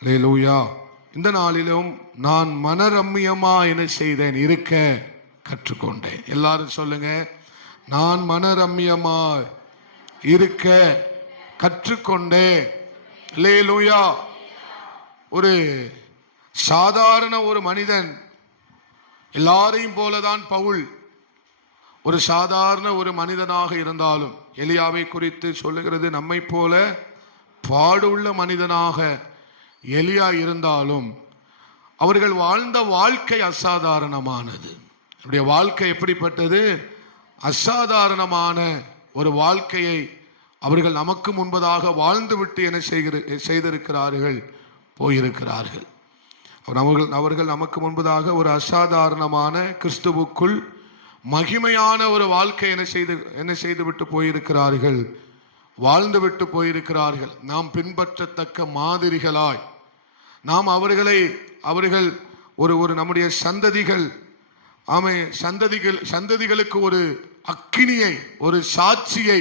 அல்லேலூயா. இந்த நாளிலும் நான் மனரம்மியமா என்ன செய்தேன்? இருக்க கற்றுக்கொண்டேன். எல்லாரும் சொல்லுங்க, நான் மனரம்மியமா இருக்க கற்றுக்கொண்டேன். அல்லேலூயா. ஒரு சாதாரண ஒரு மனிதன், எல்லாரையும் போலதான் பவுல் ஒரு சாதாரண ஒரு மனிதனாக இருந்தாலும், எலியாவை குறித்து சொல்லுகிறது, நம்மை போல பாடுள்ள மனிதனாக எலியா இருந்தாலும் அவர்கள் வாழ்ந்த வாழ்க்கை அசாதாரணமானது. அவருடைய வாழ்க்கை எப்படிப்பட்டது? அசாதாரணமான ஒரு வாழ்க்கையை அவர்கள் நமக்கு முன்பதாக வாழ்ந்துவிட்டு என்ன செய்திருக்கிறார்கள்? போயிருக்கிறார்கள். அவர்கள் நமக்கு முன்பதாக ஒரு அசாதாரணமான கிறிஸ்துவுக்குள் மகிமையான ஒரு வாழ்க்கை என்ன செய்து விட்டு போயிருக்கிறார்கள்? வாழ்ந்து விட்டு போயிருக்கிறார்கள். நாம் பின்பற்றத்தக்க மாதிரிகளாய் நாம் அவர்கள் ஒரு நம்முடைய சந்ததிகளுக்கு ஒரு அக்கினியை, ஒரு சாட்சியை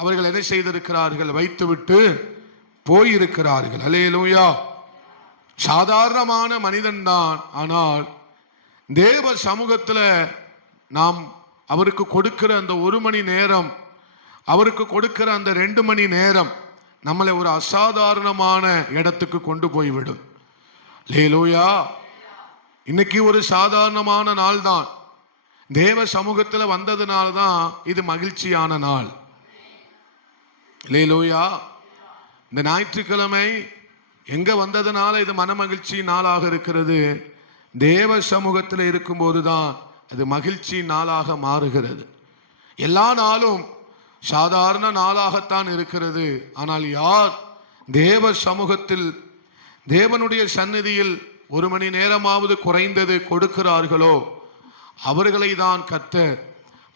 அவர்கள் என்ன செய்திருக்கிறார்கள்? வைத்துவிட்டு போயிருக்கிறார்கள். அல்லேலூயா. சாதாரணமான மனிதன்தான், ஆனால் தேவ சமூகத்தில் நாம் அவருக்கு கொடுக்கிற அந்த 1 மணி நேரம், அவருக்கு கொடுக்கிற அந்த 2 மணி நேரம் நம்மளை ஒரு அசாதாரணமான இடத்துக்கு கொண்டு போய்விடும். அல்லேலூயா. இன்னைக்கு ஒரு சாதாரணமான நாள் தான், தேவ சமூகத்தில் வந்ததுனால தான் இது மகிழ்ச்சியான நாள். அல்லேலூயா. இந்த ஞாயிற்றுக்கிழமை எங்க வந்ததுனால இது மன மகிழ்ச்சி நாளாக இருக்கிறது? தேவ சமூகத்தில் இருக்கும்போது தான் அது மகிழ்ச்சி நாளாக மாறுகிறது. எல்லா நாளும் சாதாரண நாளாகத்தான் இருக்கிறது. ஆனால் யார் தேவ சமூகத்தில், தேவனுடைய சந்நிதியில் 1 மணி நேரமாவது குறைந்தது கொடுக்கிறார்களோ அவர்களை தான் கர்த்தர்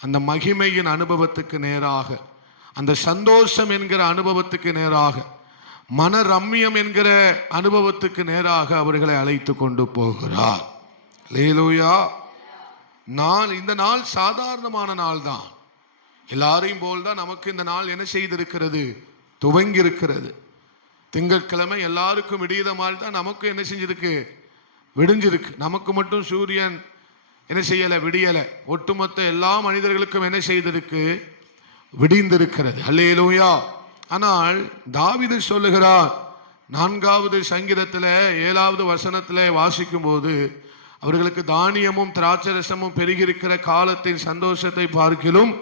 அந்த மகிமையின் அனுபவத்துக்கு நேராக, அந்த சந்தோஷம் என்கிற அனுபவத்துக்கு நேராக, மன ரம்மியம் என்கிற அனுபவத்துக்கு நேராக அவர்களை அழைத்து கொண்டு போகிறார். அல்லேலூயா. இந்த நாள் சாதாரணமான நாள் தான். எல்லாரையும் போல்தான் நமக்கு இந்த நாள் என்ன செய்திருக்கிறது? துவங்கி இருக்கிறது. திங்கட்கிழமை எல்லாருக்கும் விடியத மாதிரி தான் நமக்கு என்ன செஞ்சிருக்கு? விடிஞ்சிருக்கு. நமக்கு மட்டும் சூரியன் என்ன செய்யல? விடியல. ஒட்டுமொத்த எல்லா மனிதர்களுக்கும் என்ன செய்திருக்கு? விடிந்திருக்கிறது. அல்லேலூயா. ஆனால் தாவீது சொல்லுகிறார், 4வது சங்கீதத்தில் 7வது வசனத்தில் வாசிக்கும் போது, அவர்களுக்கு தானியமும் திராட்சரசமும் பெருகியிருக்கிற காலத்தின் சந்தோஷத்தை பார்க்கிலும்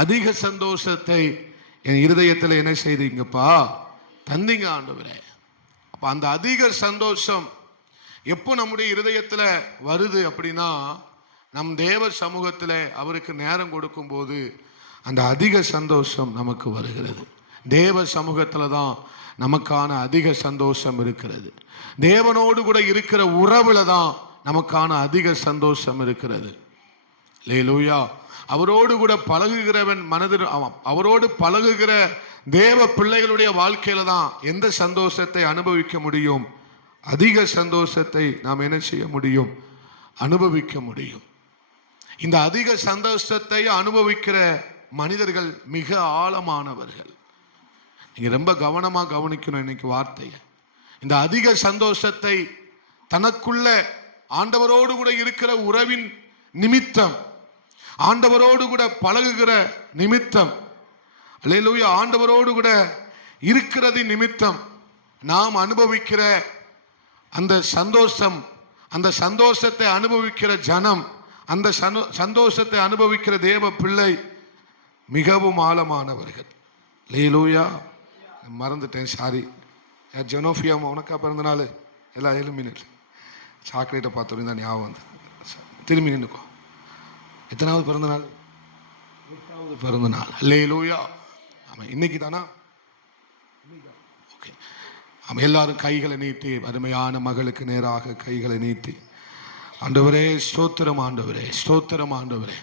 அதிக சந்தோஷத்தை என் இருதயத்தில் என்ன செய்தீங்கப்பா? தந்தீங்க ஆண்டவரே. அப்ப அந்த அதிக சந்தோஷம் எப்போ நம்முடைய இருதயத்தில் வருது அப்படின்னா, நம் தேவ சமூகத்தில் அவருக்கு நேரம் கொடுக்கும் போது அந்த அதிக சந்தோஷம் நமக்கு வருகிறது. தேவ சமூகத்தில் தான் நமக்கான அதிக சந்தோஷம் இருக்கிறது. தேவனோடு கூட இருக்கிற உறவுல தான் நமக்கான அதிக சந்தோஷம் இருக்கிறது. அல்லேலூயா. அவரோடு கூட பழகுகிறவன் மனதில், அவரோடு பழகுகிற தேவ பிள்ளைகளுடைய வாழ்க்கையில தான் எந்த சந்தோஷத்தை அனுபவிக்க முடியும்? அதிக சந்தோஷத்தை நாம் என்ன செய்ய முடியும்? அனுபவிக்க முடியும். இந்த அதிக சந்தோஷத்தை அனுபவிக்கிற மனிதர்கள் மிக ஆழமானவர்கள். நீங்க ரொம்ப கவனமா கவனிக்கணும் இன்னைக்கு வார்த்தையை. இந்த அதிக சந்தோஷத்தை தனக்குள்ள ஆண்டவரோடு கூட இருக்கிற உறவின் நிமித்தம், ஆண்டவரோடு கூட பழகுகிற நிமித்தம், அல்லேலூயா, ஆண்டவரோடு கூட இருக்கிறது நிமித்தம் நாம் அனுபவிக்கிற அந்த சந்தோஷம், அந்த சந்தோஷத்தை அனுபவிக்கிற ஜனம், அந்த சந்தோஷத்தை அனுபவிக்கிற தேவ பிள்ளை மிகவும் ஆழமானவர்கள். அல்லேலூயா. மறந்துட்டேன், சாரி. ஜெனோஃபியா, உனக்கா பிறந்தநாள்? எல்லாம் எலுமினில் சாக்லேட்டை பார்த்தோன்னு தான் ஞாபகம் வந்து. திரும்பி நின்றுக்கோ. எத்தனாவது பிறந்தநாள்? 8வது பிறந்தநாள். அல்லேலூயா. ஆமாம், இன்னைக்கு தானா? ஓகே. ஆமாம், எல்லாரும் கைகளை நீட்டி, அருமையான மகளுக்கு நேராக கைகளை நீட்டி, ஆண்டவரே ஸ்தோத்திரம், ஆண்டவரே ஸ்தோத்திரம், ஆண்டவரே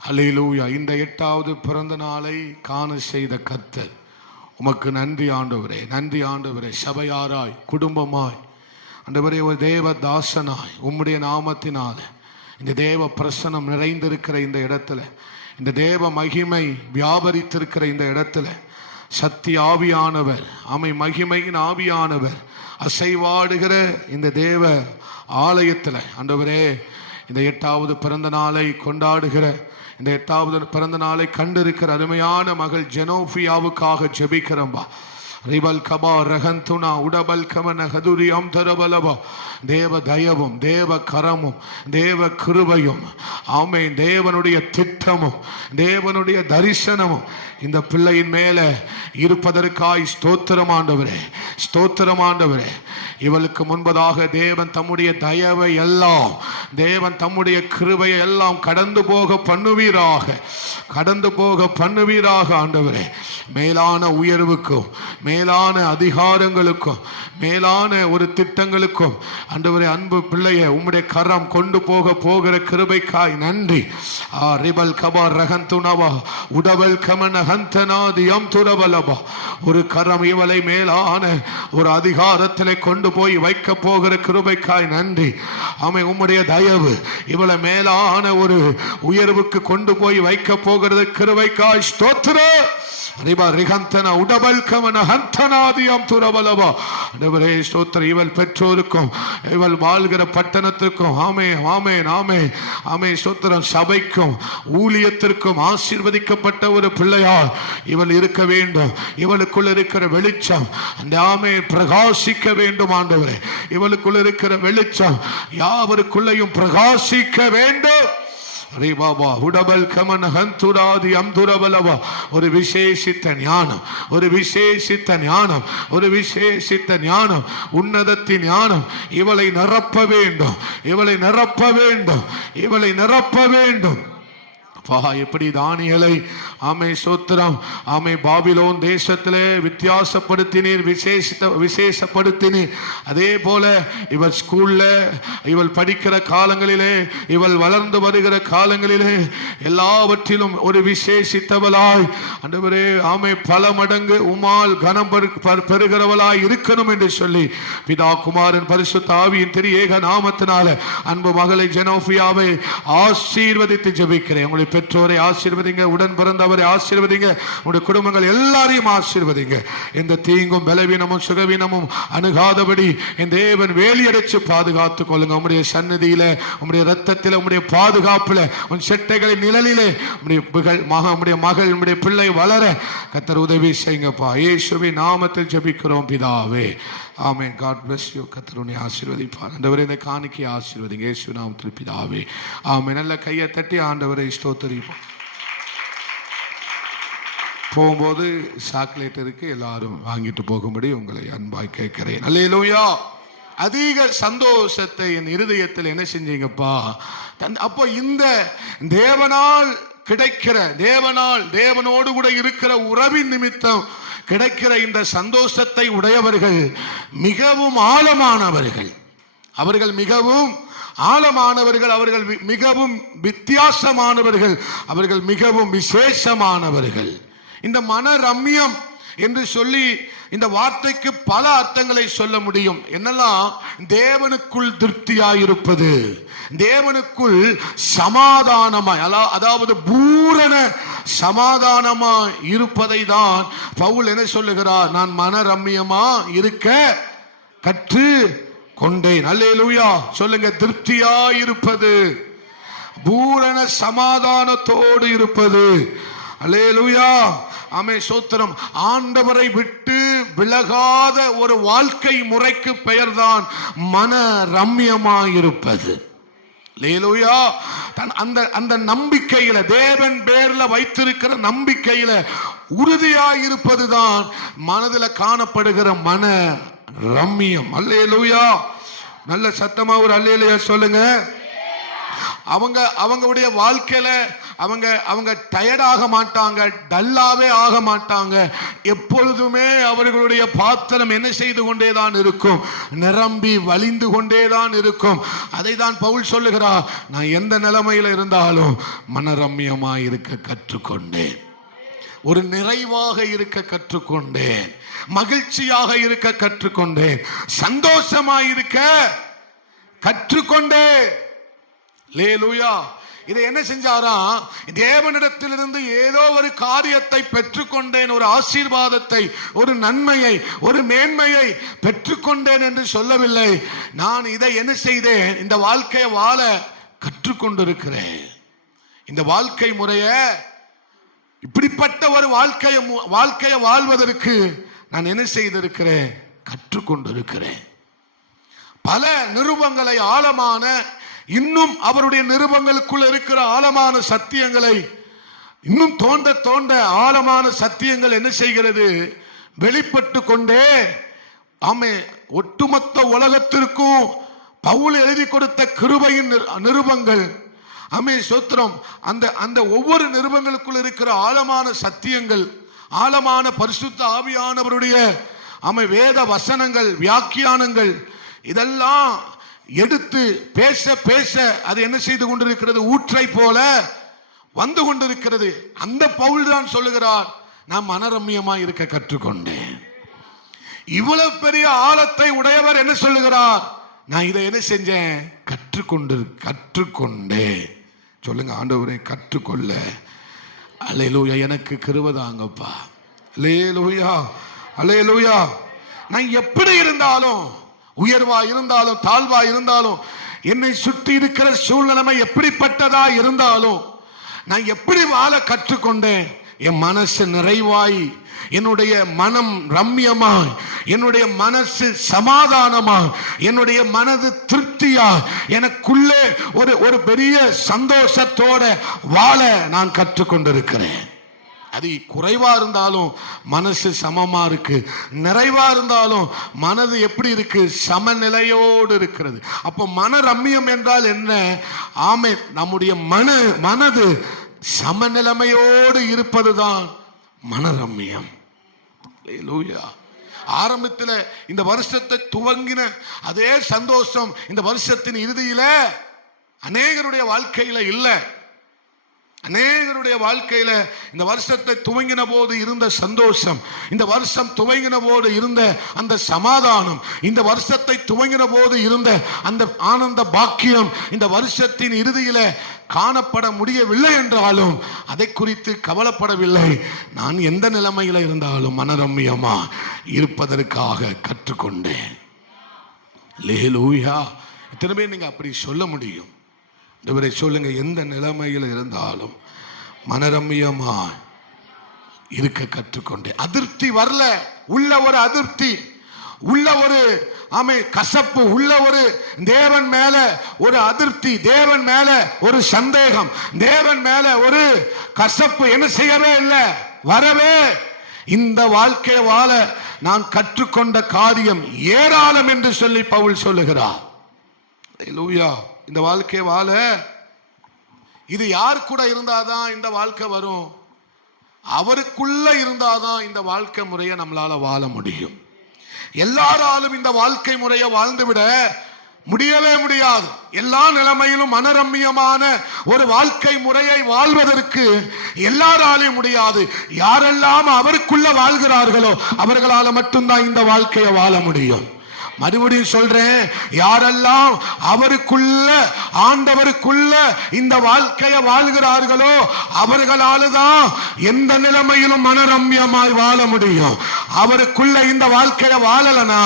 அல்லேலூயா. இந்த 8வது பிறந்த நாளை காண செய்த கர்த்தர் உமக்கு நன்றி ஆண்டவரே, நன்றி ஆண்டவரே. சபையாராய், குடும்பமாய், ஆண்டவரே, ஒரு தேவ தாசனாய் உம்முடைய நாமத்தினால இந்த தேவ பிரசனம் நிறைந்திருக்கிற இந்த இடத்துல, இந்த தேவ மகிமை வியாபரித்திருக்கிற இந்த இடத்துல சத்திய ஆவியானவர், மகிமையின் ஆவியானவர் அசைவாடுகிற இந்த தேவ ஆலயத்தில் ஆண்டவரே, இந்த 8வது பிறந்த நாளை கொண்டாடுகிற, இந்த 8வது பிறந்த நாளை கண்டிருக்கிற அருமையான மகள் ஜெனோஃபியாவுக்காக ஜெபிக்கிறோம்பா. ரிபல் கபா ரகந்துனா உடபல் கமன ஹதுரி அம்தரபலபா. தேவ தயவும் தேவ கரமும் தேவ கிருபையும் ஆமென், தேவனுடைய திட்டமும் தேவனுடைய தரிசனமும் இந்த பிள்ளையின் மேல இருப்பதற்காய் ஸ்தோத்திரம் ஆண்டவரே, ஸ்தோத்திரம் ஆண்டவரே. இவளுக்கு முன்பதாக தேவன் தம்முடைய தயவை எல்லாம், தேவன் தம்முடைய கிருபையை எல்லாம் கடந்து போக பண்ணுவீராக, கடந்து போக பண்ணுவீராக ஆண்டவரே. மேலான உயர்வுக்கும் மேலான அதிகாரங்களுக்கும் மேலான ஒரு திட்டங்களுக்கும் ஆண்டவரே, அன்பு பிள்ளைய உம்முடைய கரம் கொண்டு போகிற கிருபைக்காய் நன்றி. ரிபல் கபா ரகந்துனவா உடவல் கமன ஹந்தனாதியம் துரபலபா. ஒரு கரம் இவளை மேலான ஒரு அதிகாரத்திலே கொண்டு போய் வைக்க போகிற கிருபைக்காய் நன்றி. உம்முடைய தயவு இவளை மேலான ஒரு உயர்வுக்கு கொண்டு போய் வைக்க போகிறது கிருபைக்காய் ஸ்தோத்திரம். இவள் பெற்றோருக்கும் இவள் வாழ்கிற பட்டணத்திற்கும் சபைக்கும் ஊழியத்திற்கும் ஆசீர்வதிக்கப்பட்ட ஒரு பிள்ளையார் இவள் இருக்க வேண்டும். இவளுக்குள் இருக்கிற வெளிச்சம் பிரகாசிக்க வேண்டும் ஆண்டவரே. இவளுக்குள் இருக்கிற வெளிச்சம் யாவருக்குள்ளையும் பிரகாசிக்க வேண்டும். ஒரு விசேஷித்த ஞானம், ஒரு விசேஷித்த ஞானம், ஒரு விசேஷித்த ஞானம், உன்னதத்தின் ஞானம் இவளை நிரப்ப வேண்டும், இவளை நிரப்ப வேண்டும், இவளை நிரப்ப வேண்டும். எப்படி தானியேலை சோத்திரம் பாபிலோன் தேசத்திலே வித்தியாசப்படுத்தினீர், விசேஷப்படுத்தினீர். அதே போல இவள் ஸ்கூல்ல இவள் படிக்கிற காலங்களிலே, இவள் வளர்ந்து வருகிற காலங்களிலே எல்லாவற்றிலும் ஒரு விசேஷித்தவளாய் ஆண்டவரே பல மடங்கு உம்மால் கனம் பெறுகிறவளாய் இருக்கணும் என்று சொல்லி பிதா குமாரன் பரிசுத்த ஆவியின் திரியேக நாமத்தினால அன்பு மகளை ஜெனோஃபியாவை ஆசீர்வதித்து ஜெபிக்கிறேன். உங்களுடைய பெற்றோரை ஆசீர்வதிங்க, உடன் பிறந்தவரை ஆசீர்வதிங்க, உங்களுடைய குடும்பங்கள் எல்லாரையும் ஆசீர்வதிங்க. எந்த தீங்கும் பலவீனமும் சுகவீனமும் அணுகாதபடி என் தேவன் வேலியடைச்சு பாதுகாத்துக் கொள்ளுங்க. உம்முடைய சன்னதியில, உம்முடைய ரத்தத்தில, உம்முடைய பாதுகாப்புல, உன் செட்டைகளின் நிழலிலே உம்முடைய மகள் உம்முடைய பிள்ளை வளர கர்த்தர் உதவி செய்யுங்கப்பா. இயேசுவின் நாமத்தில் ஜெபிக்கிறோம் பிதாவே, ஆமென். God bless you. கர்த்தர் உன்னை ஆசீர்வதிப்பார். ஆண்டவரே இந்த காணிக்கையை ஆசீர்வதிங்க இயேசு நாமத்தில் பிதாவே, ஆமென். நல்ல கையை தட்டி ஆண்டவரை ஸ்தோத்திரிப்போம். போகும்போது சாக்லேட் இருக்கு, எல்லாரும் வாங்கிட்டு போகும்படி உங்களை அன்பாய் கேட்கிறேன். அல்லேலூயா. அதிக சந்தோஷத்தை என் இருதயத்தில் என்ன செஞ்சீங்கப்பா? அப்போ இந்த தேவனால் கிடைக்கிற, தேவனோடு கூட இருக்கிற உறவின் நிமித்தம் கிடைக்கிற இந்த சந்தோஷத்தை உடையவர்கள் மிகவும் ஆழமானவர்கள். அவர்கள் மிகவும் ஆழமானவர்கள், அவர்கள் மிகவும் வித்தியாசமானவர்கள், அவர்கள் மிகவும் விசேஷமானவர்கள். இந்த மன ரம்யம் என்று சொல்லி இந்த வார்த்தைக்கு பல அர்த்தங்களை சொல்ல முடியும். என்னெல்லாம்? தேவனுக்குள் திருப்தியாயிருப்பது, தேவனுக்குள் சமாதானமாய், அதாவது பூரண சமாதானமாய் இருப்பதை தான் பவுல் என்ன சொல்லுகிறார்? நான் மன ரம்யமா இருக்க கற்று கொண்டேன். அல்லேலூயா சொல்லுங்க. திருப்தியாயிருப்பது, பூரண சமாதானத்தோடு இருப்பது. அல்லேலூயா. ஆமென். சோத்திரம். ஆண்டவரை விட்டு விலகாத ஒரு வாழ்க்கை முறைக்கு பெயர்தான் மன ரம்யமாயிருப்பது. அல்லேலூயா. அந்த நம்பிக்கையில, தேவன் பேர்ல வைத்திருக்கிற நம்பிக்கையில உறுதியாயிருப்பதுதான் மனதில் காணப்படுகிற மன ரம்யம். அல்லேலூயா. நல்ல சத்தமா ஒரு அல்லேலூயா சொல்லுங்க. அவங்களுடைய வாழ்க்கையில அவங்க டயர்ட் ஆக மாட்டாங்க, டல்லாவே ஆக மாட்டாங்க. எப்பொழுதுமே அவர்களுடைய பாத்திரம் என்ன செய்து கொண்டேதான் இருக்கும்? நிரம்பி வழிந்து கொண்டேதான் இருக்கும். அதை தான் பவுல் சொல்லுகிறார், நான் எந்த நிலைமையில இருந்தாலும் மனரம்யமாய் இருக்க கற்றுக்கொண்டேன், ஒரு நிறைவாக இருக்க கற்றுக்கொண்டேன், மகிழ்ச்சியாக இருக்க கற்றுக்கொண்டேன், சந்தோஷமாய் இருக்க கற்றுக்கொண்டேன். அல்லேலூயா. இதை என்ன செஞ்சாரா, தேவனிடத்திலிருந்து ஏதோ ஒரு காரியத்தை பெற்றுக்கொண்டேன், ஒரு ஆசீர்வாதத்தை, ஒரு நன்மையை, ஒரு மேன்மையை பெற்றுக்கொண்டேன் என்று சொல்லவில்லை. நான் இதை என்ன செய்தேன், இந்த வாழ்க்கையை வாழ கற்றுக்கொண்டிருக்கிறேன். இந்த வாழ்க்கை முறைய, இப்படிப்பட்ட ஒரு வாழ்க்கையை வாழ்வதற்கு நான் என்ன செய்திருக்கிறேன், கற்றுக்கொண்டிருக்கிறேன். பல நிருபங்களை, ஆழமான, இன்னும் அவருடைய நிருபங்களுக்குள்ள இருக்கிற ஆழமான சத்தியங்களை, இன்னும் தோண்ட தோண்ட ஆழமான சத்தியங்கள் என்ன செய்கிறது, வெளிப்பட்டு கொண்டே ஆமே ஒட்டுமொத்த உலகத்திற்கும் பவுல் எழுதி கொடுத்த கிருபையின் நிருபங்கள், ஆமே ஸ்தோத்திரம், அந்த ஒவ்வொரு நிருபங்களுக்குள் இருக்கிற ஆழமான சத்தியங்கள், ஆழமான பரிசுத்த ஆவியானவருடைய ஆமே வேத வசனங்கள், வியாக்கியானங்கள், இதெல்லாம் எடுத்து பேச பேச அது என்ன செய்து கொண்டிருக்கிறது, ஊற்றை போல வந்து கொண்டிருக்கிறது. அந்த பவுல் தான் சொல்லுகிறார், நான் மனரம்யமாய் இருக்க கற்றுக்கொண்டேன். இவ்வளவு பெரிய ஆழத்தை உடையவர் என்ன சொல்லுகிறார், நான் இதை என்ன செஞ்சேன், கற்றுக்கொண்டேன். சொல்லுங்க, ஆண்டவரே கற்றுக்கொள்ள அல்லேலூயா, எனக்கு கிருபை தாங்கப்பா. அல்லேலூயா, அல்லேலூயா. நான் எப்படி இருந்தாலும், உயர்வா இருந்தாலும் தாழ்வா இருந்தாலும், என்னை சுற்றி இருக்கிற சூழ்நிலைமை எப்படிப்பட்டதா இருந்தாலும், நான் எப்படி வாழ கற்றுக்கொண்டேன், என் மனசு நிறைவாய், என்னுடைய மனம் ரம்யமாய், என்னுடைய மனசு சமாதானமாய், என்னுடைய மனது திருப்தியா, எனக்குள்ளே ஒரு பெரிய சந்தோஷத்தோட வாழ நான் கற்றுக்கொண்டிருக்கிறேன். அது குறைவா இருந்தாலும் மனசு சமமா இருக்கு, நிறைவா இருந்தாலும் மனது எப்படி இருக்கு, சமநிலையோடு இருக்கிறது. அப்போ மன ரம்மியம் என்றால் என்ன? ஆமே, நம்முடைய மனது சமநிலைமையோடு இருப்பதுதான் மனரம்மியம். ஆரம்பத்தில் இந்த வருஷத்தை துவங்கின அதே சந்தோஷம் இந்த வருஷத்தின் இறுதியில அநேகருடைய வாழ்க்கையில இல்லை. அநேகருடைய வாழ்க்கையில இந்த வருஷத்தை துவங்கின போது இருந்த சந்தோஷம், இந்த வருஷம் துவங்கின போது இருந்த அந்த சமாதானம், இந்த வருஷத்தை துவங்கின போது இருந்த அந்த ஆனந்த பாக்கியம் இந்த வருஷத்தின் இறுதியில காணப்பட முடியவில்லை என்றாலும் அதை குறித்து கவலைப்படவில்லை. நான் எந்த நிலைமையில இருந்தாலும் மனரம்யமா இருப்பதற்காக கற்றுக்கொண்டேன். அல்லேலூயா. இத்தனை பேர் நீங்க அப்படி சொல்ல முடியும்? இவரை சொல்லுங்க, எந்த நிலைமையில் இருந்தாலும் மனரம்யமா இருக்க கற்றுக்கொண்டேன். அதிருப்தி வரல, உள்ள ஒரு அதிருப்தி, உள்ள ஒரு ஆமே கசப்பு, உள்ள ஒரு தேவன் மேல ஒரு அதிருப்தி, தேவன் மேல ஒரு சந்தேகம், தேவன் மேல ஒரு கசப்பு என்ன செய்யவே இல்லை, வரவே. இந்த வாழ்க்கையை வாழ நான் கற்றுக்கொண்ட காரியம் ஏராளம் என்று சொல்லி பவுல் சொல்லுகிறார். அல்லேலூயா. இந்த வாழ்க்கையை வாழ இது யார் கூட இருந்தாதான் இந்த வாழ்க்கை வரும், அவருக்குள்ள இருந்தாதான் இந்த வாழ்க்கை முறையை நம்மளால வாழ முடியும். எல்லாராலும் இந்த வாழ்க்கை முறையை வாழ்ந்துவிட முடியவே முடியாது. எல்லா நிலைமையிலும் மனரம்மியமான ஒரு வாழ்க்கை முறையை வாழ்வதற்கு எல்லாராலையும் முடியாது. யாரெல்லாம் அவருக்குள்ள வாழ்கிறார்களோ அவர்களால மட்டும்தான் இந்த வாழ்க்கையை வாழ முடியும். மறுபடியும் சொல்றேன், யாரெல்லாம் அவருக்குள்ள, ஆண்டவருக்குள்ள இந்த வாழ்க்கையை வாழ்கிறார்களோ அவர்களால தான் எந்த நிலைமையிலும் மனரம்யமாய் வாழ முடியும். அவருக்குள்ள இந்த வாழ்க்கையை வாழலனா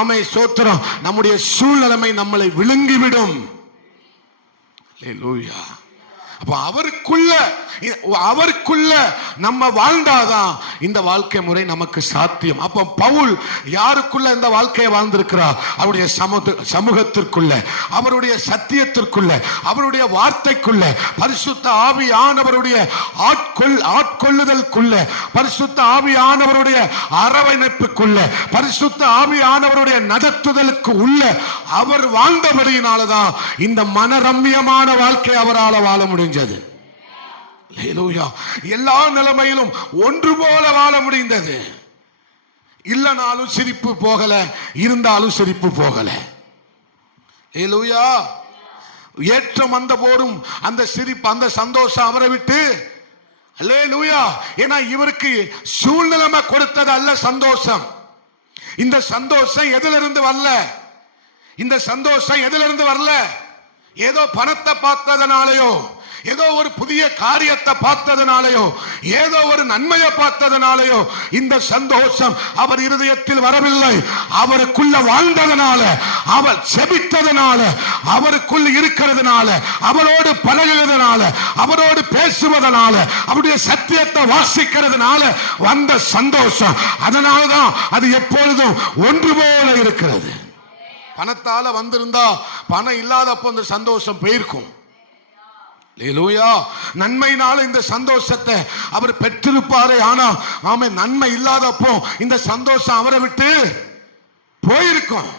ஆமை சோத்திரம், நம்முடைய சூழ்நிலைமை நம்மளை விழுங்கிவிடும். அல்லேலூயா. அப்ப அவருக்குள்ள நம்ம வாழ்ந்தாதான் இந்த வாழ்க்கை முறை நமக்கு சாத்தியம். அப்ப பவுல் யாருக்குள்ள இந்த வாழ்க்கையை வாழ்ந்திருக்கிறார்? அவருடைய சமூகத்திற்குள்ள, அவருடைய சத்தியத்திற்குள்ள, அவருடைய வார்த்தைக்குள்ள, பரிசுத்த ஆவியானவருடைய ஆட்கொள்ளுதலுக்குள்ள, பரிசுத்த ஆவியானவருடைய அரவணைப்புக்குள்ள, பரிசுத்த ஆவியானவருடைய நடத்துதலுக்கு உள்ள அவர் வாழ்ந்தபடியினாலதான் இந்த மனரம்யமான வாழ்க்கை அவரால் வாழ முடிஞ்சது. எல்லா நிலைமையிலும் ஒன்று போல வாழ முடிந்தது. இல்லனாலும் சிரிப்பு போகல, இருந்தாலும் சிரிப்பு போகல. ஏற்றம் வந்த போதும் அந்த சிரிப்பு, அந்த சந்தோஷம் அவரை விட்டு அல்லேலூயா. ஏன்னா இவருக்கு சூழ்நிலைமை கொடுத்தது அல்ல சந்தோஷம். இந்த சந்தோஷம் எதிலிருந்து வரல, இந்த சந்தோஷம் எதிலிருந்து வரல, ஏதோ பணத்தை பார்த்ததனாலயோ, ஏதோ ஒரு புதிய காரியத்தை பார்த்ததனாலேயோ ஏதோ ஒரு நன்மையை பார்த்ததனாலேயோ இந்த சந்தோஷம் அவர் இருதயத்தில் வரவில்லை. அவருக்குள்ள வாழ்ந்ததனால, அவர் செபித்ததனால, அவருக்குள் இருக்கிறதுனால, அவரோடு பழகுவதனால, அவரோடு பேசுவதனால, அவருடைய சத்தியத்தை வாசிக்கிறதுனால வந்த சந்தோஷம். அதனாலதான் அது எப்பொழுதும் ஒன்று போல இருக்கிறது. பணத்தால வந்திருந்தா பணம் இல்லாதப்போ அந்த சந்தோஷம் போயிருக்கும். அல்லேலூயா. நன்மையினால இந்த சந்தோஷத்தை அவர் பெற்றிருப்பாரே. ஆனா ஆமே, நன்மை இல்லாதப்போ இந்த சந்தோஷம் அவரை விட்டு போயிருக்கும்.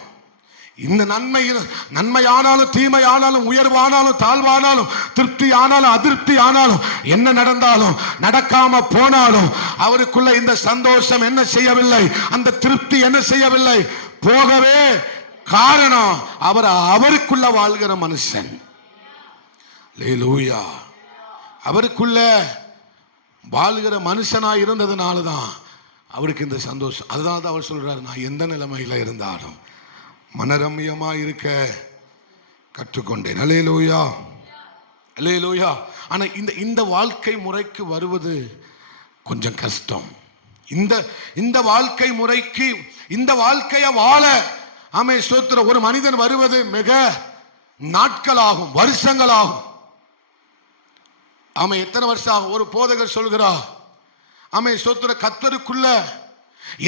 இந்த நன்மையானாலும் தீமையானாலும், உயர்வானாலும் தாழ்வானாலும், திருப்தி ஆனாலும் அதிருப்தி ஆனாலும், என்ன நடந்தாலும் நடக்காம போனாலும் அவருக்குள்ள இந்த சந்தோஷம் என்ன செய்யவில்லை, அந்த திருப்தி என்ன செய்யவில்லை, போகவே காரணம் அவர் அவருக்குள்ள வாழ்கிற மனுஷன். அல்லேலூயா. அவருக்குள்ள வாழ்கிற மனுஷனா இருந்ததுனாலதான் அவருக்கு இந்த சந்தோஷம். அதனால அவர் சொல்றாரு, நான் எந்த நிலைமையில இருந்தாலும் மனரம்யமா இருக்க கற்றுக்கொண்டேன். அல்லேலூயா, அல்லேலூயா. ஆனா இந்த வாழ்க்கை முறைக்கு வருவது கொஞ்சம் கஷ்டம். இந்த வாழ்க்கை முறைக்கு, இந்த வாழ்க்கைய வாழ ஆமே ஸ்தோத்திரம், ஒரு மனிதன் வருவது மிக நாட்களாகும், வருஷங்களாகும். ஆமே, எத்தனை வருஷம் ஆகும்? ஒரு போதகர் சொல்கிறார், ஆமே ஸ்தோத்திர, கர்த்தருக்குள்ள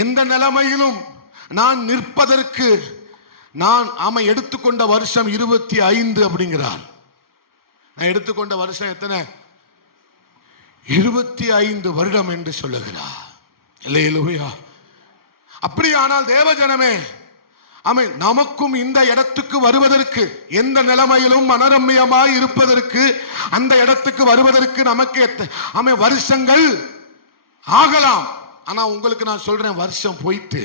எந்த நிலைமையிலும் நான் நிற்பதற்கு நான் எடுத்துக்கொண்ட வருஷம் 25 அப்படிங்கிறார். நான் எடுத்துக்கொண்ட வருஷம் எத்தனை? 25 வருடம் என்று சொல்லுகிறார். அல்லேலூயா. அப்படியானால் தேவஜனமே, ஆமே, நமக்கும் இந்த இடத்துக்கு வருவதற்கு, எந்த நிலைமையிலும் மனரம்யமாய் இருப்பதற்கு, அந்த இடத்துக்கு வருவதற்கு நமக்கு ஆமே வருஷங்கள் ஆகலாம். ஆனா உங்களுக்கு நான் சொல்றேன், வருஷம் போயிட்டு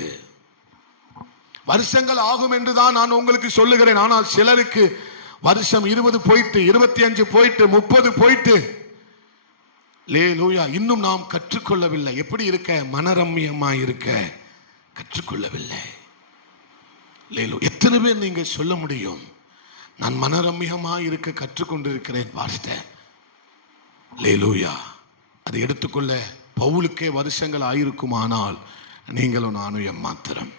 வருஷங்கள் ஆகும் என்றுதான் நான் உங்களுக்கு சொல்லுகிறேன். ஆனால் சிலருக்கு வருஷம் 20 போயிட்டு, 25 போயிட்டு, 30 போயிட்டு, அல்லேலூயா, இன்னும் நாம் கற்றுக்கொள்ளவில்லை. எப்படி இருக்க? மனரம்யமாய் இருக்க கற்றுக்கொள்ளவில்லை. எத்தனை பேர் நீங்க சொல்ல முடியும், நான் மனரம்யமா இருக்க கற்றுக்கொண்டிருக்கிறேன் பாஸ்டர்? அல்லேலூயா. அதை எடுத்துக்கொள்ள பவுலுக்கே வருஷங்கள் ஆயிருக்குமானால் நீங்களும் நானும் எம்மாத்திரம்.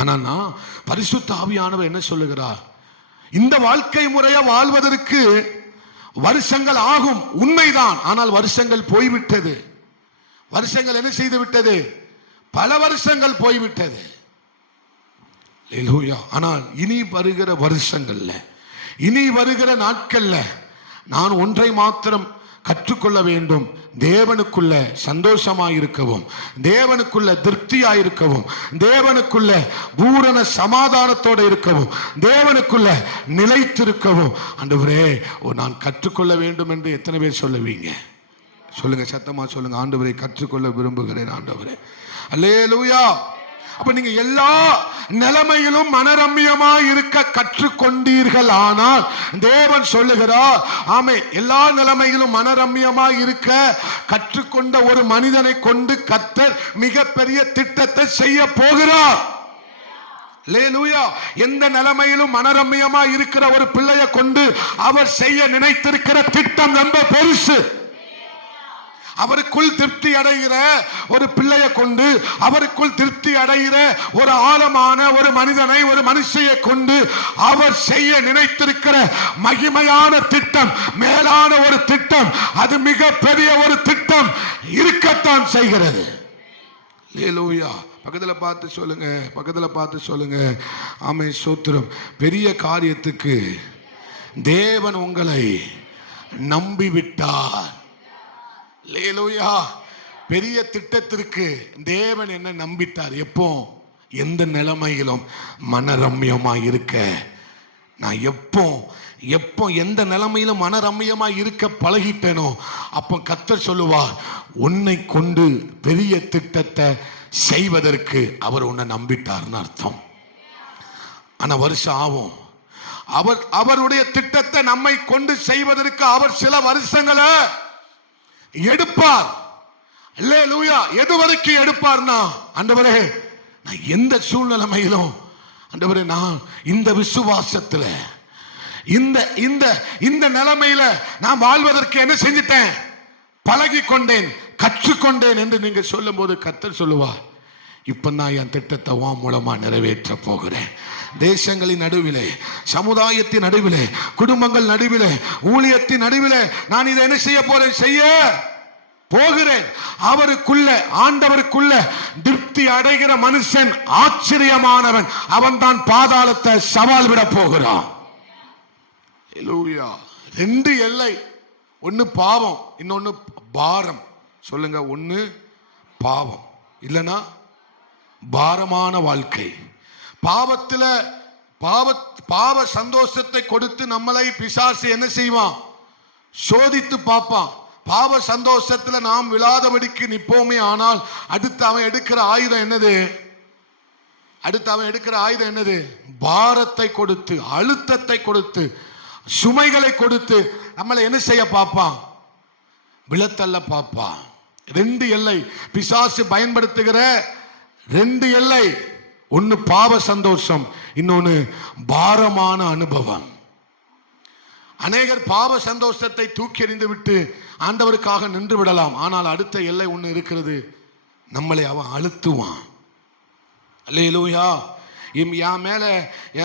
ஆனா நான் பரிசுத்த ஆவியானவர் என்ன சொல்லுகிறார், இந்த வாழ்க்கை முறையை வாழ்வதற்கு வருஷங்கள் ஆகும், உண்மைதான். ஆனால் வருஷங்கள் போய்விட்டது. வருஷங்கள் என்ன செய்து விட்டது? பல வருஷங்கள் போய்விட்டது. ஆனால் இனி வருகிற வருஷங்கள்ல, இனி வருகிற நாட்கள்ல நான் ஒன்றை மாத்திரம் கற்றுக்கொள்ள வேண்டும். தேவனுக்குள்ள சந்தோஷமாயிருக்கவும், தேவனுக்குள்ள திருப்தியாயிருக்கவும், தேவனுக்குள்ள பூரண சமாதானத்தோடு இருக்கவும், தேவனுக்குள்ள நிலைத்திருக்கவும் ஆண்டவரே நான் கற்றுக்கொள்ள வேண்டும் என்று எத்தனை பேர் சொல்லுவீங்க? சொல்லுங்க, சத்தமா சொல்லுங்க. ஆண்டவரை கற்றுக்கொள்ள விரும்புகிறேன் ஆண்டவரே. அல்லேலூயா. அப்ப நீங்க எல்லா நிலைமையிலும் மனரம்யமாய் இருக்க கற்றுக்கொண்டீர்கள். ஆனால் தேவன் சொல்லுகிறார், ஆமே, எல்லா நிலைமையிலும் மனரம்யமாய் இருக்க கற்றுக்கொண்ட ஒரு மனிதனை கொண்டு கர்த்தர் மிகப்பெரிய திட்டத்தை செய்ய போகிறார். அல்லேலூயா. எந்த நிலைமையிலும் மனரம்யமாய் இருக்கிற ஒரு பிள்ளையை கொண்டு அவர் செய்ய நினைத்திருக்கிற திட்டம் ரொம்ப பெருசு. அவருக்குள் திருப்தி அடைகிற ஒரு பிள்ளையை கொண்டு, அவருக்குள் திருப்தி அடைகிற ஒரு ஆழமான ஒரு மனிதனை, ஒரு மனுஷியை கொண்டு அவர் செய்ய நினைத்திருக்கிற மகிமையான திட்டம், மேலான ஒரு திட்டம், அது மிக பெரிய ஒரு திட்டம் இருக்கத்தான் செய்கிறது. அல்லேலூயா. பக்கத்துல பார்த்து சொல்லுங்க, பக்கத்துல பார்த்து சொல்லுங்க. ஆமே ஸ்தோத்திரம். பெரிய காரியத்துக்கு தேவன் உங்களை நம்பிவிட்டார். அல்லேலூயா. பெரிய திட்டத்திற்கு தேவன் என்ன நம்பிட்டார்? எப்போ? எந்த நிலைமையிலும் மனரம்யமா இருக்க. நான் எப்போ எந்த நிலைமையிலும் மனரம்யமா இருக்க பழகிட்டேனோ அப்போ கர்த்தர் சொல்லுவார், உன்னை கொண்டு பெரிய திட்டத்தை செய்வதற்கு அவர் உன்னை நம்பிட்டார்னு அர்த்தம். ஆனா வருஷம் ஆகும். அவருடைய திட்டத்தை நம்மை கொண்டு செய்வதற்கு அவர் சில வருஷங்களை எடுப்பார். அல்லேலூயா. எது வரைக்கும் எடுப்பார்னா, ஆண்டவரே நான் எந்த சூழ்நிலைமையிலும், ஆண்டவரே நான் இந்த விசுவாசத்துல இந்த இந்த இந்த நிலைமையில நான் வாழ்வதற்கு என்ன செஞ்சிட்டேன்? பழகி கொண்டேன், கற்றுக்கொண்டேன் என்று நீங்க சொல்லும் போது கர்த்தர் சொல்லுவா, இப்ப நான் என் திட்டத்தை உன் மூலமா நிறைவேற்ற போகிறேன். தேசங்களின் நடுவிலே, சமுதாயத்தின் நடுவிலே, குடும்பங்கள் நடுவிலே, ஊழியத்தின் நடுவிலே நான் இதை என்ன செய்ய போறேன்? செய்ய போகிறேன். அவருக்குள்ள, ஆண்டவருக்குள்ள திருப்தி அடைகிற மனுஷன் ஆச்சரியமானவன். அவன் தான் பாதாளத்தை சவால் விட போகிறான். ரெண்டு எல்லை, ஒன்னு பாவம், இன்னொன்னு பாரம். சொல்லுங்க, ஒன்னு பாவம், இல்லனா பாரமான வாழ்க்கை. பாவத்துல பாவ சந்தோஷத்தை கொடுத்து நம்மளை பிசாசு என்ன செய்வான்? சோதித்து பார்ப்பான். பாவ சந்தோஷத்துல நாம் விழாதபடிக்கு நிப்போமே. ஆனால் அடுத்து அவன் எடுக்கிற ஆயுதம் என்னது? பாரத்தை கொடுத்து, அழுத்தத்தை கொடுத்து, சுமைகளை கொடுத்து நம்மளை என்ன செய்ய பார்ப்பான்? விழத்தள்ள பார்ப்பான். ரெண்டு எல்லை பிசாசு பயன்படுத்துகிற ரெண்டு எல்லை. ஒன்னு பாவ சந்தோஷம், இன்னொன்னு பாரமான அனுபவம். அநேகர் பாவ சந்தோஷத்தை தூக்கி எறிந்து விட்டு ஆண்டவருக்காக நின்று விடலாம். ஆனால் அடுத்த எல்லை ஒன்று இருக்கிறது, நம்மளை அவன் அழுத்துவான். அல்லேலூயா. என்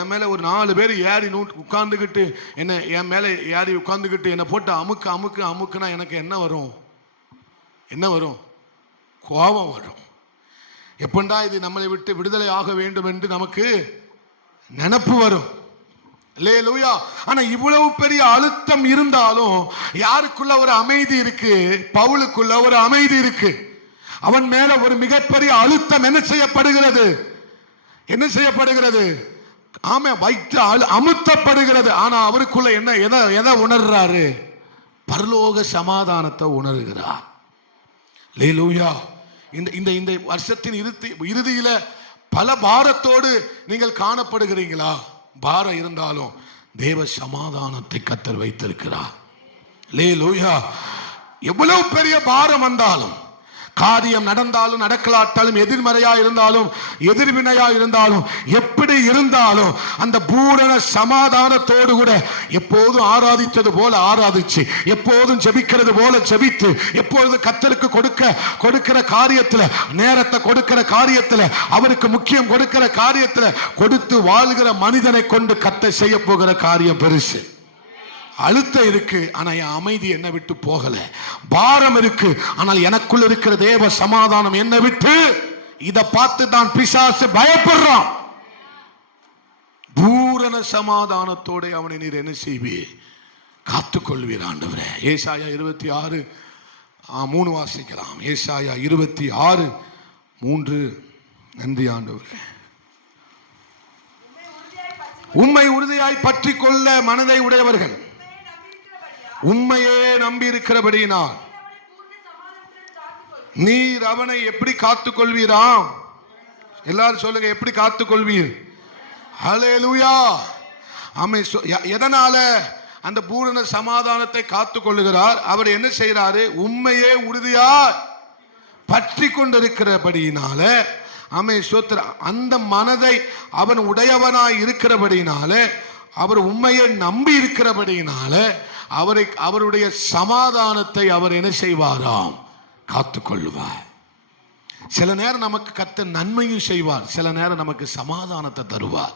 மேல ஒரு 4 பேர் ஏறி உட்கார்ந்துக்கிட்டு என்ன என் மேல ஏறி உட்கார்ந்துக்கிட்டு என்னை போட்டு அமுக்குனா எனக்கு என்ன வரும்? கோபம் வரும். எப்பண்டா இது நம்மளை விட்டு விடுதலை ஆக வேண்டும் என்று நமக்கு நினைப்பு வரும். அல்லேலூயா. ஆனா இவ்வளவு பெரிய அழுத்தம் இருந்தாலும் யாருக்குள்ள ஒரு அமைதி இருக்கு? பவுலுக்குள்ள ஒரு அமைதி இருக்கு. அவன் மேல ஒரு மிகப்பெரிய அழுத்தம் என்ன செய்யப்படுகிறது? ஆமா, வைத்து அமுத்தப்படுகிறது. ஆனா அவருக்குள்ள எதை உணர்றாரு? பரலோக சமாதானத்தை உணர்கிறார். அல்லேலூயா. இந்த வருஷத்தின் இறுதியில பல பாரத்தோடு நீங்கள் காணப்படுகிறீங்களா? பாரம் இருந்தாலும் தேவ சமாதானத்தை கர்த்தர் வைத்திருக்கிறார். அல்லேலூயா. எவ்வளவு பெரிய பாரம் வந்தாலும், காரியம் நடந்தாலும் நடக்கலாட்டாலும், எதிர்மறையா இருந்தாலும் எதிர்வினையா இருந்தாலும், எப்படி இருந்தாலும் அந்த பூரண சமாதானத்தோடு கூட எப்போதும் ஆராதித்தது போல ஆராதிச்சு, எப்போதும் ஜெபிக்கிறது போல ஜெபித்து, எப்பொழுது கர்த்தருக்கு கொடுக்கிற காரியத்துல, நேரத்தை கொடுக்கிற காரியத்துல, அவருக்கு முக்கியம் கொடுக்கிற காரியத்துல கொடுத்து வாழ்கிற மனிதனை கொண்டு கர்த்தர் செய்ய போகிற காரியம் பெருசு. அழுத்தம் இருக்கு, ஆனா என் அமைதி என்னை விட்டு போகல. பாரம் இருக்கு, ஆனால் எனக்குள்ள இருக்கிற தேவ சமாதானம் என்னை விட்டு, இதை பார்த்து தான் பிசாசு பயப்படுறான். பூரண சமாதானத்தோட அவனை நீர் என்ன செய்வீர்? காத்துக்கொள்வீர் ஆண்டவரே. ஏசாயா 26:3 வாசிக்கலாம். ஏசாயா 26:3. நன்றி ஆண்டவரே. உம்மை உறுதியாய் பற்றி கொள்ள மனதை உடையவர்கள் உம்மையே நம்பி இருக்கிறபடியினால் நீர் அவனை எப்படி காத்துக்கொள்வீராம்? எல்லாரும் சொல்லுங்க, எப்படி காத்துக்கொள்வீர்? ஹல்லேலூயா. ஆமென். எதனால அந்த பூரண சமாதானத்தை காத்துக்கொள்ளுகிறார்? அவர் என்ன செய்யறாரு? உம்மையே உறுதியா பற்றி கொண்டிருக்கிறபடியினால, ஆமென் ஸ்தோத்திரம், அந்த மனதை அவன் உடையவனாய் இருக்கிறபடியினால, அவர் உண்மையை நம்பி இருக்கிறபடியினால அவருடைய சமாதானத்தை அவர் என்ன செய்வாராம்? காத்துக்கொள்வார். சில நேரம் நமக்கு கர்த்தர் நன்மையும் செய்வார், சில நேரம் நமக்கு சமாதானத்தை தருவார்.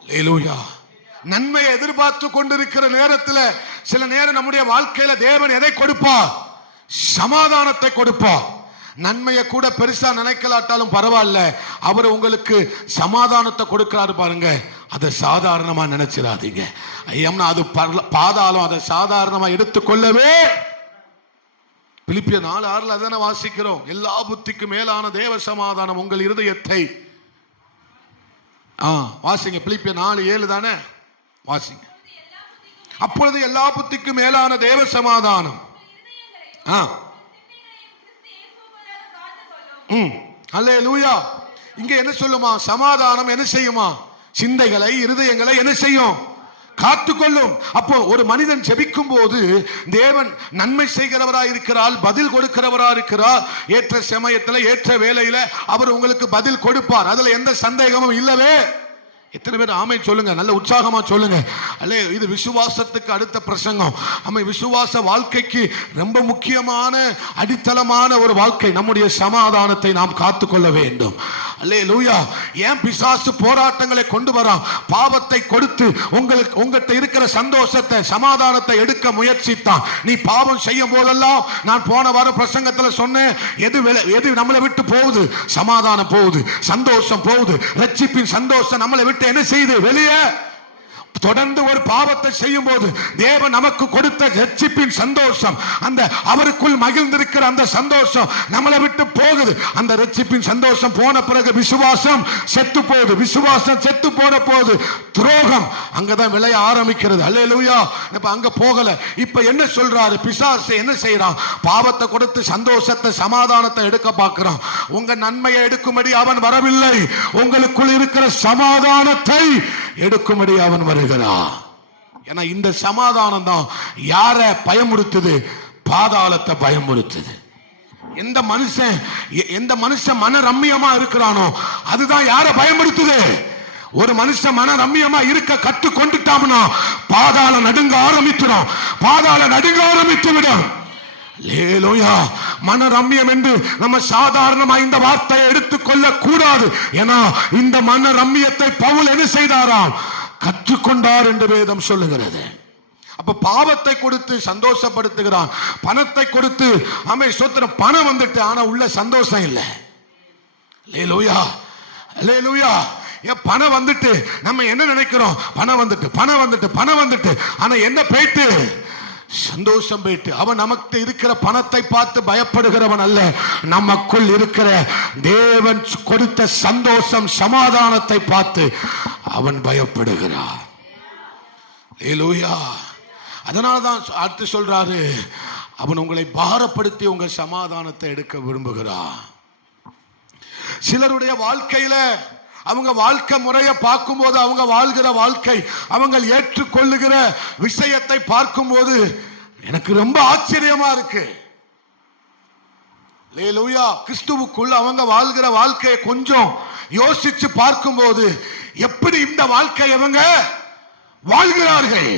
அல்லேலூயா. நன்மையை எதிர்பார்த்து கொண்டிருக்கிற நேரத்தில் சில நேரம் நம்முடைய வாழ்க்கையில தேவன் எதை கொடுப்பார்? சமாதானத்தை கொடுப்பார். நன்மையை கூட பெருசா நினைக்கலாட்டாலும் பரவாயில்ல, அவர் உங்களுக்கு சமாதானத்தை கொடுக்கிறாரு பாருங்க, அதை சாதாரணமா நினைச்சிடாதீங்க. ஐயம்னா அது பாதாளம், அதை சாதாரணமா எடுத்துக்கொள்ளவே. பிலிப்பியர் 4:6 அதான வாசிக்கிறோம். எல்லா புத்திக்கு மேலான தேவ சமாதானம் உங்கள் இருதயத்தை, வாசிங்க பிலிப்பியர் 4:7 தானே வாசிங்க. அப்பொழுது எல்லா புத்திக்கு மேலான தேவ சமாதானம் அல்லேலூயா. இங்க என்ன சொல்லுமா? சமாதானம் என்ன செய்யுமா? சிந்தைகளை, இருதயங்களை என்ன செய்யும்? காத்துக்கொள்ளும். அப்போ ஒரு மனிதன் ஜெபிக்கும் போது தேவன் நன்மை செய்கிறவராய் இருக்கிறார், பதில் கொடுக்கிறவராய் இருக்கிறார். ஏற்ற சமயத்தில், ஏற்ற வேளையில அவர் உங்களுக்கு பதில் கொடுப்பார். அதுல எந்த சந்தேகமும் இல்லவே எத்தனை பேர் ஆமை சொல்லுங்க, நல்ல உற்சாகமா சொல்லுங்க. அல்ல, இது விசுவாசத்துக்கு அடுத்த பிரசங்கம். ஆமை, விசுவாச வாழ்க்கைக்கு ரொம்ப முக்கியமான அடித்தளமான ஒரு வாழ்க்கை நம்முடைய சமாதானத்தை நாம் காத்துக்கொள்ள வேண்டும். அல்லேலூயா. ஏன் பிசாசு போராட்டங்களை கொண்டு வரான்? பாவத்தை கொடுத்து உங்கள்கிட்ட இருக்கிற சந்தோஷத்தை, சமாதானத்தை எடுக்க முயற்சித்தான். நீ பாவம் செய்யும் போதெல்லாம், நான் போன வாரம் பிரசங்கத்தில் சொன்னேன், எது நம்மளை விட்டு போகுது? சமாதானம் போகுது, சந்தோஷம் போகுது. ரட்சிப்பின் சந்தோஷம் நம்மளை விட்டு என்ன செய்து வெளியே? தொடர்ந்து ஒரு பாவத்தை செய்யும் போது தேவன் நமக்கு கொடுத்த ரட்சிப்பின் சந்தோஷம், அந்த அவருக்குள் மகிழ்ந்திருக்கிற அந்த சந்தோஷம் நம்மளை விட்டு போகுது. அந்த ரட்சிப்பின் சந்தோஷம் போன பிறகு விசுவாசம் செத்து போகுது. விசுவாசம் செத்து போன போது துரோகம் அங்கதான் விளைய ஆரம்பிக்கிறது. அல்லேலூயா. இப்ப அங்க போகல. இப்ப என்ன சொல்றாரு பிசாசு? என்ன செய்யறான்? பாவத்தை கொடுத்து சந்தோஷத்தை, சமாதானத்தை எடுக்க பார்க்கிறான். உங்க நன்மையை எடுக்கும்படி அவன் வரவில்லை, உங்களுக்குள் இருக்கிற சமாதானத்தை எடுக்கும்படி அவன் வருகிறான். ஏன்னா இந்த சமாதானம் தான் யார பயமுறுத்துது? பாதாளத்தை பயமுறுத்துது. எந்த மனுஷன் மன ரம்மியமா இருக்கிறானோ அதுதான் யார பயமுறுத்துது? ஒரு மனுஷன் மன ரம்மியமா இருக்க கத்து கொண்டுட்டாம்னா பாதாள நடுங்க ஆரம்பிச்சிடும். பாதாள நடுங்க ஆரம்பித்து விடும். அல்லேலூயா. மன ரம்மியம் என்று நம்ம சாதாரணமா இந்த வார்த்தையை எடுத்துக்கொள்ள கூடாது. ஏன்னா இந்த மன ரம்மியத்தை பவுல் என்ன செய்தாராம்? கற்றுக்கொண்டார் என்று வேதம் சொல்லுகிறது. அப்ப பாவத்தை கொடுத்து சந்தோஷப்படுத்துகிறான், பணத்தை கொடுத்து அமை சொத்திரம். பணம் வந்துட்டு, ஆனா உள்ள சந்தோஷம் இல்லை. அல்லேலூயா, அல்லேலூயா. பணம் வந்துட்டு நம்ம என்ன நினைக்கிறோம்? பணம் வந்துட்டு ஆனா என்ன போயிட்டு? சந்தோஷம் போயிட்டு. அவன் நமக்கு இருக்கிற பணத்தை பார்த்து பயப்படுகிறவன் அல்ல, நமக்குள் இருக்கிற தேவன் கொடுத்த சந்தோஷம், சமாதானத்தை பார்த்து அவன் பயப்படுகிறான். அல்லேலூயா. அதனால்தான் அடுத்து சொல்றாரு, அவன் உங்களை பாரப்படுத்தி உங்க சமாதானத்தை எடுக்க விரும்புகிறான். சிலருடைய வாழ்க்கையில அவங்க வாழ்க்கை முறையை பார்க்கும்போது, அவங்க வாழ்கிற வாழ்க்கை, அவங்க ஏற்றுக்கொள்ளுகிற விஷயத்தை பார்க்கும்போது எனக்கு ரொம்ப ஆச்சரியமா இருக்கு. அல்லேலூயா. கிறிஸ்துவுக்குள் அவங்க வாழ்கிற வாழ்க்கையை கொஞ்சம் யோசிச்சு பார்க்கும்போது எப்படி இந்த வாழ்க்கை அவங்க வாழ்கிறார்கள்?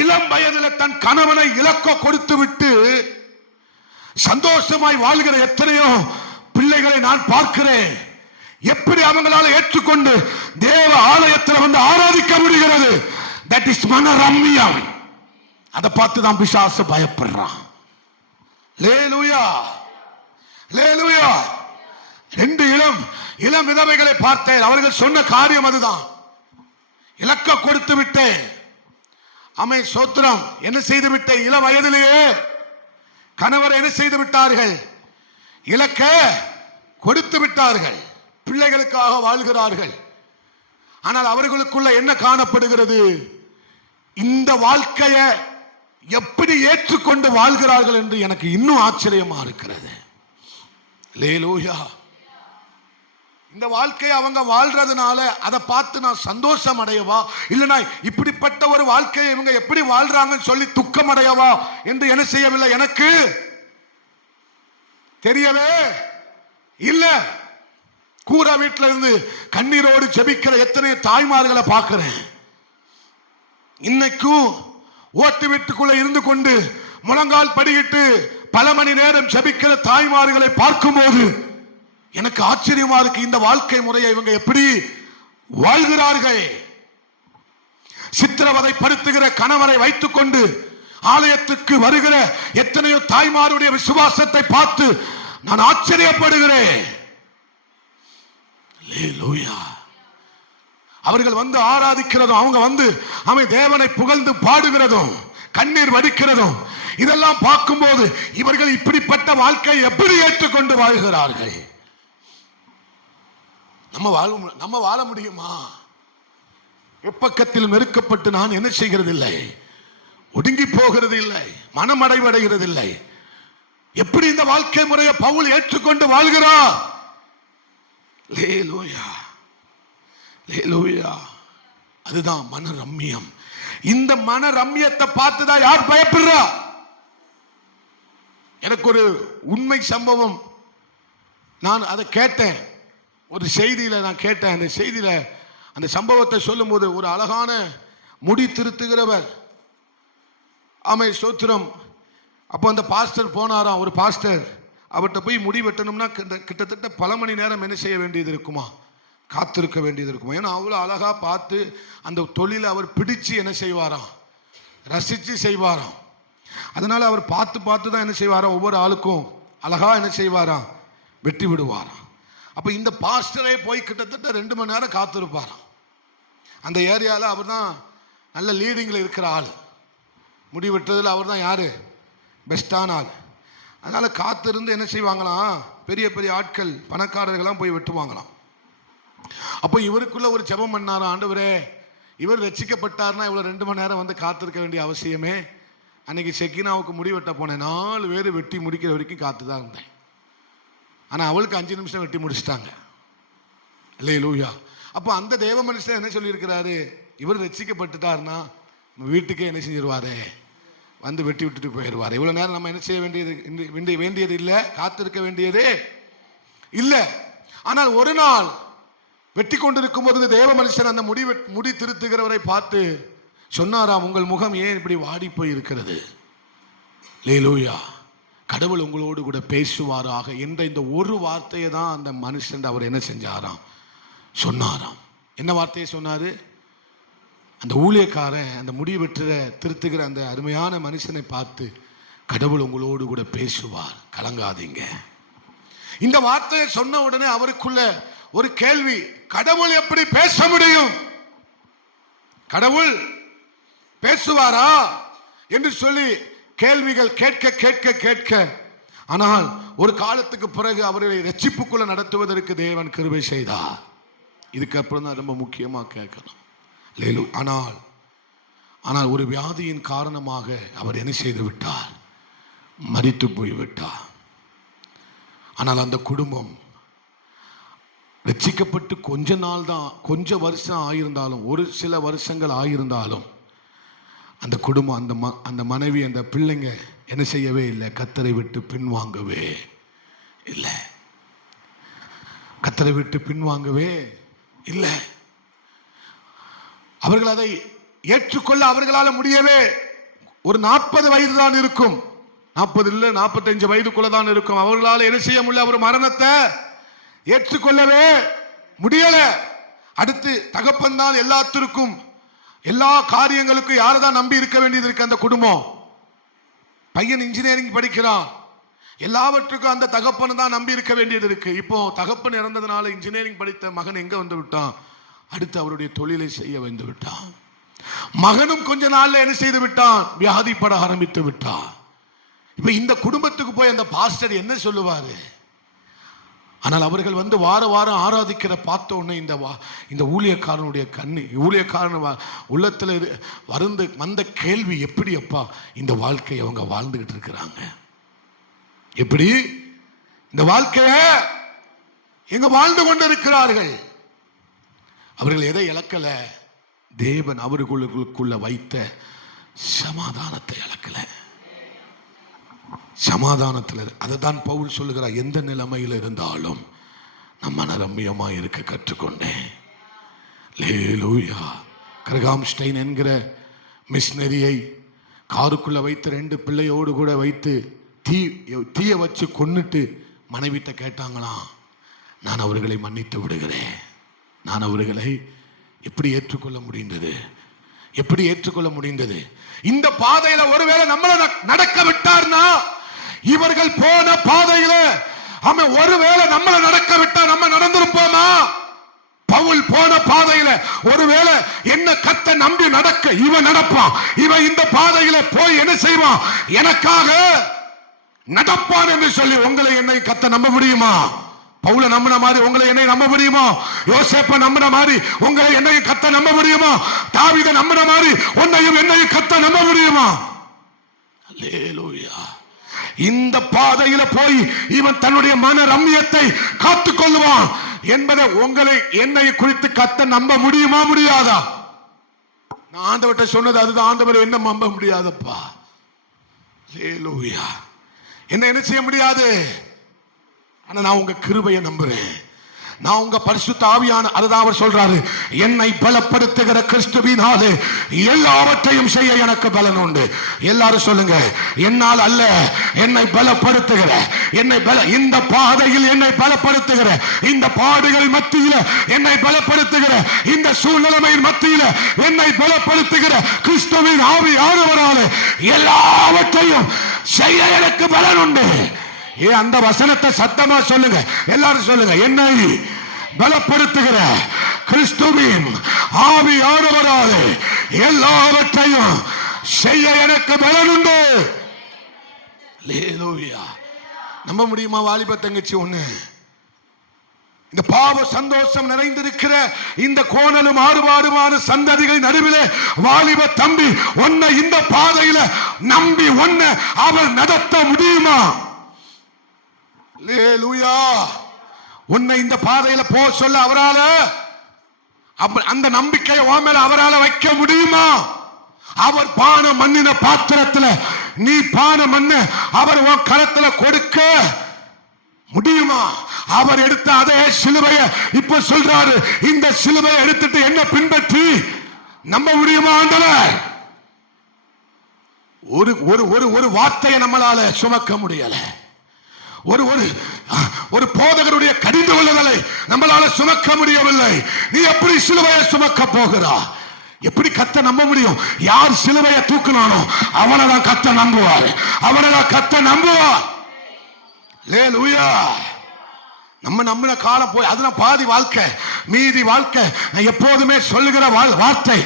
இளம் வயதில் தன் கணவனை இலக்க கொடுத்து விட்டு சந்தோஷமாய் வாழ்கிற எத்தனையோ பிள்ளைகளை நான் பார்க்கிறேன். எப்படி அவங்களால ஏற்றுக்கொண்டு தேவ ஆலயத்தில் வந்து ஆராதிக்க முடிகிறது? தட் இஸ் மன ரம்மியம். அதை பார்த்து தான் பிசாசு பயப்படுறான். அல்லேலூயா, அல்லேலூயா. 2 இளம் விதவைகளை பார்த்தேன். அவர்கள் சொன்ன காரியம் அதுதான். இலக்க கொடுத்து விட்டேன். அமை சோத்திரம். என்ன செய்து விட்டேன்? இளம் வயதிலேயே கணவர் என்ன செய்து விட்டார்கள்? இலக்க கொடுத்து விட்டார்கள். பிள்ளைகளுக்காக வாழ்கிறார்கள். ஆனால் அவர்களுக்குள்ள என்ன காணப்படுகிறது? இந்த வாழ்க்கையை எப்படி ஏற்றுக்கொண்டு வாழ்கிறார்கள் என்று எனக்கு இன்னும் ஆச்சரியமா இருக்கிறது. அல்லேலூயா. இந்த வாழ்க்கையை அவங்க வாழ்றதுனால அதை பார்த்து நான் சந்தோஷம் அடையவா, இல்லைனா இப்படிப்பட்ட ஒரு வாழ்க்கையை இவங்க எப்படி வாழ்றாங்கன்னு சொல்லி துக்கம் அடையவா என்று என்ன செய்யவில்லை, எனக்கு தெரியவே இல்ல. கூரா வீட்டில இருந்து கண்ணீரோடு ஜெபிக்கிற எத்தனை தாய்மார்களை பார்க்கிறேன். இன்னைக்கும் ஓட்டு வீட்டுக்குள்ள இருந்து கொண்டு முழங்கால் படியிட்டு பல மணி நேரம் ஜெபிக்கிற தாய்மார்களை பார்க்கும்போது எனக்கு ஆச்சரியமா இருக்கு. இந்த வாழ்க்கை முறையை இவங்க எப்படி வாழ்கிறார்கள்? சித்திரவதை படுத்துகிற கணவரை வைத்துக் கொண்டு ஆலயத்துக்கு வருகிற எத்தனையோ தாய்மாருடைய விசுவாசத்தை பார்த்து நான் ஆச்சரியப்படுகிறேன். அல்லேலூயா. அவர்கள் வந்து ஆராதிக்கிறதும், அவங்க வந்து அவன் தேவனை புகழ்ந்து பாடுகிறதும், கண்ணீர் வடிக்கிறதும், இதெல்லாம் பார்க்கும்போது இவர்கள் இப்படிப்பட்ட வாழ்க்கை எப்படி ஏற்றுக்கொண்டு வாழ்கிறார்கள்? நம்ம வாழ முடியுமா? எப்பக்கத்தில் நெருக்கப்பட்டு நான் என்ன செய்கிறது இல்லை, ஒடுங்கி போகிறது இல்லை, மனமடைவடைகிறது இல்லை. எப்படி இந்த வாழ்க்கை முறையை பவுல் ஏற்றுக்கொண்டு வாழ்கிறார்? அல்லேலூயா, அல்லேலூயா. அதுதான் மன ரம்மியம். இந்த மன ரம்மியத்தை பார்த்துதான் யார் பயப்படுறா? எனக்கு ஒரு உண்மை சம்பவம், நான் அதை கேட்டேன். ஒரு செய்தியில நான் கேட்டேன். அந்த செய்தியில அந்த சம்பவத்தை சொல்லும் போது ஒரு அழகான முடி திருத்துகிறவர், ஆமை ஸ்தோத்திரம். அப்போ அந்த பாஸ்டர் போனாராம். ஒரு பாஸ்டர் அவர்கிட்ட போய் முடி வெட்டணும்னா கிட்டத்தட்ட பல மணி நேரம் என்ன செய்ய வேண்டியது இருக்குமா, காத்திருக்க வேண்டியது இருக்குமா. ஏன்னா அவ்வளோ அழகா பார்த்து அந்த தொழிலை அவர் பிடிச்சு என்ன செய்வாராம், ரசிச்சு செய்வாராம். அதனால அவர் பார்த்து பார்த்து தான் என்ன செய்வாராம், ஒவ்வொரு ஆளுக்கும் அழகா என்ன செய்வாராம், வெட்டி விடுவாராம். அப்ப இந்த பாஸ்டரே போய் கிட்டத்தட்ட 2 மணி நேரம் காத்திருப்பாராம். அந்த ஏரியாவில் அவர் தான் நல்ல லீடிங்கில் இருக்கிற ஆள், முடி வெட்டுறதுல அவர் தான் யாரு, பெஸ்டான ஆள். அதனால காத்திருந்து என்ன செய்வாங்களாம், பெரிய பெரிய ஆட்கள் பணக்காரர்கள்லாம் போய் வெட்டுவாங்களாம். அப்போ இவருக்குள்ள ஒரு ஜெபம் பண்ணாராம், ஆண்டவரே இவர் ரட்சிக்கப்பட்டார்னா இவ்வளோ 2 மணி நேரம் வந்து காத்திருக்க வேண்டிய அவசியமே. அன்னைக்கு செக்கினாவுக்கு முடி வெட்ட போனேன், 4 பேர் வெட்டி முடிக்கிற வரைக்கும் காத்து தான் இருந்தேன். ஆனால் அவளுக்கு 5 நிமிஷம் வெட்டி முடிச்சிட்டாங்க. அல்லேலூயா. அப்போ அந்த தேவ மனுஷன் என்ன சொல்லியிருக்கிறாரு, இவர் ரட்சிக்கப்பட்டுட்டாருன்னா வீட்டுக்கே என்ன செஞ்சிருவாரு, வந்து வெட்டி விட்டுட்டு போயிடுவார். இவ்வளோ நேரம் நம்ம என்ன செய்ய வேண்டியது இல்லை, காத்திருக்க வேண்டியதே இல்லை. ஆனால் ஒரு நாள் வெட்டி கொண்டிருக்கும் போது தேவ மனுஷன் அந்த முடி திருத்துகிறவரை பார்த்து சொன்னாராம், உங்கள் முகம் ஏன் இப்படி வாடி போய் இருக்கிறது, அல்லேலூயா, கடவுள் உங்களோடு கூட பேசுவாராக என்ற இந்த ஒரு வார்த்தையை தான் அந்த மனுஷன் அவர் என்ன செஞ்சாராம், சொன்னாராம். என்ன வார்த்தையை சொன்னாரு, அந்த ஊழியக்காரன் அந்த முடி வெட்டுற திருத்துகிற அந்த அருமையான மனுஷனை பார்த்து, கடவுள் உங்களோடு கூட பேசுவார், கலங்காதீங்க. இந்த வார்த்தையை சொன்ன உடனே அவருக்குள்ள ஒரு கேள்வி, கடவுள் எப்படி பேச முடியும், கடவுள் பேசுவாரா என்று சொல்லி கேள்விகள் கேட்க கேட்க கேட்க, ஆனால் ஒரு காலத்துக்கு பிறகு அவர்களை ரட்சிப்புக்குள்ள நடத்துவதற்கு தேவன் கிருபை செய்தார். இதுக்கப்புறம் தான் ரொம்ப முக்கியமா கேட்கணும். ஆனால் ஒரு வியாதியின் காரணமாக அவர் என்ன செய்து விட்டார், மரித்து போய்விட்டார். ஆனால் அந்த குடும்பம் ரட்சிக்கப்பட்டு கொஞ்ச நாள் தான், கொஞ்ச வருஷம் ஆயிருந்தாலும், ஒரு சில வருஷங்கள் ஆயிருந்தாலும் அந்த குடும்பம், அந்த மனைவி, அந்த பிள்ளைங்க என்ன செய்யவே இல்லை, கர்த்தரை விட்டு பின்வாங்கவே இல்லை, கர்த்தரை விட்டு பின்வாங்கவே இல்லை. அவர்கள் அதை ஏற்றுக்கொள்ள அவர்களால் முடியவே, ஒரு 40 வயது தான் இருக்கும், 40 இல்லை 45 வயதுக்குள்ள தான் இருக்கும். அவர்களால் என்ன செய்ய முடியல, அவர் மரணத்தை ஏற்றுக்கொள்ளவே முடியல. அடுத்து தகப்பன் தான் எல்லாத்திற்கும், எல்லா காரியங்களுக்கும் யாரதான் நம்பி இருக்க வேண்டியது இருக்கு அந்த குடும்பம். பையன் இன்ஜினியரிங் படிக்கிறான், எல்லாவற்றுக்கும் அந்த தகப்பனை தான் நம்பி இருக்க வேண்டியது இருக்கு. இப்போ தகப்பன் இறந்ததுனால இன்ஜினியரிங் படித்த மகன் எங்க வந்து விட்டான், அடுத்து அவருடைய தொழிலை செய்ய வந்து விட்டான். மகனும் கொஞ்ச நாள்ல என்ன செய்து விட்டான், வியாதிப்பட ஆரம்பித்து விட்டான். இப்ப இந்த குடும்பத்துக்கு போய் அந்த பாஸ்டர் என்ன சொல்லுவாரு. ஆனால் அவர்கள் வந்து வார வாரம் ஆராதிக்கிற பார்த்த உடனே இந்த ஊழியக்காரனுடைய ஊழியக்காரன் உள்ளத்துல வந்த கேள்வி, எப்படி அப்பா இந்த வாழ்க்கையை அவங்க வாழ்ந்துகிட்டு இருக்கிறாங்க, எப்படி இந்த வாழ்க்கைய எங்க வாழ்ந்து கொண்டிருக்கிறார்கள். அவர்கள் எதை இழக்கல, தேவன் அவர்களுக்குள்ள வைத்த சமாதானத்தை இழக்கல. சமாதானத்தில் அதுதான் பவுல் சொல்லுகிறார், எந்த நிலைமையில் இருந்தாலும் நான் மனரம்யமா இருக்க கற்றுக்கொண்டேன். அல்லேலூயா. கிரகாம்ஸ்டைன் என்கிற மிஷனரியை காருக்குள்ள வைத்து 2 பிள்ளையோடு கூட வைத்து தீய வச்சு கொன்னுட்டு மனைவிட்ட கேட்டாங்களாம், நான் அவர்களை மன்னித்து விடுகிறேன். நான் அவர்களை எப்படி ஏற்றுக்கொள்ள முடிந்தது, எப்படி ஏற்றுக்கொள்ள முடிந்தது. இந்த பாதையில ஒருவேளை நம்மள நடக்க விட்டார்னா, இவர்கள் போன பாதையில அவன் ஒருவேளை நம்மள நடக்க விட்டா நம்ம நடந்திருப்போமா? பவுல் போன பாதையில ஒருவேளை என்ன கத்த நம்பி நடக்க இவன் நடப்பான். இவன் இந்த பாதையில போய் என்ன செய்வான், எனக்காக நடப்பான் என்று சொல்லி உங்களை என்னை கத்த நம்ப முடியுமா? பவுல நம்பின மாதிரி உங்களை என்னை நம்ப முடியுமா? யோசேப்ப நம்பின மாதிரி உங்களை என்னையும் கத்த நம்ப முடியுமா? தாவீத நம்பின மாதிரி உன்னையும் என்னையும் கத்த நம்ப முடியுமா? அல்லேலூயா. இந்த பாதையில போய் இவன் தன்னுடைய மன ரம்யத்தை காத்துக் கொள்வான் என்பதை உங்களை என்னை குறித்து கத்த நம்ப முடியுமா, முடியாதா? நான் ஆண்டவர்கிட்ட சொன்னது அதுதான், ஆண்டவர் என்ன நம்ப முடியாதப்பா. என்ன செய்ய முடியாது. ஆனா நான் உங்க கிருபையை நம்புறேன், நான் உங்க பரிசுத்த ஆவியான அதுதான் அவர் சொல்றாரு, என்னை பலப்படுத்துகிற கிறிஸ்துவினாலே எல்லாவற்றையும் செய்ய எனக்கு பலன் உண்டு. எல்லாரும் சொல்லுங்க, என்னால் அல்ல, என்னை பலப்படுத்துகிற, இந்த பாதையில் என்னை பலப்படுத்துகிற, இந்த பாடுகள் மத்தியில என்னை பலப்படுத்துகிற, இந்த சூழ்நிலையின் மத்தியில என்னை பலப்படுத்துகிற கிறிஸ்துவின் ஆவியானவராலே எல்லாவற்றையும் செய்ய எனக்கு பலன் உண்டு. அந்த வசனத்தை சத்தமா சொல்லுங்க, எல்லாரும் சொல்லுங்க, என்னை பலப்படுத்துகிற கிறிஸ்துவின் ஆவியானவராலே எல்லாவற்றையும் செய்ய எனக்கு பலன் உண்டு. அல்லேலூயா. நம்ப முடியுமா வாலிப தங்கச்சி ஒண்ணு? இந்த பாவ சந்தோஷம் நிறைந்திருக்கிற இந்த கோணலும் ஆறுபாடுமான சந்ததிகள் நடுவிலே வாலிப தம்பி உன்னை இந்த பாதையில நம்பி உன்னை அவர் நடத்த முடியுமா? அல்லேலூயா. உன்னை இந்த பாதையில போ சொல்ல அவரால, அந்த நம்பிக்கையை உன் மேல அவரால வைக்க முடியுமா? அவர் பான மண்ணின பாத்திரத்துல நீ பான மண்ண அவர் உன் கரத்துல கொடுக்க முடியுமா? அவர் எடுத்த அதே சிலுவையை இப்ப சொல்றாரு, இந்த சிலுவையை எடுத்துட்டு என்ன பின்பற்றி நம்ப முடியுமா? ஆண்டவர் ஒரு வார்த்தையை நம்மளால சுமக்க முடியல. ஒரு போதகருடைய கடிந்து கொள்ளுதலை நம்மளால சுமக்க முடியவில்லை. நீ எப்படி சிலுவையை சுமக்க போகிறா? எப்படி கத்த நம்ப முடியும்? யார் சிலுவையை தூக்கினானோ அவனைதான் கத்த நம்புவார், அவனைதான் கத்த நம்புவார். அல்லேலூயா. நம்ம நம்பின காலம் போய் அதுல பாதி வாழ்க்கை, மீதி வாழ்க்கை. நான் எப்போதுமே சொல்லுகிற வார்த்தை,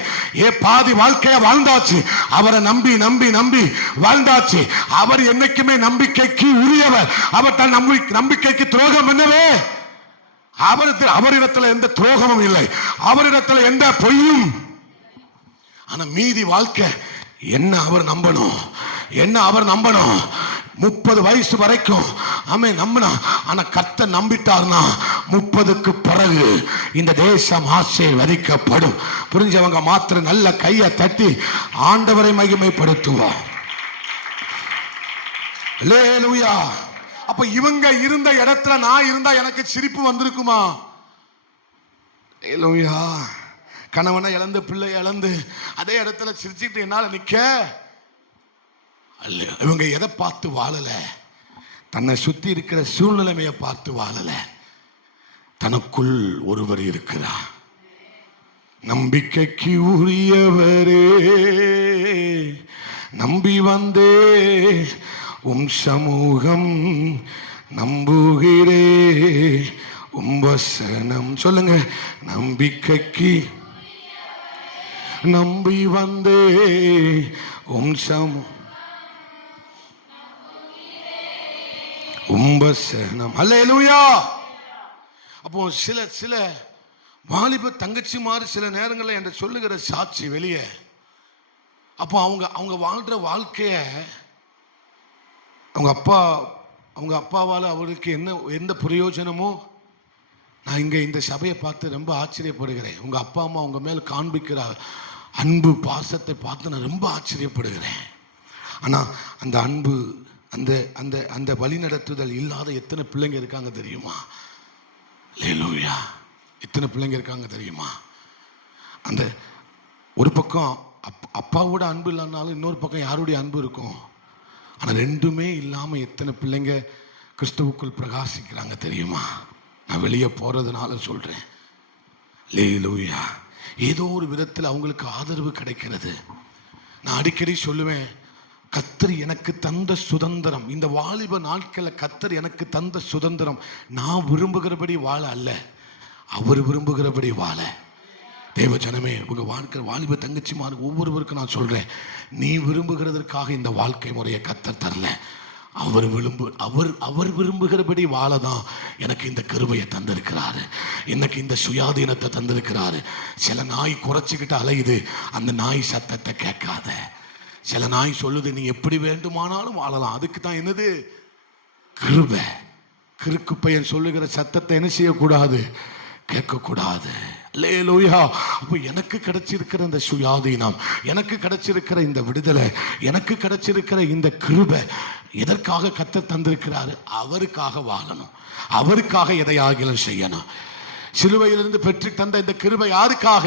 பாதி வாழ்க்கைய வாழ்ந்தாச்சு. அவரை நம்பி நம்பி நம்பி வாழ்ந்தாச்சு. அவர் என்னைக்குமே நம்பிக்கைக்கு உரியவர். அவர் தன் நம்பிக்கைக்கு துரோகம் என்னவே? அவரிடத்துல எந்த துரோகமும் இல்லை, அவரிடத்துல எந்த பொய்யும். ஆனா மீதி வாழ்க்கை என்ன அவர் நம்பணும், என்ன அவர் நம்பணும். 30 வயசு வரைக்கும் அவன் நம்பினா. ஆனா கர்த்தர் நம்பிட்டார்னா 30க்கு பிறகு இந்த தேசம் ஆசீர்வதிக்கப்படும். புரிஞ்சவங்க மாத்திரம் நல்ல கையை தட்டி ஆண்டவரை மகிமைப்படுத்துவோம். அல்லேலூயா. அப்ப இவங்க இருந்த இடத்துல நான் இருந்தா எனக்கு சிரிப்பு வந்திருக்குமா? அல்லேலூயா. கணவனை இழந்து பிள்ளை இழந்து அதே இடத்துல சிரிச்சுட்டு என்னால நிக்க அல்ல. இவங்க எதை பார்த்து வாழல? தன்னை சுத்தி இருக்கிற சூழ்நிலைமையை பார்த்து வாழல. தனக்குள் ஒருவர் இருக்கிறார். நம்பிக்கைக்கு உரியவரே, நம்பி வந்தே உம் சமூகம் நம்புகிறே உம் வசனம். சொல்லுங்க, நம்பிக்கைக்கு நம்பி வந்தே உம் சமூகம் உம்பசனம். அல்லேலூயா. அப்போ சில வாலிப தங்கச்சி மாதிரி சில நேரங்களில் என்று சொல்லுகிற சாட்சி வெளியே. அப்போ அவங்க வாழ்ற வாழ்க்கைய அவங்க அப்பாவால் அவருக்கு எந்த பிரயோஜனமோ. நான் இங்க இந்த சபையை பார்த்து ரொம்ப ஆச்சரியப்படுகிறேன். உங்க அப்பா அம்மா உங்க மேல காண்பிக்கிற அன்பு பாசத்தை பார்த்து நான் ரொம்ப ஆச்சரியப்படுகிறேன். ஆனா அந்த அன்பு, அந்த அந்த அந்த வழி நடத்துதல் இல்லாத எத்தனை பிள்ளைங்க இருக்காங்க தெரியுமா? அல்லேலூயா. எத்தனை பிள்ளைங்க இருக்காங்க தெரியுமா? அந்த ஒரு பக்கம் அப்பாவோட அன்பு இல்லைனாலும் இன்னொரு பக்கம் யாருடைய அன்பு இருக்கும். ஆனா ரெண்டுமே இல்லாம எத்தனை பிள்ளைங்க கிறிஸ்துவுக்குள் பிரகாசிக்கிறாங்க தெரியுமா? நான் வெளியே போறதுனால சொல்றேன். அல்லேலூயா. ஏதோ ஒரு விதத்தில் அவங்களுக்கு ஆதரவு கிடைக்கிறது. நான் அடிக்கடி சொல்லுவேன், கர்த்தர் எனக்கு தந்த சுதந்திரம், இந்த வாலிப நாட்கள கர்த்தர் எனக்கு தந்த சுதந்திரம் நான் விரும்புகிறபடி வாழ அல்ல, அவர் விரும்புகிறபடி வாழ. தேவ ஜனமே, உங்க வாழ்க்கை வாலிப தங்கச்சிமார் ஒவ்வொருவருக்கும் நான் சொல்றேன், நீ விரும்புகிறதற்காக இந்த வாழ்க்கை முறையை கர்த்தர் தரல. அவர் விரும்புகிறபடி வாழதான் எனக்கு இந்த கிருபையை தந்திருக்கிறாரு, எனக்கு இந்த சுயாதீனத்தை தந்திருக்கிறாரு. சில நாய் குறைச்சிக்கிட்டு அலையுது, அந்த நாய் சத்தத்தை கேட்காத. சில நாய் சொல்லுது நீ எப்படி வேண்டுமானாலும் வாழலாம், அதுக்கு தான் என்னது கிருபை. கிறுக்கு பையன் சொல்லுகிற சத்தத்தை என்ன செய்யக்கூடாது, கேட்கக்கூடாது. அல்லேலூயா. அப்போ எனக்கு கிடைச்சிருக்கிற இந்த சுயாதீனம், எனக்கு கிடைச்சிருக்கிற இந்த விடுதலை, எனக்கு கிடைச்சிருக்கிற இந்த கிருபை எதற்காக கர்த்தர் தந்திருக்கிறாரு? அவருக்காக வாழணும், அவருக்காக எதையாகிலும் செய்யணும். சிலுவையிலிருந்து பெற்று தந்த இந்த கிருபை யாருக்காக?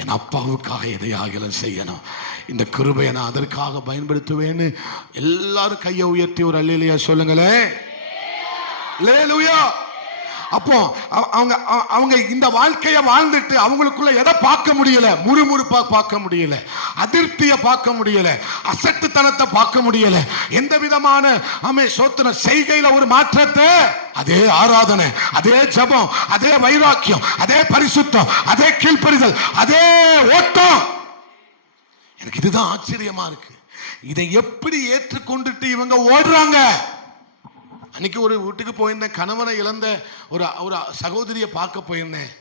என் அப்பாவுக்காக எதையாகிலும் செய்யணும், இந்த கிருபையை நான் அதற்காக பயன்படுத்துவேன்னு எல்லாரும் கையை உயர்த்தி ஒரு அல்லேலூயா சொல்லுங்களேன். அல்லேலூயா. அப்போ அவங்க இந்த வாழ்க்கையை வாழ்ந்துட்டு அவங்களுக்குள்ள எதை பார்க்க முடியல? முறுமுறுப்பா பார்க்க முடியல, அதிருப்தியை பார்க்க முடியல, அசட்டுத்தனத்தை பார்க்க முடியல, எந்த விதமான சோத்திர செய்கையில ஒரு மாற்றத்தை. அதே ஆராதனை, அதே ஜபம், அதே வைராக்கியம், அதே பரிசுத்தம், அதே கீழ்ப்படிதல், அதே ஓட்டம். எனக்கு இதுதான் ஆச்சரியமா இருக்கு. இதை எப்படி ஏற்றுக்கொண்டுட்டு இவங்க ஓடுறாங்க? அன்னைக்கு ஒரு வீட்டுக்கு போயிருந்தேன், கணவனை இழந்த ஒரு சகோதரியை பார்க்க போயிருந்தேன்.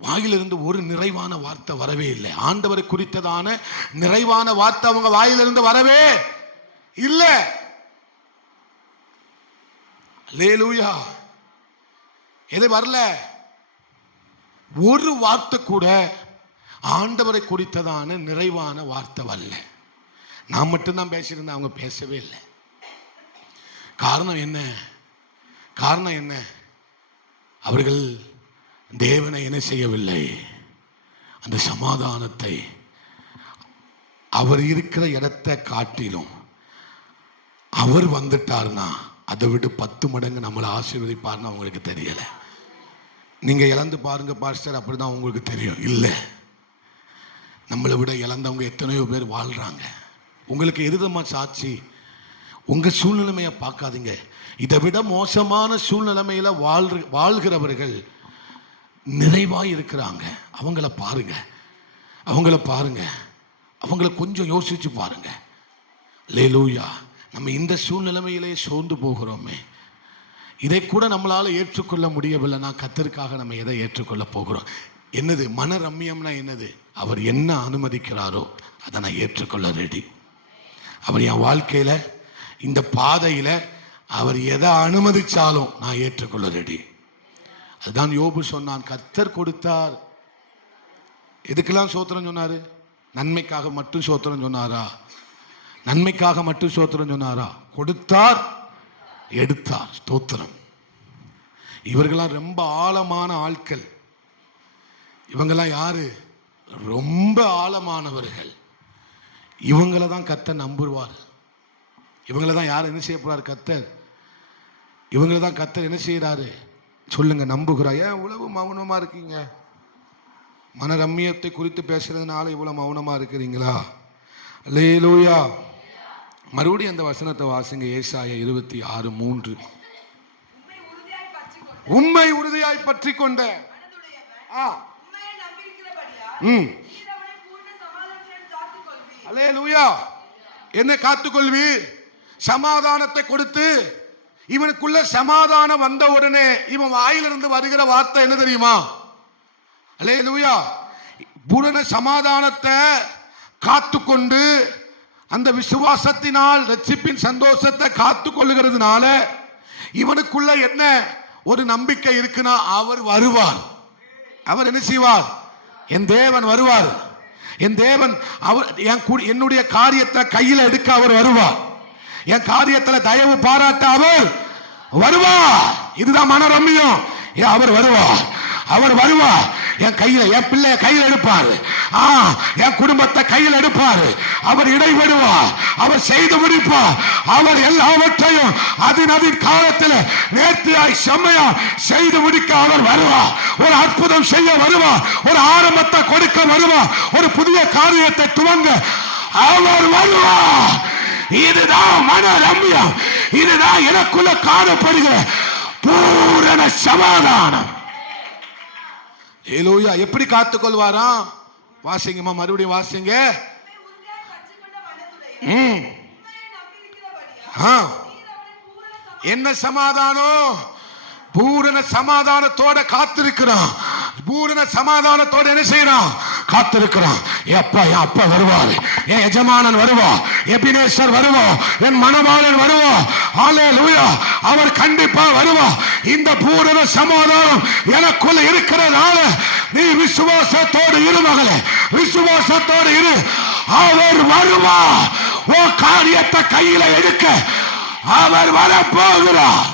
வாயிலிருந்து ஒரு நிறைவான வார்த்தை வரவே இல்லை. ஆண்டவரை குறித்ததான நிறைவான வார்த்தை அவங்க வாயிலிருந்து வரவே இல்லை. அல்லேலூயா. எது வரல? ஒரு வார்த்தை கூட ஆண்டவரை குறித்ததான நிறைவான வார்த்தை வரல. நான் மட்டும்தான் பேசியிருந்தேன், அவங்க பேசவே இல்லை. காரணம் என்ன? காரணம் என்ன? அவர்கள் தேவனை என்ன செய்யவில்லை? அந்த சமாதானத்தை, அவர் இருக்கிற இடத்தை காட்டிலும் அவர் வந்துட்டார்னா அதை விட 10 மடங்கு நம்மளை ஆசீர்வதிப்பார்னு அவங்களுக்கு தெரியல. நீங்க இழந்து பாருங்க பாஸ்டர், அப்படிதான் உங்களுக்கு தெரியும். இல்லை, நம்மளை விட இழந்தவங்க எத்தனையோ பேர் வாழ்றாங்க. உங்களுக்கு எதுதமா சாட்சி? உங்க சூழ்நிலைமையை பார்க்காதீங்க. இதை விட மோசமான சூழ்நிலைமையில வாழ்கிறவர்கள் நிறைவாய் இருக்கிறாங்க. அவங்கள பாருங்க, அவங்கள பாருங்க, அவங்கள கொஞ்சம் யோசிச்சு பாருங்க. அல்லேலூயா. நம்ம இந்த சூழ்நிலைமையிலே சோர்ந்து போகிறோமே, இதை கூட நம்மளால ஏற்றுக்கொள்ள முடியவில்லை. நான் கர்த்தருக்காக நம்ம எதை ஏற்றுக்கொள்ள போகிறோம்? என்னது மன ரம்மியம்னா? என்னது? அவர் என்ன அனுமதிக்கிறாரோ அதை நான் ஏற்றுக்கொள்ள ரெடி. அவர் என் வாழ்க்கையில இந்த பாதையில அவர் எதை அனுமதிச்சாலும் நான் ஏற்றுக்கொள்ள ரெடி. அதுதான் யோபு சொன்னான், கர்த்தர் கொடுத்தார். எதுக்கெல்லாம் சோத்திரம் சொன்னாரு? நன்மைக்காக மட்டும் சோத்திரம் சொன்னாரா? நன்மைக்காக மட்டும் சோத்திரம் சொன்னாரா? கொடுத்தார், எடுத்தார். ஸ்தோத்திரம். இவர்களாம் ரொம்ப ஆழமான ஆட்கள். இவங்கெல்லாம் யாரு? ரொம்ப ஆழமானவர்கள். இவங்களை தான் கர்த்தர் நம்புவார். இவங்களை தான் யார் என்ன செய்ய போறாரு? கர்த்தர். இவங்களை தான் கர்த்தர் என்ன செய்யறாரு? சொல்லுங்க, நம்புகிறார். ஏன் இவ்வளவு மௌனமா இருக்கீங்க? மன ரம்மியத்தை குறித்து பேசுறதுனால இவ்வளவு மௌனமா இருக்கிறீங்களா? அல்லேலூயா. மறுபடியும் அந்த வசனத்தை வாசிங்க. ஏசாயா 26:3. உம்மை உறுதியாய் பற்றி கொண்ட அல்லேலூயா. என்ன காத்துக்கொள்வீர்? சமாதானத்தை கொடுத்து. இவனுக்குள்ள சமாதானம் வந்த உடனே இவன் வாயிலிருந்து வருகிற வார்த்தை என்ன தெரியுமா? அல்லேலூயா. பூரண சமாதானத்தை காத்துக்கொண்டு அந்த விசுவாசத்தினால் ரட்சிப்பின் சந்தோஷத்தை காத்து கொள்ளுகிறதுனால இவனுக்குள்ள என்ன ஒரு நம்பிக்கை இருக்குன்னா, அவர் வருவார். அவர் என்ன செய்வார்? என் தேவன் வருவார். என் தேவன் அவர் என்னுடைய காரியத்தை கையில் எடுக்க அவர் வருவார். என் காரியத்தில் தயவு பாராட்ட அவர் வருவார். இதுதான் மனரம்மியம். அவர் வருவார், அவர் வருவார். என் கையில, என் பிள்ளைய கையில் எடுப்பாரு, என் குடும்பத்தை கையில் எடுப்பாரு. அவர் இடைவிடுவார், அவர் செய்து முடிப்பார். அவர் எல்லாவற்றையும் அதின் காலத்தில் நேர்த்தியாய் செம்மையா செய்து முடிக்க அவர் வருவார். ஒரு அற்புதம் செய்ய வருவார், ஒரு ஆரம்பத்தை கொடுக்க வருவார், ஒரு புதிய காரியத்தை துவங்க அவர் வருவார். இதுதான் மன ரம்மியம். இதுதான் எனக்குள்ள காணப்படுகிற பூரண சமாதானம். ஏலோயா. எப்படி காத்துக்கொள்வாரா? வாசிங்கம்மா, மறுபடியும் வாசிங்க. என்ன சமாதானம்? பூரண சமாதானத்தோட காத்திருக்கிறான். பூரண சமாதானத்தோட என்ன செய்யறான்? காத்திருக்கிறான். எப்ப என் அப்பா வருவார், என் எஜமானன் வருவார், எபினேசர் வருவார், என் மணவாளன் வருவார். ஹல்லேலூயா. அவர் கண்டிப்பா வருவார். இந்த பூரண சமாதானம் எனக்குள்ள இருக்கிறனால நீ விசுவாசத்தோடு இரு மகளே, விசுவாசத்தோடு இரு. அவர் வருவார். உன் காரியத்தை கையில எடுக்க அவர் வரப்போகிறார்.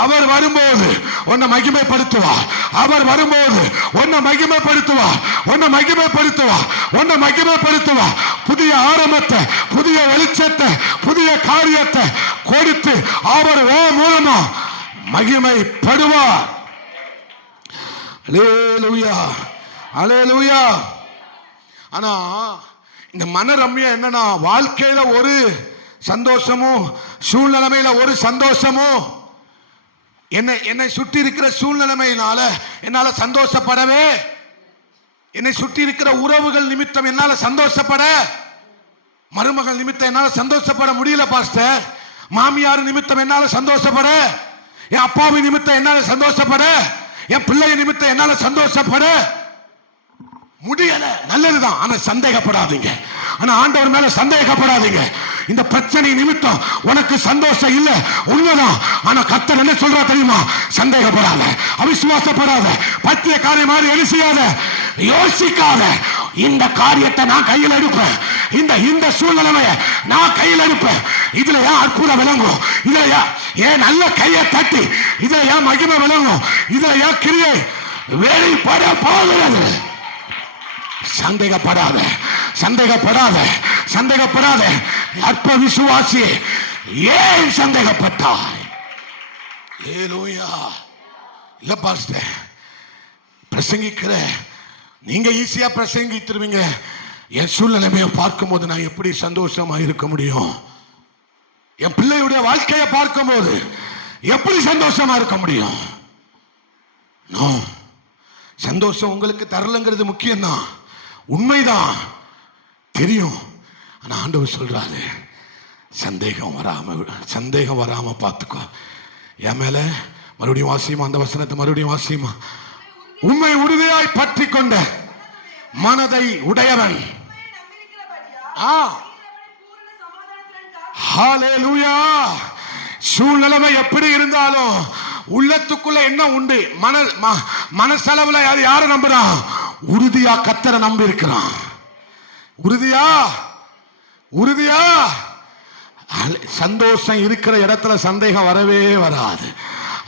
அவர் வரும்போது உன்னை மகிமைப்படுத்துவார். அவர் வரும்போது உன்னை மகிமைப்படுத்துவார், உன்னை மகிமைப்படுத்துவார், உன்னை மகிமைப்படுத்துவார். புதிய ஆரம்பத்தை, புதிய வெளிச்சத்தை, புதிய காரியத்தை கொடுத்து அவர் மூலமா மகிமைப்படுவார். அல்லேலூயா, அல்லேலூயா. ஆனா இந்த மனரம்யம் என்னன்னா, வாழ்க்கையில ஒரு சந்தோஷமும் சூழ்நிலைமையில ஒரு சந்தோஷமும் என்னை சுற்றி இருக்கிற சூழ்நிலைமையினால என்னால சந்தோஷப்படவே, என்னை சுற்றி இருக்கிற உறவுகள் நிமித்தம் என்னால சந்தோஷப்பட, மருமகள் நிமித்தம் என்னால சந்தோஷப்பட முடியல பாஸ்டர். மாமியார் நிமித்தம் என்னால சந்தோஷப்பட, என் அப்பாவி நிமித்தம் என்னால சந்தோஷப்பட, என் பிள்ளை நிமித்தம் என்னால சந்தோஷப்பட முடியல. நல்லதுதான், ஆனா சந்தேகப்படாதீங்க. ஆனா ஆண்டவர் மேல சந்தேகப்படாதீங்க. இந்த பிரச்சனை நிமித்தம் உனக்கு சந்தோஷம் இல்ல, உண்மைதான். ஆனா கர்த்தர் என்ன சொல்றா தெரியுமா? சந்தேகப்படாத, அவிசுவாசப்படாத, பத்திய காரியம் மாதிரி எழுசியாத, யோசிக்காத. இந்த காரியத்தை நான் கையில் எடுப்பேன், இந்த சூழ்நிலைமைய நான் கையில் எடுப்பேன். இதுல ஏன் அற்புதம் விளங்கும், இதுல ஏன் நல்ல கையை தட்டி, இதுல ஏன் மகிமை விளங்கும், இதுல ஏன் கிரியை வெளிப்பட போகிறது. சந்தேகப்படாத, சந்தேகப்படாத, சந்தேகப்படாத. அற்ப விசுவாசி, ஏன் சந்தேகப்பட்டாய்? ஹல்லேலூயா. இல்ல பாஸ்டர், பிரசங்கிக்கிற நீங்க ஈஸியா பிரசங்கித்துருவீங்க. என் சூழ்நிலைமையை பார்க்கும் போது நான் எப்படி சந்தோஷமா இருக்க முடியும்? என் பிள்ளையுடைய வாழ்க்கையை பார்க்கும் போது எப்படி சந்தோஷமா இருக்க முடியும்? சந்தோஷம் உங்களுக்கு தரலங்கிறது முக்கியம்தான், உண்மைதான், தெரியும். ஆனா ஆண்டவர் சொல்றாரு, சந்தேகம் வராம பார்த்துக்கோ. என் மேல மறுபடியும் வாசியுமா, அந்த வசனத்தை மறுபடியும் வாசியுமா. உண்மை உறுதியாய் பற்றி கொண்ட மனதை உடையவன். ஹல்லேலூயா. சூழ்நிலைமை எப்படி இருந்தாலும் உள்ளத்துக்குள்ள என்ன உண்டு? மனசளவுல யாரை நம்புறான்? உறுதியா கர்த்தரை நம்பி இருக்கிறான். உறுதியா, உறுதியா. சந்தோஷம் இருக்கிற இடத்துல சந்தேகம் வரவே வராது.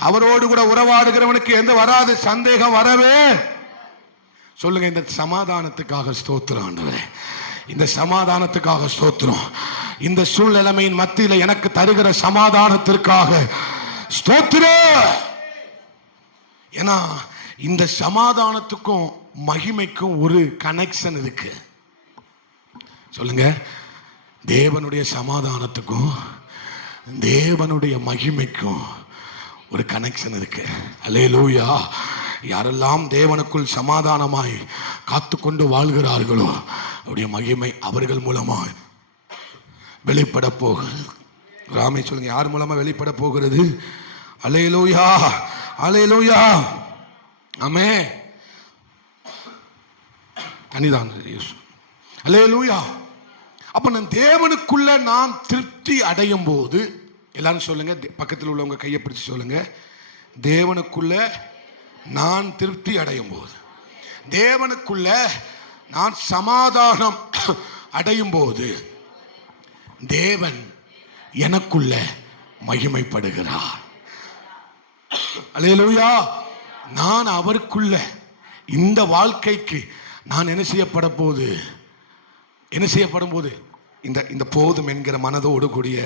அவரோடு கூட உறவாடுகிறவனுக்கு எந்த வராது, சந்தேகம் வரவே. சொல்லுங்க, இந்த சமாதானத்துக்காக ஸ்தோத்திரம் ஆண்டவரே, இந்த சமாதானத்துக்காக ஸ்தோத்திரம். இந்த சூழ்நிலைமையின் மத்தியில எனக்கு தருகிற சமாதானத்திற்காக ஸ்தோத்திரம். ஏன்னா இந்த சமாதானத்துக்கும் மகிமைக்கும் ஒரு கனெக்ஷன் இருக்கு. சொல்லுங்க, தேவனுடைய சமாதானத்துக்கும் தேவனுடைய மகிமைக்கும் ஒரு கனெக்ஷன் இருக்கு. அல்லேலூயா. யாரெல்லாம் தேவனுக்குள் சமாதானமாய் காத்துக்கொண்டு வாழ்கிறார்களோ அவருடைய மகிமை அவர்கள் மூலமாய் வெளிப்பட போகிறது. ராமே சொல்லுங்க, யார் மூலமா வெளிப்பட போகிறது? அல்லேலூயா, அல்லேலூயா. ஆமே, அனிதான். அல்லேலூயா. அப்ப நான் தேவனுக்குள்ள நான் திருப்தி அடையும் போது, எல்லாரும் சொல்லுங்க, பக்கத்தில் உள்ளவங்க கையை பிடிச்சு சொல்லுங்க, தேவனுக்குள்ள நான் திருப்தி அடையும் போது, தேவனுக்குள்ள நான் சமாதானம் அடையும் போது, தேவன் எனக்குள்ள மகிமைப்படுகிறார். அல்லேலூயா. நான் அவருக்குள்ள இந்த வாழ்க்கைக்கு நான் என்ன செய்யப்படும் போது இந்த போதும் என்கிற மனதோடு கூடிய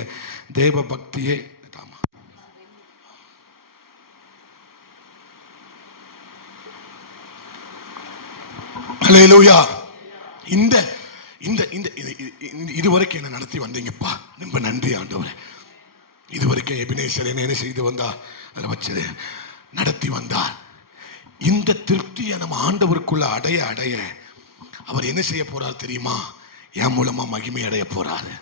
தேவ பக்தியே. அல்லேலூயா. இந்த இந்த இதுவரைக்கும் என்ன நடத்தி வந்தீங்கப்பா, ரொம்ப நன்றி ஆண்டவரே. இதுவரைக்கும் எபினேசர் என்ன செய்து வந்தா, அதை வச்சது நடத்தி வந்தார். இந்த திருப்தியை நம்ம ஆண்டவருக்குள்ள அடைய அடைய அவர் என்ன செய்ய போறார் தெரியுமா? என் மூலமா மகிமை அடைய போறாரு,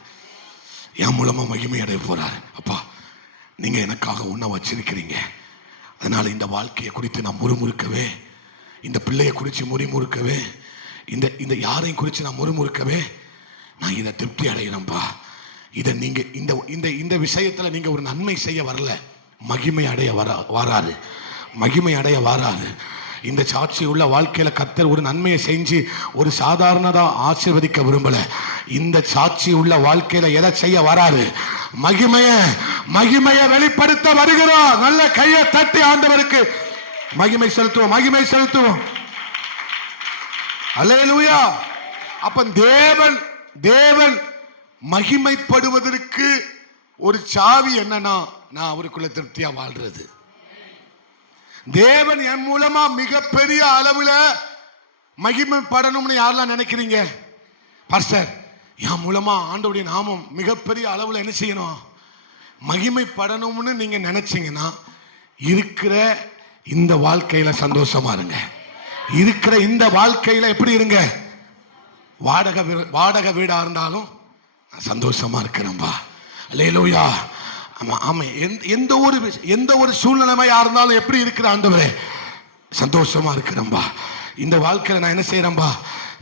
என் மூலமா மகிமை அடைய போறாரு. அப்பா, நீங்க எனக்காக ஒன்ன வச்சிருக்கிறீங்க, அதனால இந்த வாழ்க்கையை குறித்து நான் முறுமுறுக்கவே, இந்த பிள்ளையை குறித்து முறுமுறுக்கவே, இந்த யாரையும் குறித்து நான் முறுமுறுக்கவே, நான் இதை திருப்தி அடையணும்பா. இதை நீங்க இந்த விஷயத்துல நீங்க ஒரு நன்மை செய்ய வரல, மகிமை அடைய வராது, மகிமை அடைய வராது. இந்த சாட்சி உள்ள வாழ்க்கையில கர்த்தர் ஒரு நன்மையை செஞ்சு ஒரு சாதாரணதா ஆசீர்வதிக்க விரும்பல. இந்த சாட்சி உள்ள வாழ்க்கையில எதை செய்ய வராரு? மகிமையை வெளிப்படுத்த வருகிறோம். நல்ல கையை தட்டி ஆண்டவருக்கு மகிமை செலுத்துவோம். அல்லேலூயா. அப்ப தேவன் மகிமைப்படுவதற்கு ஒரு சாவி என்னன்னா, நான் அவருக்குள்ள திருப்தியா வாழ்றது. தேவன் என் மூலமா மிகப்பெரிய அளவுல மகிமைப்படணும்னு யாரெல்லாம் நினைக்கிறீங்க? பாஸ்டர், என் மூலமா ஆண்டவருடைய நாமம் மிகப்பெரிய அளவுல என்ன செய்யணும், மகிமைப்படணும்னு நீங்க நினைச்சீங்கன்னா இருக்கிற இந்த வாழ்க்கையில சந்தோஷமா இருங்க. இருக்கிற இந்த வாழ்க்கையில எப்படி இருங்க? வாடகை வீடா இருந்தாலும் சந்தோஷமா இருக்கிறேன்பா. அல்லேலூயா. ஆமா. எந்த ஒரு சூழ்நிலைமையா இருந்தாலும் எப்படி இருக்கிற ஆண்டவரே, சந்தோஷமா இருக்கிறேன்பா. இந்த வாழ்க்கையில நான் என்ன செய்யறேன்பா,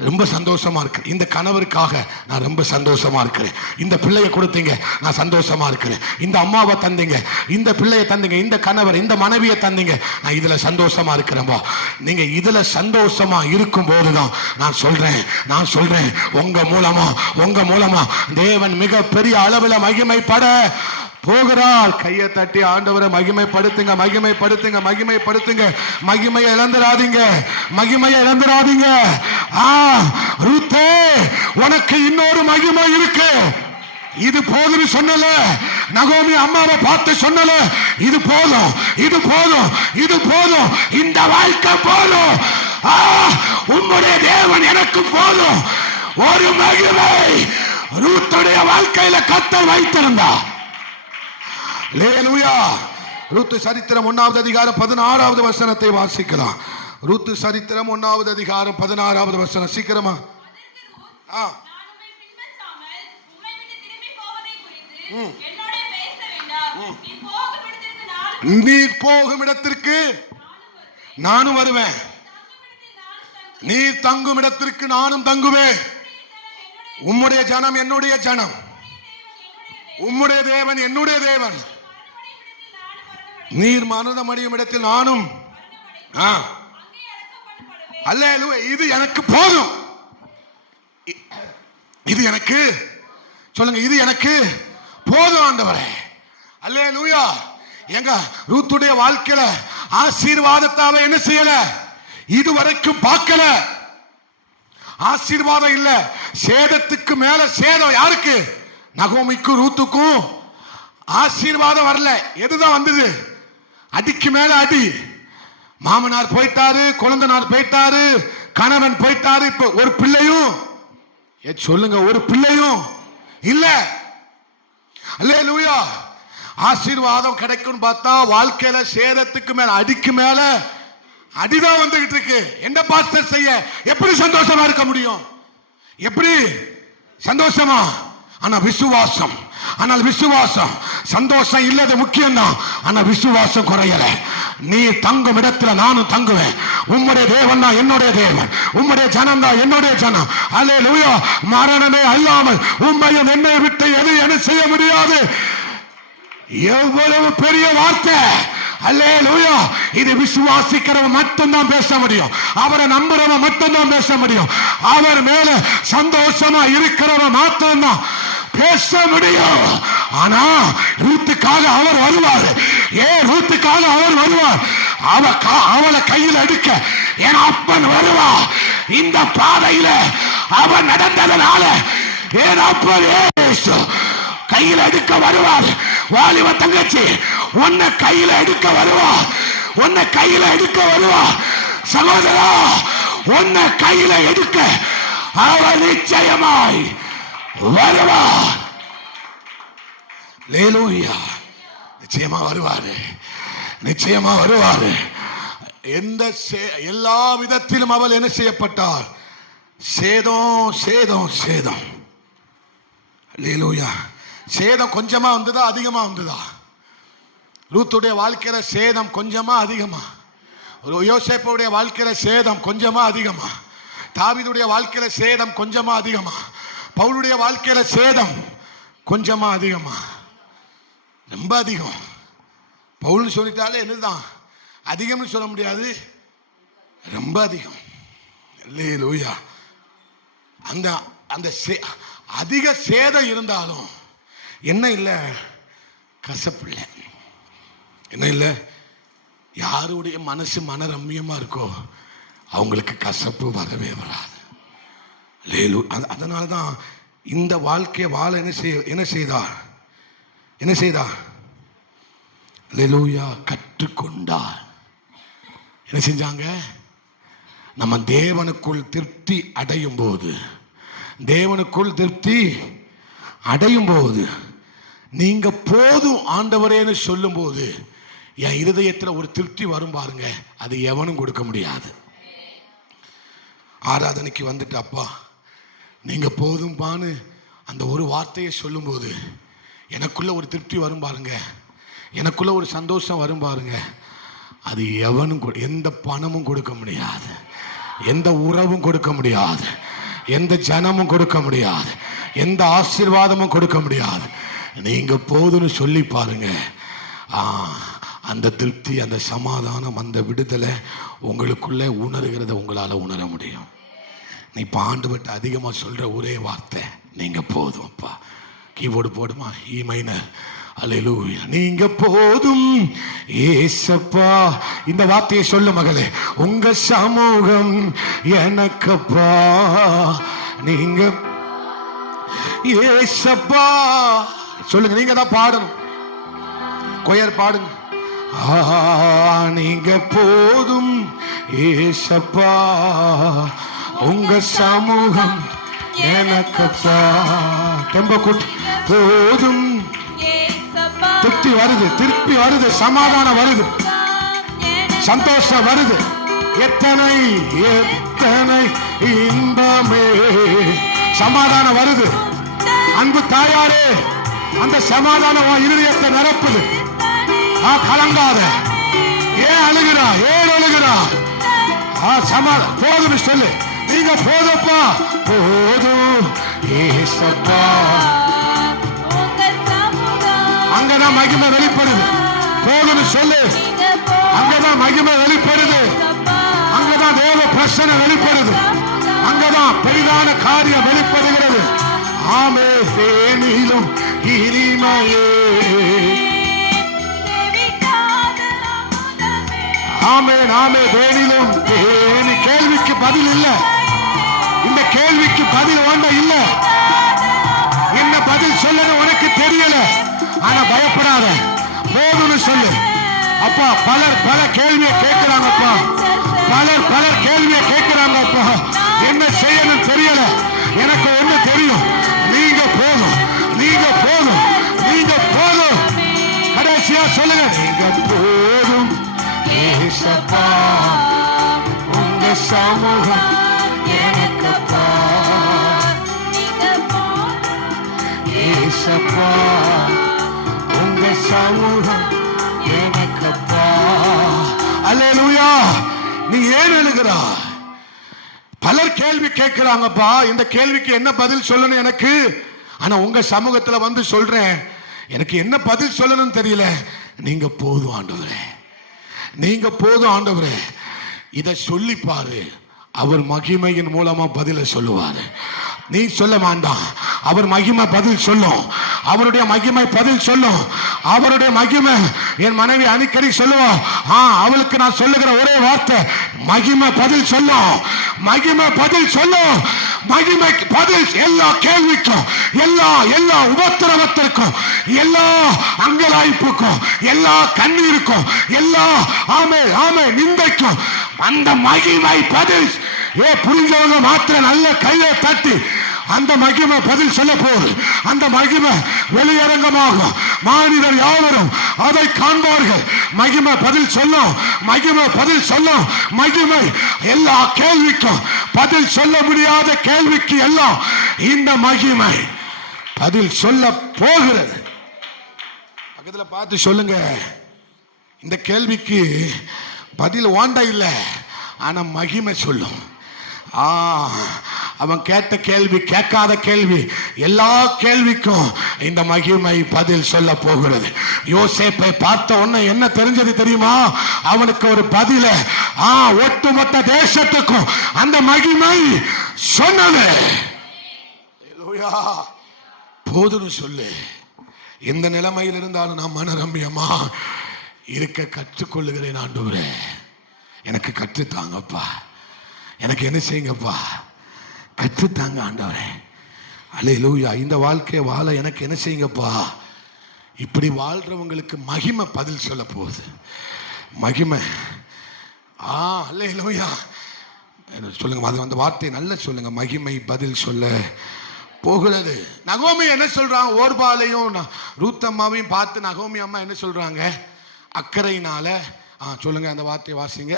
ரொம்ப சந்தோஷமா இருக்கிறேன். இந்த கணவருக்காக நான் ரொம்ப சந்தோஷமா இருக்கிறேன். இந்த பிள்ளையை கொடுத்தீங்க, நான் சந்தோஷமா இருக்கிறேன். இந்த அம்மாவை தந்தீங்க, இந்த பிள்ளையை தந்தீங்க, இந்த கணவர் இந்த மனைவியை தந்தீங்க, நான் இதுல சந்தோஷமா இருக்கிறேன்பா. நீங்க இதுல சந்தோஷமா இருக்கும் போதுதான் நான் சொல்றேன் உங்க மூலமா தேவன் மிக பெரிய அளவுல மகிமைப்பட போகிறார். கையை தட்டி ஆண்டவரை மகிமைப்படுத்துங்க. மகிமையை இழந்துராதீங்க. ரூத்தே, உனக்கு இன்னொரு மகிமை இருக்கு. இது போதும் சொன்னல, நகோமி அம்மாவை பார்த்து சொன்னல, இது போதும், இந்த வாழ்க்கை போதும், உம்முடைய தேவன் எனக்கு போதும். ஒரு மகிமை ரூத்துடைய வாழ்க்கையில கர்த்தர் வைத்திருந்தா. அல்லேலூயா. ரூத்து சரித்திரம் 1வது அதிகாரம் 16வது வசனத்தை வாசிக்கலாம். ரூத்து சரித்திரம் 1வது அதிகாரம் 16வது வசனம். சீக்கிரமா. நீ போகும் இடத்திற்கு நானும் வருவேன், நீ தங்கும் இடத்திற்கு நானும் தங்குவேன். உம்முடைய ஜனம் என்னுடைய ஜனம், உம்முடைய தேவன் என்னுடைய தேவன். நீர் மரணமடையும் இடத்தில் நானும். அல்லேலூயா. இது எனக்கு போதும். இது எனக்கு சொல்லுங்க, இது எனக்கு போதும் ஆண்டவரே. அல்லேலூயா. எங்க ரூத்துடைய வாழ்க்கையில ஆசீர்வாதத்தால என்ன செய்யல, இதுவரைக்கும் பார்க்கல. ஆசீர்வாதம் இல்ல, சேதத்துக்கு மேல சேதம். யாருக்கு? நகோமிக்கும் ரூத்துக்கும் ஆசீர்வாதம் வரல. எதுதான் வந்தது? அடிக்கு மேல அடி. மாமனார் போயிட்டாரு, குழந்தனார் போயிட்டாரு, கணவன் போயிட்டாரு. இப்ப ஒரு பிள்ளையும் சொல்லுங்க, ஒரு பிள்ளையும் இல்ல. அல்லேலூயா. ஆசீர்வாதம் கிடைக்கும் பார்த்தா வாழ்க்கையில சேதத்துக்கு மேல அடிக்கு மேல அடிதான் வந்துகிட்டு இருக்கு. என்ன பாஸ்டர் செய்ய? எப்படி சந்தோஷமா இருக்க முடியும்? எப்படி சந்தோஷமா? ஆனால் விசுவாசம் சந்தோஷம் இல்லது முக்கியம் தான். ஆனா விசுவாசம் குறையல. நீ தங்கும் இடத்துல நானும் தங்குவேன். உம்முடைய தேவன் தான் என்னுடைய தேவன், உம்முடைய ஜனம் தான் என்னுடைய ஜனம். அல்லேலூயா. மரணமே அல்லாமல் உம்மையும் என்னை விட்டு எது என்ன செய்ய முடியாது. எவ்வளவு பெரிய வார்த்தை! அல்லேலூயா. இது விசுவாசிக்கிறவன் மட்டும்தான் பேச முடியும். அவரை நம்புறவன் மட்டும்தான் பேச முடியும். அவர் மேல சந்தோஷமா இருக்கிறவன் மட்டும்தான் பேச முடியும். ஆனா ரூத்துக்காக அவர் வருவார். ரூத்துக்காக அவர் வருவார். அவளை கையில் எடுக்க என் அப்பன் வருவா. இந்த பாதையில அவன் நடந்ததனால என் அப்பன் கையில் எடுக்க வருவார். வாலிப தங்கச்சி, உன்னை கையில எடுக்க வருவா. சகோதரா, உன்னை கையில எடுக்க அவர் நிச்சயமாய் வருவா. அல்லேலூயா. நிச்சயமா வருவாரு. எல்லா விதத்திலும் அவள் என்ன செய்யப்பட்டார்? சேதம். அல்லேலூயா. சேதம் கொஞ்சமா வந்ததா அதிகமா வந்ததா? ரூத்துடைய வாழ்க்கையில சேதம் கொஞ்சமா அதிகமா? யோசேப்புடைய வாழ்க்கையில சேதம் கொஞ்சமா அதிகமா? தாவீதுடைய வாழ்க்கையில சேதம் கொஞ்சமா அதிகமா? பவுலுடைய வாழ்க்கையில சேதம் கொஞ்சமா அதிகமா? ரொம்ப அதிகம். பவுல்னு சொல்லிட்டாலே என்னதான் அதிகம்னு சொல்ல முடியாது, ரொம்ப அதிகம். அல்லேலூயா. அந்த அதிக சேதம் இருந்தாலும் என்ன இல்லை, கசப்பு இல்லை. என்ன இல்லை, யாருடைய மனசு மனரம்யமா இருக்கோ அவங்களுக்கு கசப்பு வரவே வராது. அதனாலதான் இந்த வாழ்க்கையை வாழ என்ன செய்தா அல்லேலூயா கற்றுக்கொண்டார். என்ன செஞ்சாங்க? நம்ம தேவனுக்குள் திருப்தி அடையும் போது நீங்க போதும் ஆண்டவரேன்னு சொல்லும் போது என் இருதயத்தில் ஒரு திருப்தி வரும் பாருங்க, அது எவனும் கொடுக்க முடியாது. ஆராதனைக்கு வந்துட்டு அப்பா நீங்க போதும் பான்னு அந்த ஒரு வார்த்தையை சொல்லும் போது எனக்குள்ள ஒரு திருப்தி வரும் பாருங்க, எனக்குள்ள ஒரு சந்தோஷம் வரும் பாருங்க, அது எவனும் எந்த பணமும் கொடுக்க முடியாது, எந்த உறவும் கொடுக்க முடியாது, எந்த ஜனமும் கொடுக்க முடியாது, எந்த ஆசீர்வாதமும் கொடுக்க முடியாது. நீங்க போதுன்னு சொல்லி பாருங்க, அந்த திருப்தி, அந்த சமாதானம், அந்த விடுதலை உங்களுக்குள்ள உணர்கிறத உங்களால உணர முடியும். நீ இப்போ ஆண்டவர்கிட்ட அதிகமா சொல்ற ஒரே வார்த்தை நீங்க போதும். அப்பா கீபோர்டு போடுமா, ஈ மைனர். அல்லேலூயா. நீங்க போதும் ஏசப்பா. இந்த வார்த்தையை சொல்லு மகளே, உங்க சமூகம் எனக்கப்பா. நீங்க ஏசப்பா சொல்லுங்க, நீங்க தான் பாடணும், கொயர் பாடுங்க. நீங்க போதும் ஏசப்பா, உங்க சமூகம் எனக்கப்பா. டெம்போ கூட்டு. போதும், திருப்தி வருது, சமாதானம் வருது, சந்தோஷம் வருது. எத்தனை இன்பமே, சமாதானம் வருது. அன்பு தாயாரே, அந்த சமாதானம் இருதயத்தை நிரப்புது. கலங்காத. ஏன் அழுகிறா? சமாதானம் போதும் சொல்லு. நீங்க போதப்பா, போதும் ஏசப்பா. அங்கதான் மகிமை வெளிப்படுது. போதும் சொல்லு. அங்கதான் மகிமை வெளிப்படுது. அங்கதான் தேவ பிரசன்ன வெளிப்படுது. அங்கதான் பெரிதான காரியம் வெளிப்படுகிறது. ஆமே தேனிலும் இனிமையே. ஆமே தேனிலும் தேனி. கேள்விக்கு பதில் இல்ல. இந்த கேள்விக்கு பதில் ஒன்ற இல்ல. என்ன பதில் சொல்லணும் உனக்கு தெரியல. ஆனா பயப்படாத, போதும்னு சொல்லு. அப்பா பல கேள்வியை கேட்கிறாங்கப்பா. பலர் கேள்வியை கேட்கிறாங்கப்பா. என்ன செய்யணும் தெரியல. எனக்கு ஒண்ணு தெரியும், நீங்க போதும். கடைசியா சொல்லுங்க, நீங்க போதும் ஏசப்பா, உங்க சமூகம் எனக்கப்பா. ஏசப்பா, உங்க சமூகம் எனக்கப்பா. அல்லேலூயா. நீ ஏன் எழுகிறா? பலர் கேள்வி கேட்கிறாங்கப்பா. இந்த கேள்விக்கு என்ன பதில் சொல்லணும் எனக்கு? ஆனா உங்க சமூகத்துல வந்து சொல்றேன், எனக்கு என்ன பதில் சொல்லணும் தெரியல. நீங்க போதும் ஆண்டவரே, நீங்க போதும் ஆண்டவரே. இத சொல்லி பாரு, அவர் மகிமையின் மூலமா பதில சொல்லுவாரு. நீ சொல்ல வேண்டாம், அவர் மகிமை பதில் சொல்லும். அவருடைய மகிமை பதில் சொல்லும். அவருடைய மகிமை. என் மனைவி அடிக்கடி சொல்லுவா, அவளுக்கு நான் சொல்லுகிற ஒரே வார்த்தை, மகிமை பதில் சொல்லும். மகிமை பதில் சொல்லும். மகிமை பதில் எல்லா கேள்விக்கும், எல்லா உபத்திரவத்திற்கும், எல்லா அங்கலாய்ப்புக்கும், எல்லா கண்ணீருக்கும், எல்லா ஆமே நிந்தைக்கும் அந்த மகிமை பதில். புரிஞ்சவங்க மாத்திரம் நல்ல கையை தட்டி அந்த மகிமை பதில் சொல்ல போகுது. அந்த மகிமை வெளியரங்கமாகும். மாநிலர் யாவரும் அதை காண்பார்கள். மகிமை பதில் சொல்லும். மகிமை எல்லா கேள்விக்கும் பதில் சொல்ல முடியாத கேள்விக்கு எல்லாம் இந்த மகிமை பதில் சொல்ல போகிறது. பக்கத்துல பார்த்து சொல்லுங்க, இந்த கேள்விக்கு பதில் வாண்ட இல்லை, ஆனா மகிமை சொல்லும். அவன் கேட்ட கேள்வி, கேட்காத கேள்வி, எல்லா கேள்விக்கும் இந்த மகிமை பதில் சொல்ல போகிறது. யோசேப்பை பார்த்த உடனே என்ன தெரிஞ்சது தெரியுமா? அவனுக்கு ஒரு பதில ஒட்டுமொத்த தேசத்துக்கும் அந்த மகிமை சொன்னது. போதுன்னு சொல்லு. எந்த நிலைமையில் இருந்தாலும் நான் மனரம்யமா இருக்க கற்றுக்கொள்ளுகிறேன். ஆண்டவரே எனக்கு கற்றுத்தாங்கப்பா, எனக்கு என்ன செய்யுங்கப்பா, கற்றுத்தாங்க ஆண்டவரே. அல்லேலூயா. இந்த வாழ்க்கையை வாழ எனக்கு என்ன செய்யுங்கப்பா. இப்படி வாழ்றவங்களுக்கு மகிமை பதில் சொல்ல போகுது. மகிமை. அல்லேலூயா. சொல்லுங்க, அது அந்த வார்த்தை நல்ல சொல்லுங்க. மகிமை பதில் சொல்ல போகிறது. நகோமி என்ன சொல்றாங்க? ஓர்பாலையும் ரூத்தம்மாவையும் பார்த்து நகோமி அம்மா என்ன சொல்றாங்க? அக்கறையினால சொல்லுங்க, அந்த வார்த்தையை வாசிங்க.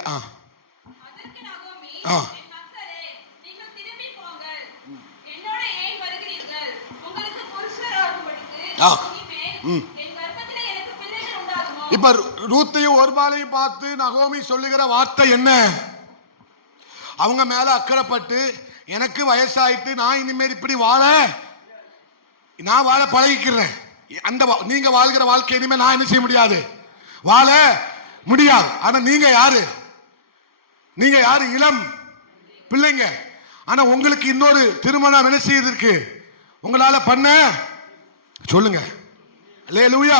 இப்ப ரூத்தையும் ஓர்பாலையும் பார்த்து நகோமி சொல்லுகிற வார்த்தை என்ன? அவங்க மேல அக்கறைப்பட்டு, எனக்கு வயசாயிட்டு, நான் இனிமேல் இப்படி நான் வாழ பழகிக்கிறேன். அந்த நீங்க வாழ்கிற வாழ்க்கை இனிமேல் நான் என்ன செய்ய முடியாது, வாழ முடியாது. ஆனா நீங்க யாரு? நீங்க யாரு? இளம் பிள்ளைங்க. ஆனா உங்களுக்கு இன்னொரு திருமணம் என்ன செய்யறதுக்கு உங்களால பண்ண சொல்லுங்க. அல்லேலூயா.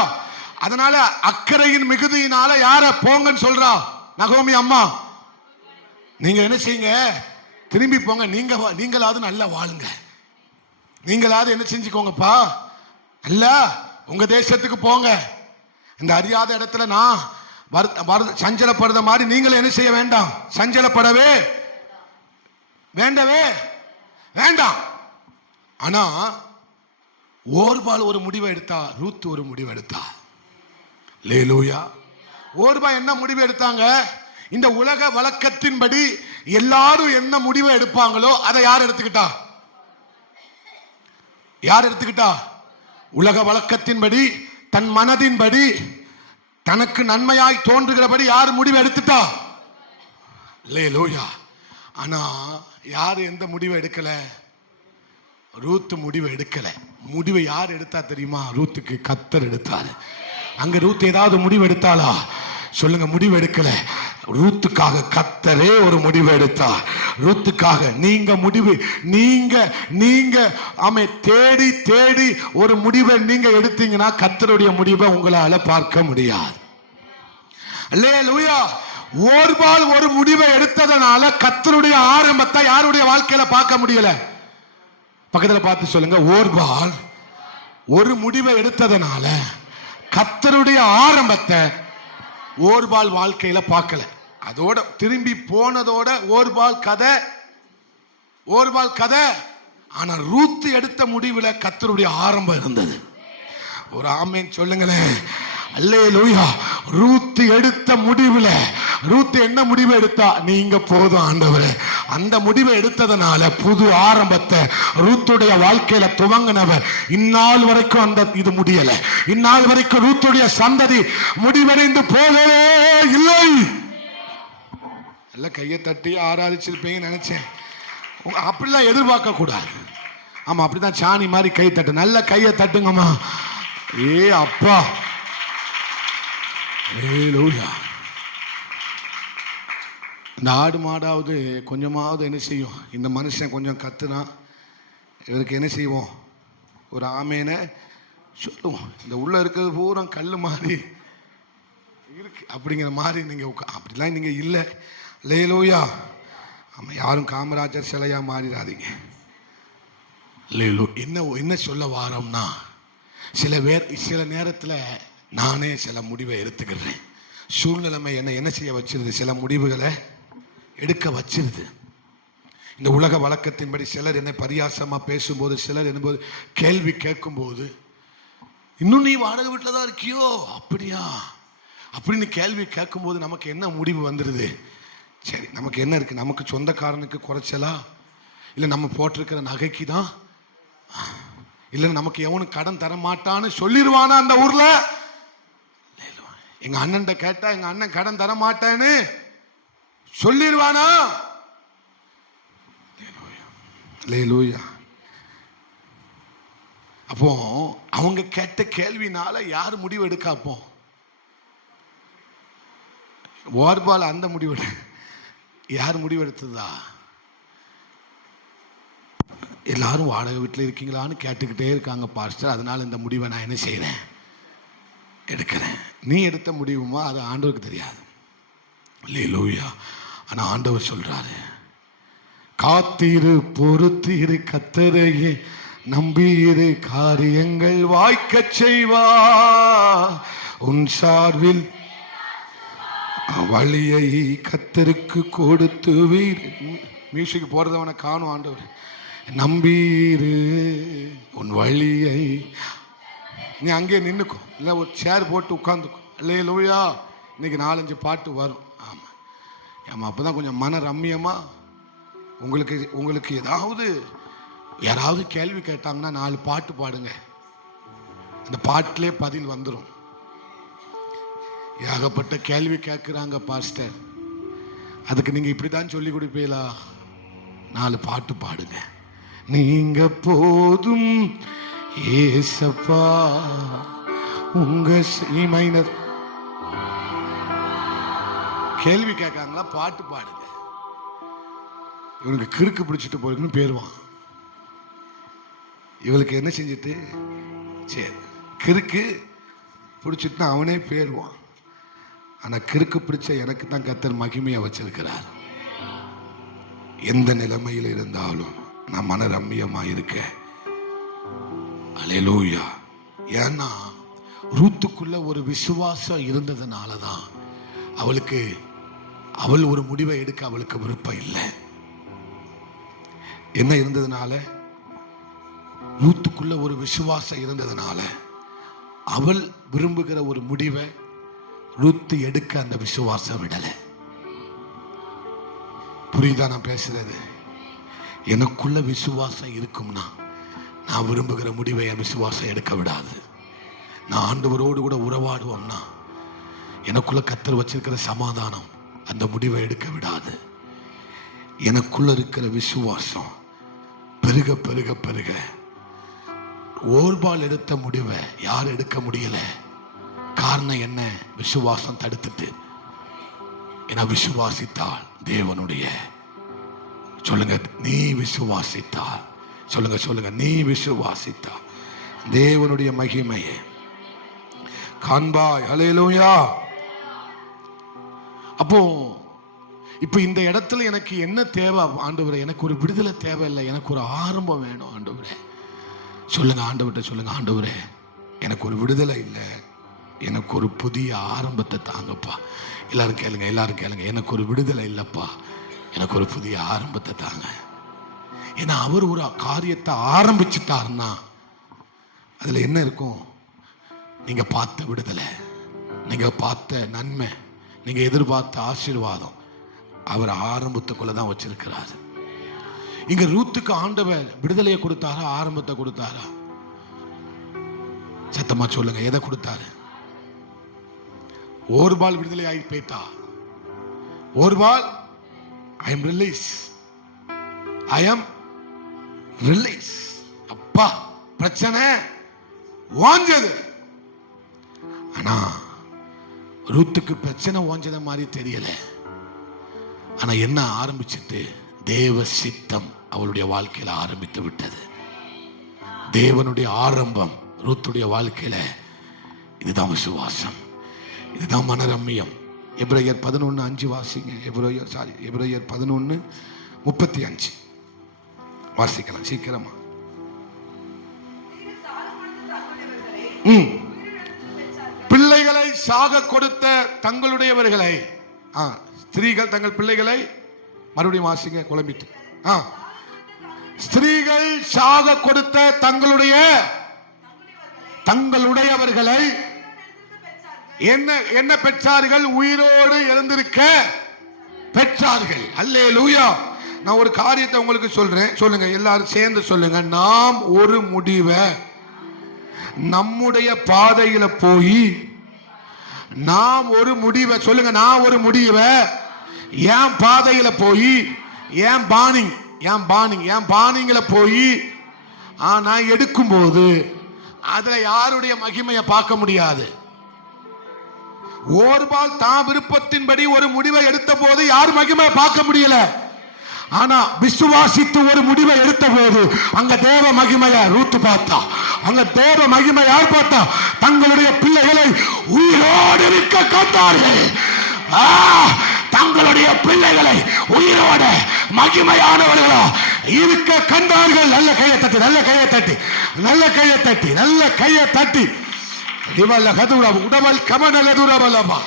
அதனால அக்கறையின் மிகுதியினால யார போங்கன்னு சொல்றா நகோமி அம்மா. நீங்க என்ன செய்யுங்க? திரும்பி போங்க. நீங்களாவது நல்லா வாழுங்க. நீங்களாவது என்ன செஞ்சுக்கோங்கப்பா, அல்ல உங்க தேசத்துக்கு போங்க. இந்த அறியாத இடத்துல நான் சஞ்சலப்படுற மாதிரி நீங்களும் என்ன செய்ய வேண்டாம், சஞ்சலப்படவே வேண்டவே வேண்டாம். ஆனா ஓர்பால் ஒரு முடிவை எடுத்தா, ரூத் ஒரு முடிவு எடுத்தா. அல்லேலூயா. ஓர்பா என்ன முடிவு எடுத்தாங்க? இந்த உலக வழக்கத்தின்படி எல்லாரும் என்ன முடிவை எடுப்பாங்களோ அதை யார் எடுத்துக்கிட்டா? யார் எடுத்துக்கிட்டா? உலக வழக்கத்தின்படி, தன் மனதின்படி, தனக்கு நன்மையாய் தோன்றுகிறபடி யார் முடிவை எடுத்துட்டா? அல்லேலூயா. ஆனா யார் எந்த முடிவை எடுக்கல? ரூத் முடிவை எடுக்கல. முடிவை யார் எடுத்தா தெரியுமா? ரூத்துக்கு கர்த்தர் எடுத்தாரு. அங்க ரூத் ஏதாவது முடிவு எடுத்தாளா? சொல்லுங்க, முடிவு எடுக்கல. ரூத்துக்காக கர்த்தரே ஒரு முடிவு எடுத்தார். ரூத்துக்காக நீங்க முடிவு, நீங்க தேடி தேடி ஒரு முடிவை நீங்க எடுத்தீங்கன்னா கர்த்தருடைய முடிவை உங்களால பார்க்க முடியாது. அல்லேலூயா. ஓர்பால் ஒரு முடிவை எடுத்ததனால கர்த்தருடைய ஆரம்பத்தை யாருடைய வாழ்க்கையில பார்க்க முடியல? பக்கத்துல பார்த்து சொல்லுங்க, ஓர்பால் ஒரு முடிவை எடுத்ததனால கர்த்தருடைய ஆரம்பத்தை ஓர்பால் வாழ்க்கையில பார்க்கல. அதோட திரும்பி போனதோட ஓர்பால் கதை. ஆனா ரூத் எடுத்த முடிவுல கர்த்தருடைய ஆரம்பம் இருந்தது. ஒரு ஆமென் சொல்லுங்களேன். அல்லேலூயா. ரூத் எடுத்த முடிவுல, ரூத் என்ன முடிவு எடுத்தா? நீங்க போதும் ஆண்டவரே. அந்த முடிவை எடுத்ததனால புது ஆரம்பத்தை ரூத்துடைய வாழ்க்கையில துவங்கினவர் இந்நாள் வரைக்கும் அந்த இது முடியல. இந்நாள் வரைக்கும் ரூத்துடைய சந்ததி முடிவடைந்து போகவே இல்லை. எல்லாம் கையை தட்டி ஆராதிச்சிருப்பீங்கன்னு நினைச்சேன். அப்படிலாம் எதிர்பார்க்க கூடாது. ஆமா, அப்படிதான் சாணி மாதிரி கை தட்டு. நல்ல கையை தட்டுங்கம்மா. அப்பா. இந்த ஆடு மாடாவது கொஞ்சமாவது என்ன செய்யும்? இந்த மனுஷன் கொஞ்சம் கத்துனா இவருக்கு என்ன செய்வோம்? ஒரு ஆமேனை சொல்லுவோம். இந்த உள்ள இருக்கிறது பூரா கல் மாதிரி இருக்கு அப்படிங்கிற மாதிரி நீங்க அப்படிலாம் நீங்க இல்லை. அல்லேலூயா. ஆமா, யாரும் காமராஜர் சிலையா மாறிடாதீங்க. என்ன சொல்ல வாரோம்னா, சில நேரத்துல நானே சில முடிவை எடுத்துக்கிறேன். சூழ்நிலைமை என்ன செய்ய வச்சிருது? சில முடிவுகளை எடுக்க வச்சிருது. இந்த உலக வழக்கத்தின்படி சிலர் என்னை பரியாசமா பேசும்போது, சிலர் என்னும்போது கேள்வி கேட்கும் போது, இன்னும் நீ வாடகை வீட்டில் தான் இருக்கியோ, அப்படியா அப்படின்னு கேள்வி கேட்கும் போது நமக்கு என்ன முடிவு வந்துருது? சரி, நமக்கு என்ன இருக்கு? நமக்கு சொந்தக்காரனுக்கு குறைச்சலா, இல்லை நம்ம போட்டிருக்கிற நகைக்கு தான், இல்லை நமக்கு எவனும் கடன் தர மாட்டான்னு சொல்லிடுவானா அந்த ஊர்ல? எங்க அண்ணன் கேட்டா எங்க அண்ணன் கடன் தர மாட்டேன்னு சொல்லிடுவானா? அப்போ அவங்க கேட்ட கேள்வினால யார் முடிவு எடுக்க? அப்போ ஓர்பால் அந்த முடிவு யார் முடிவு எடுத்ததா? எல்லாரும் வாடகை வீட்டில் இருக்கீங்களான்னு கேட்டுக்கிட்டே இருக்காங்க பாஸ்டர். அதனால இந்த முடிவை நான் என்ன செய்கிறேன், எடுக்கிறேன். நீ எடுத்த முடிவுமா அது ஆண்டவருக்கு தெரியாது. அல்லேலூயா. ஆனால் ஆண்டவர் சொல்றாரு, காத்திரு பொறுத்திரு கர்த்தரையே நம்பியிரு காரியங்கள் வாய்க்கச் செய்வா, உன் சார்பில் வழியை கர்த்தருக்கு கொடுத்து வீர். மியூசிக் போறதவனை காணும் ஆண்டவர். நம்பீரு உன் வழியை. நீ அங்கே நின்னுக்கும், இல்லை ஒரு சேர் போட்டு உட்காந்துக்கும். அல்லேலூயா. இன்னைக்கு 4-5 பாட்டு வரும். ஆமா ஆமா, அப்பதான் கொஞ்சம் மன ரம்மியமா உங்களுக்கு யாராவது கேள்வி கேட்டாங்கன்னா 4 பாட்டு பாடுங்க. அந்த பாட்டிலே பதில் வந்துடும். ஏகப்பட்ட கேள்வி கேட்குறாங்க பாஸ்டர், அதுக்கு நீங்க இப்படிதான் சொல்லி கொடுப்பீங்களா? 4 பாட்டு பாடுங்க. நீங்க போதும் ஏசப்பா உங்க மைனர். கேள்வி கேட்காங்களா? பாட்டு பாடுங்க. இவனுக்கு கிறுக்கு பிடிச்சிட்டு போயிருக்குன்னு பேருவான். இவளுக்கு என்ன செஞ்சுட்டு சரி கிறுக்கு பிடிச்சிட்டு அவனே பேருவான். ஆனா கிறுக்கு பிடிச்ச எனக்கு தான் கர்த்தர் மகிமையை வச்சிருக்கிறார். எந்த நிலைமையில் இருந்தாலும் நான் மன ரம்மியமா இருக்க. அல்லேலூயா. ஏன்னா ரூத்துக்குள்ள ஒரு விசுவாசம் இருந்ததுனாலதான் அவள் ஒரு முடிவை எடுக்க அவளுக்கு விருப்பம் இல்லை. என்ன இருந்ததுனால? ரூத்துக்குள்ள ஒரு விசுவாசம் இருந்ததுனால அவள் விரும்புகிற ஒரு முடிவை ரூத்து எடுக்க அந்த விசுவாசம் விடலை. புரியுதா நான் பேசுறது? எனக்குள்ள விசுவாசம் இருக்கும்னா நான் விரும்புகிற முடிவை என் விசுவாசம் எடுக்க விடாது. நான் ஆண்டவரோடு கூட உறவாடுவோம்னா எனக்குள்ள கர்த்தர் வச்சிருக்கிற சமாதானம் அந்த முடிவை எடுக்க விடாது. எனக்குள்ள இருக்கிற விசுவாசம் பெருக பெருக பெருக ஓர்பால் எடுத்த முடிவை யார் எடுக்க முடியல? காரணம் என்ன? விசுவாசம் தடுத்துட்டு. என விசுவாசித்தால் தேவனுடைய, சொல்லுங்க, நீ விசுவாசித்தால், சொல்லுங்க நீ விசுவாசித்தால் தேவனுடைய மகிமையை காண்பாய். அல்லேலூயா. அப்போ இப்ப இந்த இடத்துல எனக்கு என்ன தேவை ஆண்டவரே? எனக்கு ஒரு விடுதலை தேவையில்லை, எனக்கு ஒரு ஆரம்பம் வேணும் ஆண்டவரே. சொல்லுங்க ஆண்டவர்கிட்ட, சொல்லுங்க ஆண்டவரே எனக்கு ஒரு விடுதலை இல்லை, எனக்கு ஒரு புதிய ஆரம்பத்தை தாங்கப்பா. எல்லாரும் கேளுங்க. எனக்கு ஒரு விடுதலை இல்லப்பா, எனக்கு ஒரு புதிய ஆரம்பத்தை தாங்க. ஏன்னா அவர் ஒரு காரியத்தை ஆரம்பிச்சுட்டாருன்னா அதுல என்ன இருக்கும்? நீங்க பார்த்த விடுதலை, நீங்க பார்த்த நன்மை, நீங்க எதிர்பார்த்த ஆசீர்வாதம் அவர் ஆரம்பத்துக்குள்ளதான் வச்சிருக்கிறாரு. இங்க ரூத்துக்கு ஆண்டவர் விடுதலையை கொடுத்தாரா, ஆரம்பத்தை கொடுத்தாரா? சத்தமா சொல்லுங்க, எதை கொடுத்தாரு? ஓர்பால் விடுதலை ஆகி போயிட்டா. ஓர்பால் ஐ எம் ரிலீஸ். அப்பா பிரச்சனை ஓஞ்சது. ஆனா ரூத்துக்கு பிரச்சனை ஓஞ்சத மாதிரி தெரியல. ஆனா என்ன ஆரம்பிச்சிட்டு? தேவ சித்தம் அவளுடைய வாழ்க்கையில ஆரம்பித்து விட்டது. தேவனுடைய ஆரம்பம் ரூத்துடைய வாழ்க்கையில. இதுதான் விசுவாசம், இதுதான் மனரம்மியம். எபிரேயர் 11:5 வாசிங்க. எபிரேயர் 11:35 வாசிக்கலாம் சீக்கிரமா. பிள்ளைகளை சாக கொடுத்த தங்களுடையவர்களை, ஸ்திரீகள் தங்கள் பிள்ளைகளை, மறுபடியும் வாசிங்க குழம்பிட்டு. ஸ்திரீகள் சாக கொடுத்த தங்களுடையவர்களை என்ன பெற்றார்கள்? உயிரோடு எழுந்திருக்க பெற்றார்கள். அல்லேலூயா. நான் ஒரு காரியத்தை உங்களுக்கு சொல்றேன், சொல்லுங்க எல்லாரும் சேர்ந்து சொல்லுங்க. நாம் ஒரு முடிவை நம்முடைய பாதையில போய், நாம் ஒரு முடிவை, சொல்லுங்க, நான் ஒரு முடிவை என் பாதையில போய், என் பாணிங்கில போய் நான் எடுக்கும் போது அதுல யாருடைய மகிமையை பார்க்க முடியாது. ஓர்பால் தான் விருப்பத்தின்படி ஒரு முடிவை எடுத்த போது யார் மகிமையை பார்க்க முடியல. ஆனா விசுவாசித்து ஒரு முடிவை எடுத்த போது அங்க தேவ மகிமைய ரூத்து பார்த்தா. அங்க தேவ மகிமை யார் பார்த்தா? தங்களுடைய பிள்ளைகளை உயிரோடு இருக்க கண்டார்கள். தங்களுடைய பிள்ளைகளை உயிரோட மகிமையானவர்களா இருக்க கண்டார்கள். நல்ல கையை தட்டி, நல்ல கையை தட்டி, நல்ல கையை தட்டி, நல்ல கையை தட்டி. உடவல் கமனலதுரவலமா.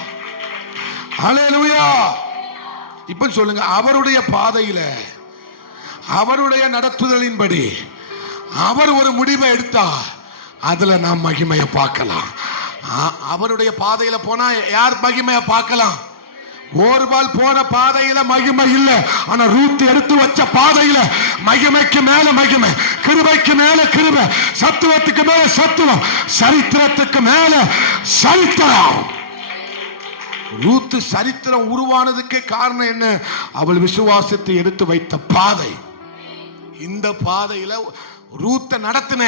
ஹல்லேலூயா. இப்ப சொல்லுங்க, அவருடைய பாதையில அவருடைய நடத்துதலின்படி அவர் ஒரு முடிவை எடுத்தா அதுல நாம் மகிமையை பார்க்கலாம். அவருடைய பாதையில போனா யார் மகிமையை பார்க்கலாம்? ஒருபால் போன பாதையில மகிமை இல்லை. ஆனா ரூத் எடுத்து வச்ச பாதையில மகிமைக்கு மேல மகிமை, கிருபைக்கு மேல கிருபை, சத்துவத்துக்கு மேல சத்துவம், சரித்திரத்துக்கு மேல சரித்திரம். ரூத் சரித்திரம் உருவானதுக்கு காரணம் என்ன? அவள் விசுவாசத்தை எடுத்து வைத்த பாதை. இந்த பாதையில ரூத்தை நடத்தின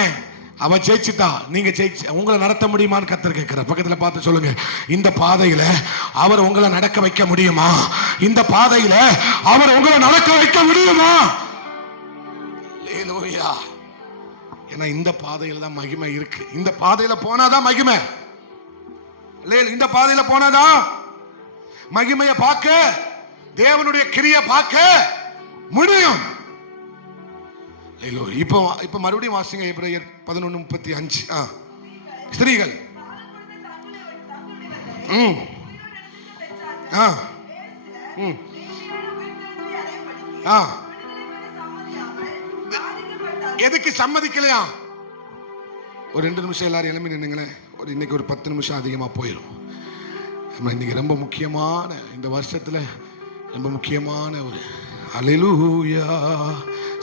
அவ ஜெயிச்சுட்டா. நீங்க ஜெயிச்சு உங்களை நடத்த முடியுமான்னு கர்த்தர் கேட்கிறார். பக்கத்துல பார்த்து சொல்லுங்க, இந்த பாதையில அவர் உங்களை நடக்க வைக்க முடியுமா? இந்த பாதையில அவர் உங்களை நடக்க வைக்க முடியுமா? ஹல்லேலூயா. ஏன்னா இந்த பாதையில தான் மகிமை இருக்கு. இந்த பாதையில போனாதான் மகிமை. இந்த பாதையில போனாதான் மகிமையை பார்க்க, தேவனுடைய கிரியை பார்க்க முடியும். இப்ப மறுபடியும் வாசிங்க எபிரேயர் 11:35. ஸ்திரீகள் எதுக்கு சம்மதிக்கலையா? ஒரு 2 நிமிஷம் எல்லாரும் எழுப்பி நின்னுங்களேன். இன்னைக்கு ஒரு 10 நிமிஷம் அதிகமா போயிடும். இன்னைக்கு ரொம்ப முக்கியமான, இந்த வருஷத்துல ரொம்ப முக்கியமான ஒரு hallelujah.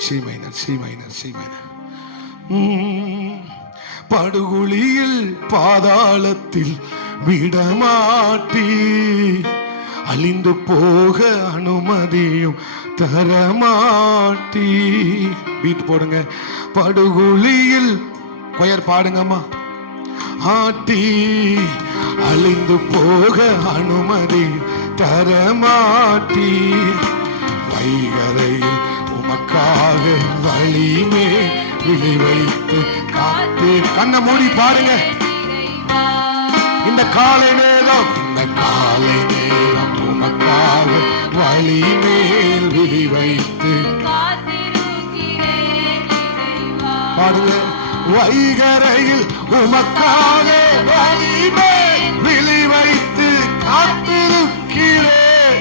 C minor, C minor, C minor. படுகுழியில் பாதாளத்தில் விடமாட்டி, அழிந்து போக அனுமதியும் தரமாட்டி. பீட் போடுங்க. படுகுழியில் கொயர் பாடுங்கம்மா. ஆட்டி அழிந்து போக அனுமதி தரமாட்டி, வைகரையில் உமக்காக வழிமே விழி வைத்து காத்து. கண்ணை மூடி பாருங்க. இந்த காலை நேரம், இந்த காலை நேரம் உமக்காக வழிமேல் விழி வைத்து பாருங்க. வைகரையில் உமக்காக வழிமேல் விழி வைத்து காத்திருக்கிறேன்.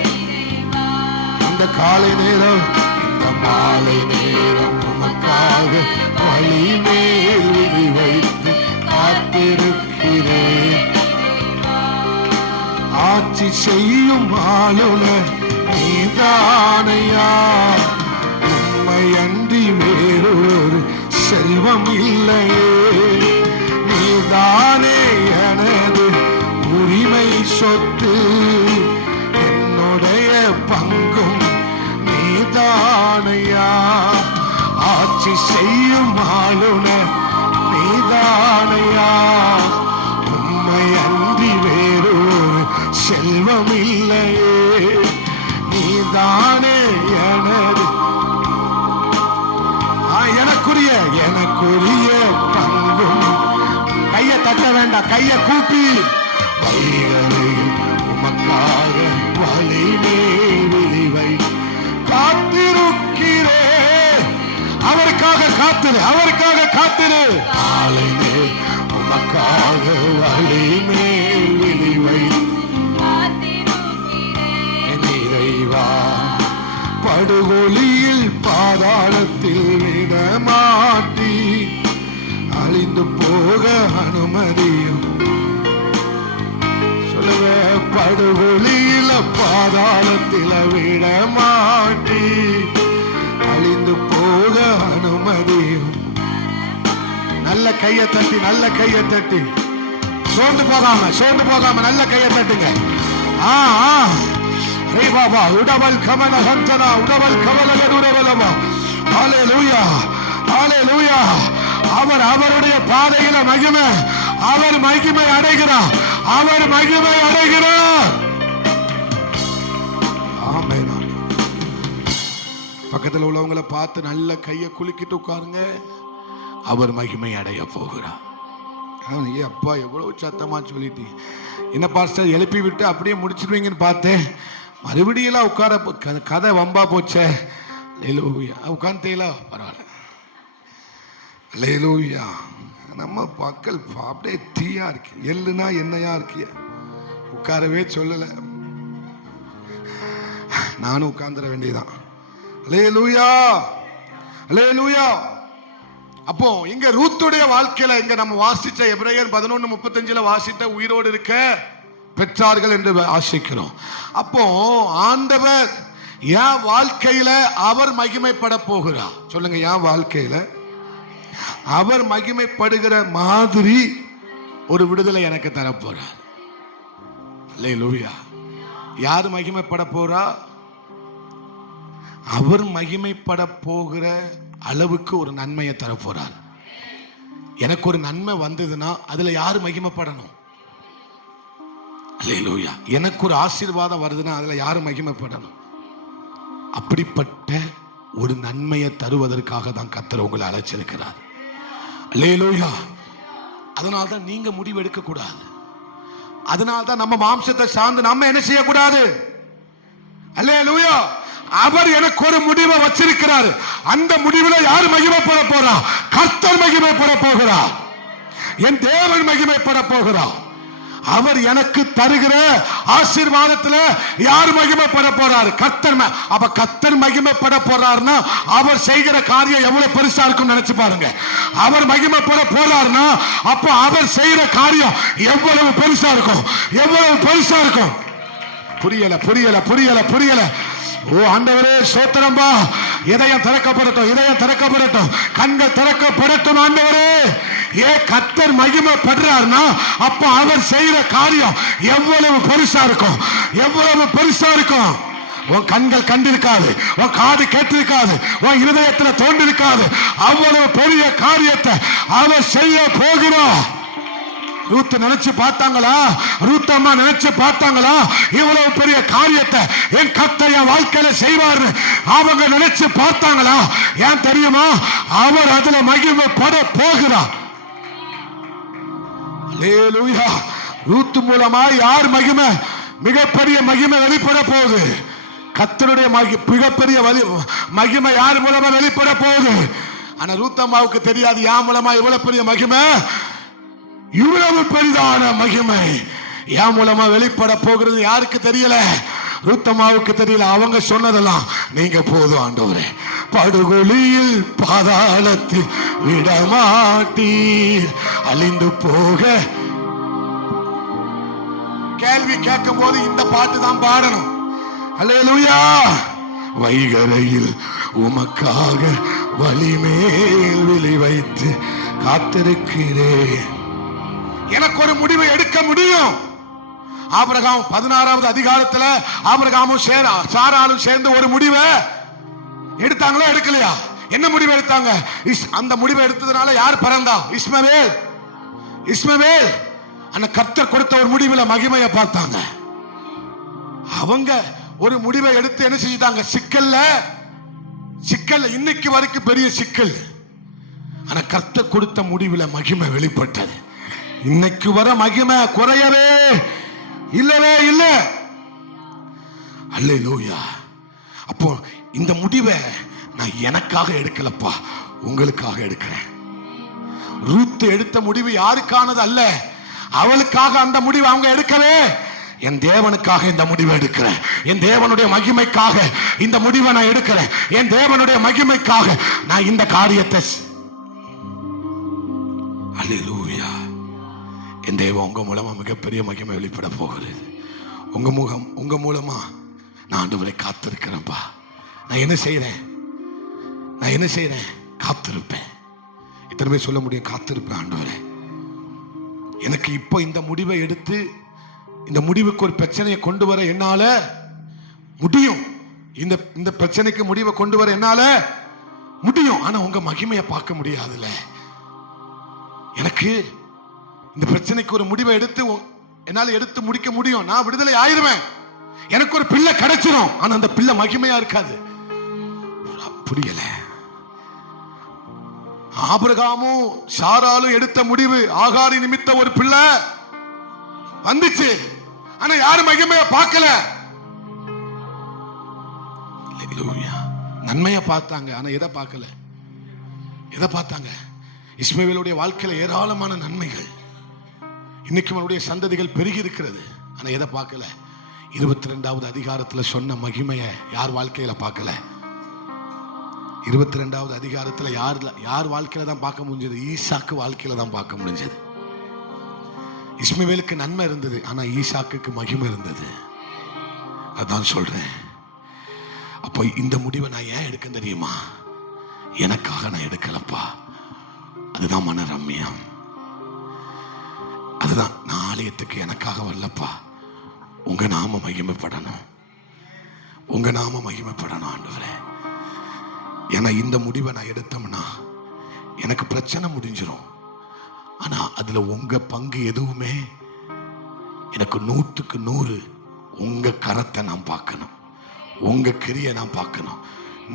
இந்த காலை நேரம், இந்த மாலை நேரம் உமக்காக வழிமேல் விழி வைத்து காத்திருக்கிறேன். ஆட்சி செய்யும் ஆளுநர் நீதானையா, உம்மை அன்றி வேறொரு செல்வம் இல்லையே. நீதானே எனது உரிமை சொத்து, என்னுடைய பங்கும் நீதானையா. ஆட்சி செய்யும் ஆளுநர் நீதானையா, உம்மை அன்றி வேறொரு செல்வம் இல்லையே. நீதானே எனது எனக்குரிய பங்கும். கையை தட்ட வேண்டாம், கையை கூப்பி. வைகரையில் உமக்காக வழிமே விழிவை காத்திருக்கிறே. அவருக்காக காத்திரு, அவருக்காக காத்திரு. காலையிலே உமக்காக வழிமே விழிவை நிறைவா. படுகொலியில் பாதாளத்தில் விடமாட்டி, அழிந்து போக அனுமதியும். சொல்லுங்க, படுகொலியில பாதாளத்தில் விடமாட்டி, அழிந்து போக அனுமதியும். நல்ல கையை தட்டி, நல்ல கையை தட்டி. சோர்ந்து போகாம, சோர்ந்து போகாம நல்ல கையை தட்டுங்க. பாபா உடவல் கமல ஹந்தனா, உடவல் கமல உடவலமா. ஹல்லேலூயா, ஹல்லேலூயா. அவர் அவருடைய பாதையில மகிமை, அவர் மகிமை அடைகிறார், அவர் மகிமை அடைகிறார். ஆமென். பக்கத்தில் உள்ளவங்களை பார்த்து நல்ல கையை குலுக்கிட்டு உட்காருங்க. அவர் மகிமை அடைய போகிறார். அப்பா எவ்வளவு சத்தமா சொல்லிட்டீங்க. என்ன பாஸ்டர் எழுப்பி விட்டு அப்படியே முடிச்சிருவீங்கன்னு பார்த்தேன். மறுபடியும் உட்கார கதை வம்பா போச்சே. உட்காந்துங்களா? பரவாயில்ல. அல்லேலூயா. நம்ம மக்கள் அப்படியே தீயா இருக்கு. எள்ளுனா என்னையா இருக்கிய? உட்காரவே சொல்லல. நானும் உட்கார்ந்துட வேண்டியதான். அல்லேலூயா, அல்லேலூயா. அப்போ இங்க ரூத்துடைய வாழ்க்கையில இங்க நம்ம வாசிச்ச எபிரேயர் 11:35 வாசித்த உயிரோடு இருக்க பெற்றார்கள் என்று ஆசிக்கிறோம். அப்போ ஆண்டவர் என் வாழ்க்கையில அவர் மகிமைப்பட போகிறார். சொல்லுங்க, என் வாழ்க்கையில அவர் மகிமைப்படுகிற மாதிரி ஒரு விடுதலை எனக்கு தரப்போறார். அல்லேலூயா. யார் மகிமைப்பட போறா? அவர் மகிமைப்பட போகிற அளவுக்கு ஒரு நன்மையை தரப்போறார். எனக்கு ஒரு நன்மை வந்ததுன்னா அதுல யாரு மகிமைப்படணும்? அல்லேலூயா. எனக்கு ஒரு ஆசீர்வாதம் வருதுன்னா அதுல யாரு மகிமைப்படணும்? அப்படிப்பட்ட ஒரு நன்மையை தருவதற்காக தான் கர்த்தர் உங்களை அழைச்சிருக்கிறார். அல்லேலூயா. அதனால்தான் நீங்க முடிவு எடுக்க கூடாது. அதனால்தான் நம்ம மாம்சத்தை சார்ந்து நம்ம என்ன செய்யக்கூடாது. அல்லேலூயா. அவர் எனக்கு ஒரு முடிவை வச்சிருக்கிறார். அந்த முடிவில் யார் மகிமைப்பட போறா? கர்த்தர் மகிமைப்பட போகிறார். என் தேவன் மகிமைப்பட போகிறார். அவர் எனக்கு தருகிற ஆசீர்வாதத்துல யார் மகிமைப்பட போறாரு? கர்த்தர். அப்ப கர்த்தர் மகிமைப்பட போறாருன்னா அவர் செய்கிற காரியம் எவ்வளவு பெருசா இருக்கும் நினைச்சு பாருங்க. அவர் மகிமைப்பட போறாருன்னா அப்ப அவர் செய்கிற காரியம் எவ்வளவு பெருசா இருக்கும், எவ்வளவு பெருசா இருக்கும். புரியல, புரியல, புரியல, புரியல. ஓ ஆண்டவரே ஸ்தோத்திரம்பா. இதயம் திறக்கப்படட்டும், இதயம் திறக்கப்படட்டும், கண்கள் திறக்கப்படட்டும். ஆண்டவரே, கர்த்தர் மகிமைப்படுறாருன்னா அப்ப அவர் செய்யற காரியம் எவ்வளவு பெருசா இருக்கும், எவ்வளவு பெருசா இருக்கும். உன் கண்கள் கண்டிருக்காது, உன் காது கேட்டிருக்காது, உன் இருதயத்துல தோன்றிருக்காது. அவ்வளவு பெரிய காரியத்தை அவர் செய்ய போகிறார். ரூத் நினைச்சு பார்த்தாங்களா? ரூத் அம்மா நினைச்சு பார்த்தாங்களா? இவ்வளவு பெரிய காரியத்தை என் கர்த்தர் என் வாழ்க்கையில செய்வார் அவங்க நினைச்சு பார்த்தாங்களா? ஏன் தெரியுமா? அவர் அதுல மகிமைப்பட போகிறார். அல்லேலூயா. ரூத் மூலமா யார் மகிமை? மிகப்பெரிய மகிமை வெளிப்பட போகுது. கர்த்தருடைய மிகப்பெரிய மகிமை யார் மூலமா வெளிப்பட போகுது. ஆனா ரூத் அம்மாவுக்கு தெரியாது யார் மூலமா இவ்வளவு பெரிய மகிமை, இவ்வளவு பெரிதான மகிமை என் மூலமா வெளிப்பட போகிறது யாருக்கு தெரியல? ரூத் அம்மாவுக்கு தெரியல. அவங்க சொன்னதெல்லாம் நீங்க போதும் ஆண்டவரே, படுகொலியில் பாதாளத்தில் விடமாட்டீர், அழிந்து போக. கேள்வி கேட்கும் போது இந்த பாட்டு தான் பாடணும். அல்லேலூயா. வைகரையில் உமக்காக வலிமேல் விழி வைத்து காத்திருக்கிறேன். எனக்கு ஒரு முடிவை எடுக்க முடியும். ஆபிரகாம் 16வது அதிகாரத்துல ஆபிரகாமும் சாராளும் சேர்ந்து ஒரு முடிவை எடுத்தாங்களா எடுக்கலையா? என்ன முடிவு எடுத்தாங்க? அந்த முடிவை எடுத்ததுனால யார் பிறந்தா? இஸ்மவேல். இஸ்மவேல் அந்த கர்த்தர் கொடுத்த ஒரு முடிவுல மகிமையை பார்த்தாங்க. அவங்க ஒரு முடிவை எடுத்து என்ன செஞ்சிட்டாங்க? சிக்கல்ல இன்னைக்கு வரைக்கும் பெரிய சிக்கல். ஆனா கர்த்தர் கொடுத்த முடிவுல மகிமை வெளிப்பட்டது. இன்னைக்கு வர மகிமை குறையவே இல்லவே இல்லை. அல்லேலூயா. அப்போ இந்த முடிவை நான் எனக்காக எடுக்கலப்பா, உங்களுக்காக எடுக்கிறேன். ரூத் எடுத்த முடிவு யாருக்கானது அல்ல, அவளுக்காக அந்த முடிவை அவங்க எடுக்கவே. என் தேவனுக்காக இந்த முடிவை எடுக்கிறேன். என் தேவனுடைய மகிமைக்காக இந்த முடிவை நான் எடுக்கிறேன். என் தேவனுடைய மகிமைக்காக நான் இந்த காரியத்தை. அல்லேலூயா. என் தேவன் உங்க மூலமா மிகப்பெரிய மகிமை வெளிப்பட போகிறது. உங்க மூலமா நான் ஆண்டவரை காத்திருக்கிறேன்ப்பா. நான் என்ன செய்யறேன்? காத்திருப்பேன். இத்தனை பேர் சொல்ல முடியும், காத்திருப்பேன் ஆண்டவரே. எனக்கு இப்போ இந்த முடிவை எடுத்து இந்த முடிவுக்கு ஒரு பிரச்சனையை கொண்டு வர என்னால முடியும். இந்த பிரச்சனைக்கு முடிவை கொண்டு வர என்னால முடியும். ஆனா உங்க மகிமையை பார்க்க முடியாதுல்ல. எனக்கு இந்த பிரச்சனைக்கு ஒரு முடிவை என்னால எடுத்து முடிக்க முடியும். நான் விடுதலை ஆயிருவேன். எனக்கு ஒரு பிள்ளை கிடைச்சிடும். ஆனா அந்த பிள்ளை மகிமையா இருக்காது. புரியல. ஆபிரகாமும் சாராலும் எடுத்த முடிவு, ஆகாரி நிமித்த ஒரு பிள்ளை வந்துச்சு, ஆனா யாரும் மகிமைய பார்க்கல. நன்மைய பார்த்தாங்க, ஆனா எதை பார்க்கல? எதை பார்த்தாங்க? இஸ்மவேலுடைய வாழ்க்கையில ஏராளமான நன்மைகள், இன்னைக்கு அவனுடைய சந்ததிகள் பெருகி இருக்கிறது, ஆனா எதை பார்க்கல? 22வது அதிகாரத்துல சொன்ன மகிமைய யார் வாழ்க்கையில பார்க்கல? 22வது அதிகாரத்துல யார் வாழ்க்கையில தான் பார்க்க முடிஞ்சது? ஈசாக்கு வாழ்க்கையில தான் பார்க்க முடிஞ்சது. இஸ்மவேலுக்கு நன்மை இருந்தது, ஆனா ஈசாக்குக்கு மகிமை இருந்தது. அதான் சொல்றேன். அப்போ இந்த முடிவை நான் ஏன் எடுக்க தெரியுமா? எனக்காக நான் எடுக்கலப்பா. அதுதான் மன ரம்மியம். அதுதான் நான் ஆலயத்துக்கு எனக்காக வரலப்பா, உங்க நாம மகிமைப்படணும், உங்க நாம மகிமைப்படணும் ஆண்டவரே. ஏன்னா இந்த முடிவை நான் எடுத்தோம்னா எனக்கு பிரச்சனை முடிஞ்சிடும். ஆனா அதுல உங்க பங்கு எதுவுமே, எனக்கு 100க்கு 100 உங்க கரத்தை நான் பார்க்கணும், உங்க கிரியை நான் பார்க்கணும்,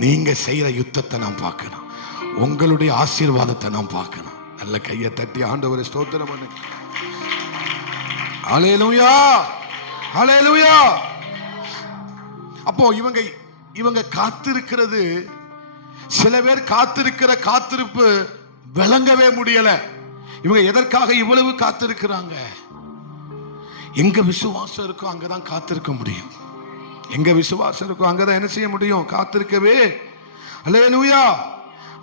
நீங்க செய்யற யுத்தத்தை நான் பார்க்கணும், உங்களுடைய ஆசீர்வாதத்தை நான் பார்க்கணும். நல்ல கையை தட்டி ஆண்டவரை ஸ்தோத்திரம் பண்ணு. ஹல்லேலூயா, ஹல்லேலூயா. அப்போ இவங்க காத்திருக்கிறது, சில பேர் காத்திருக்கிற காத்திருப்பு விளங்கவே முடியல. இவங்க எதற்காக இவ்வளவு காத்திருக்கிறாங்க? எங்க விசுவாசம் இருக்கோ அங்கதான் காத்திருக்க முடியும். எங்க விசுவாசம் இருக்கோ அங்கதான் என்ன செய்ய முடியும்? காத்திருக்கவே. ஹல்லேலூயா,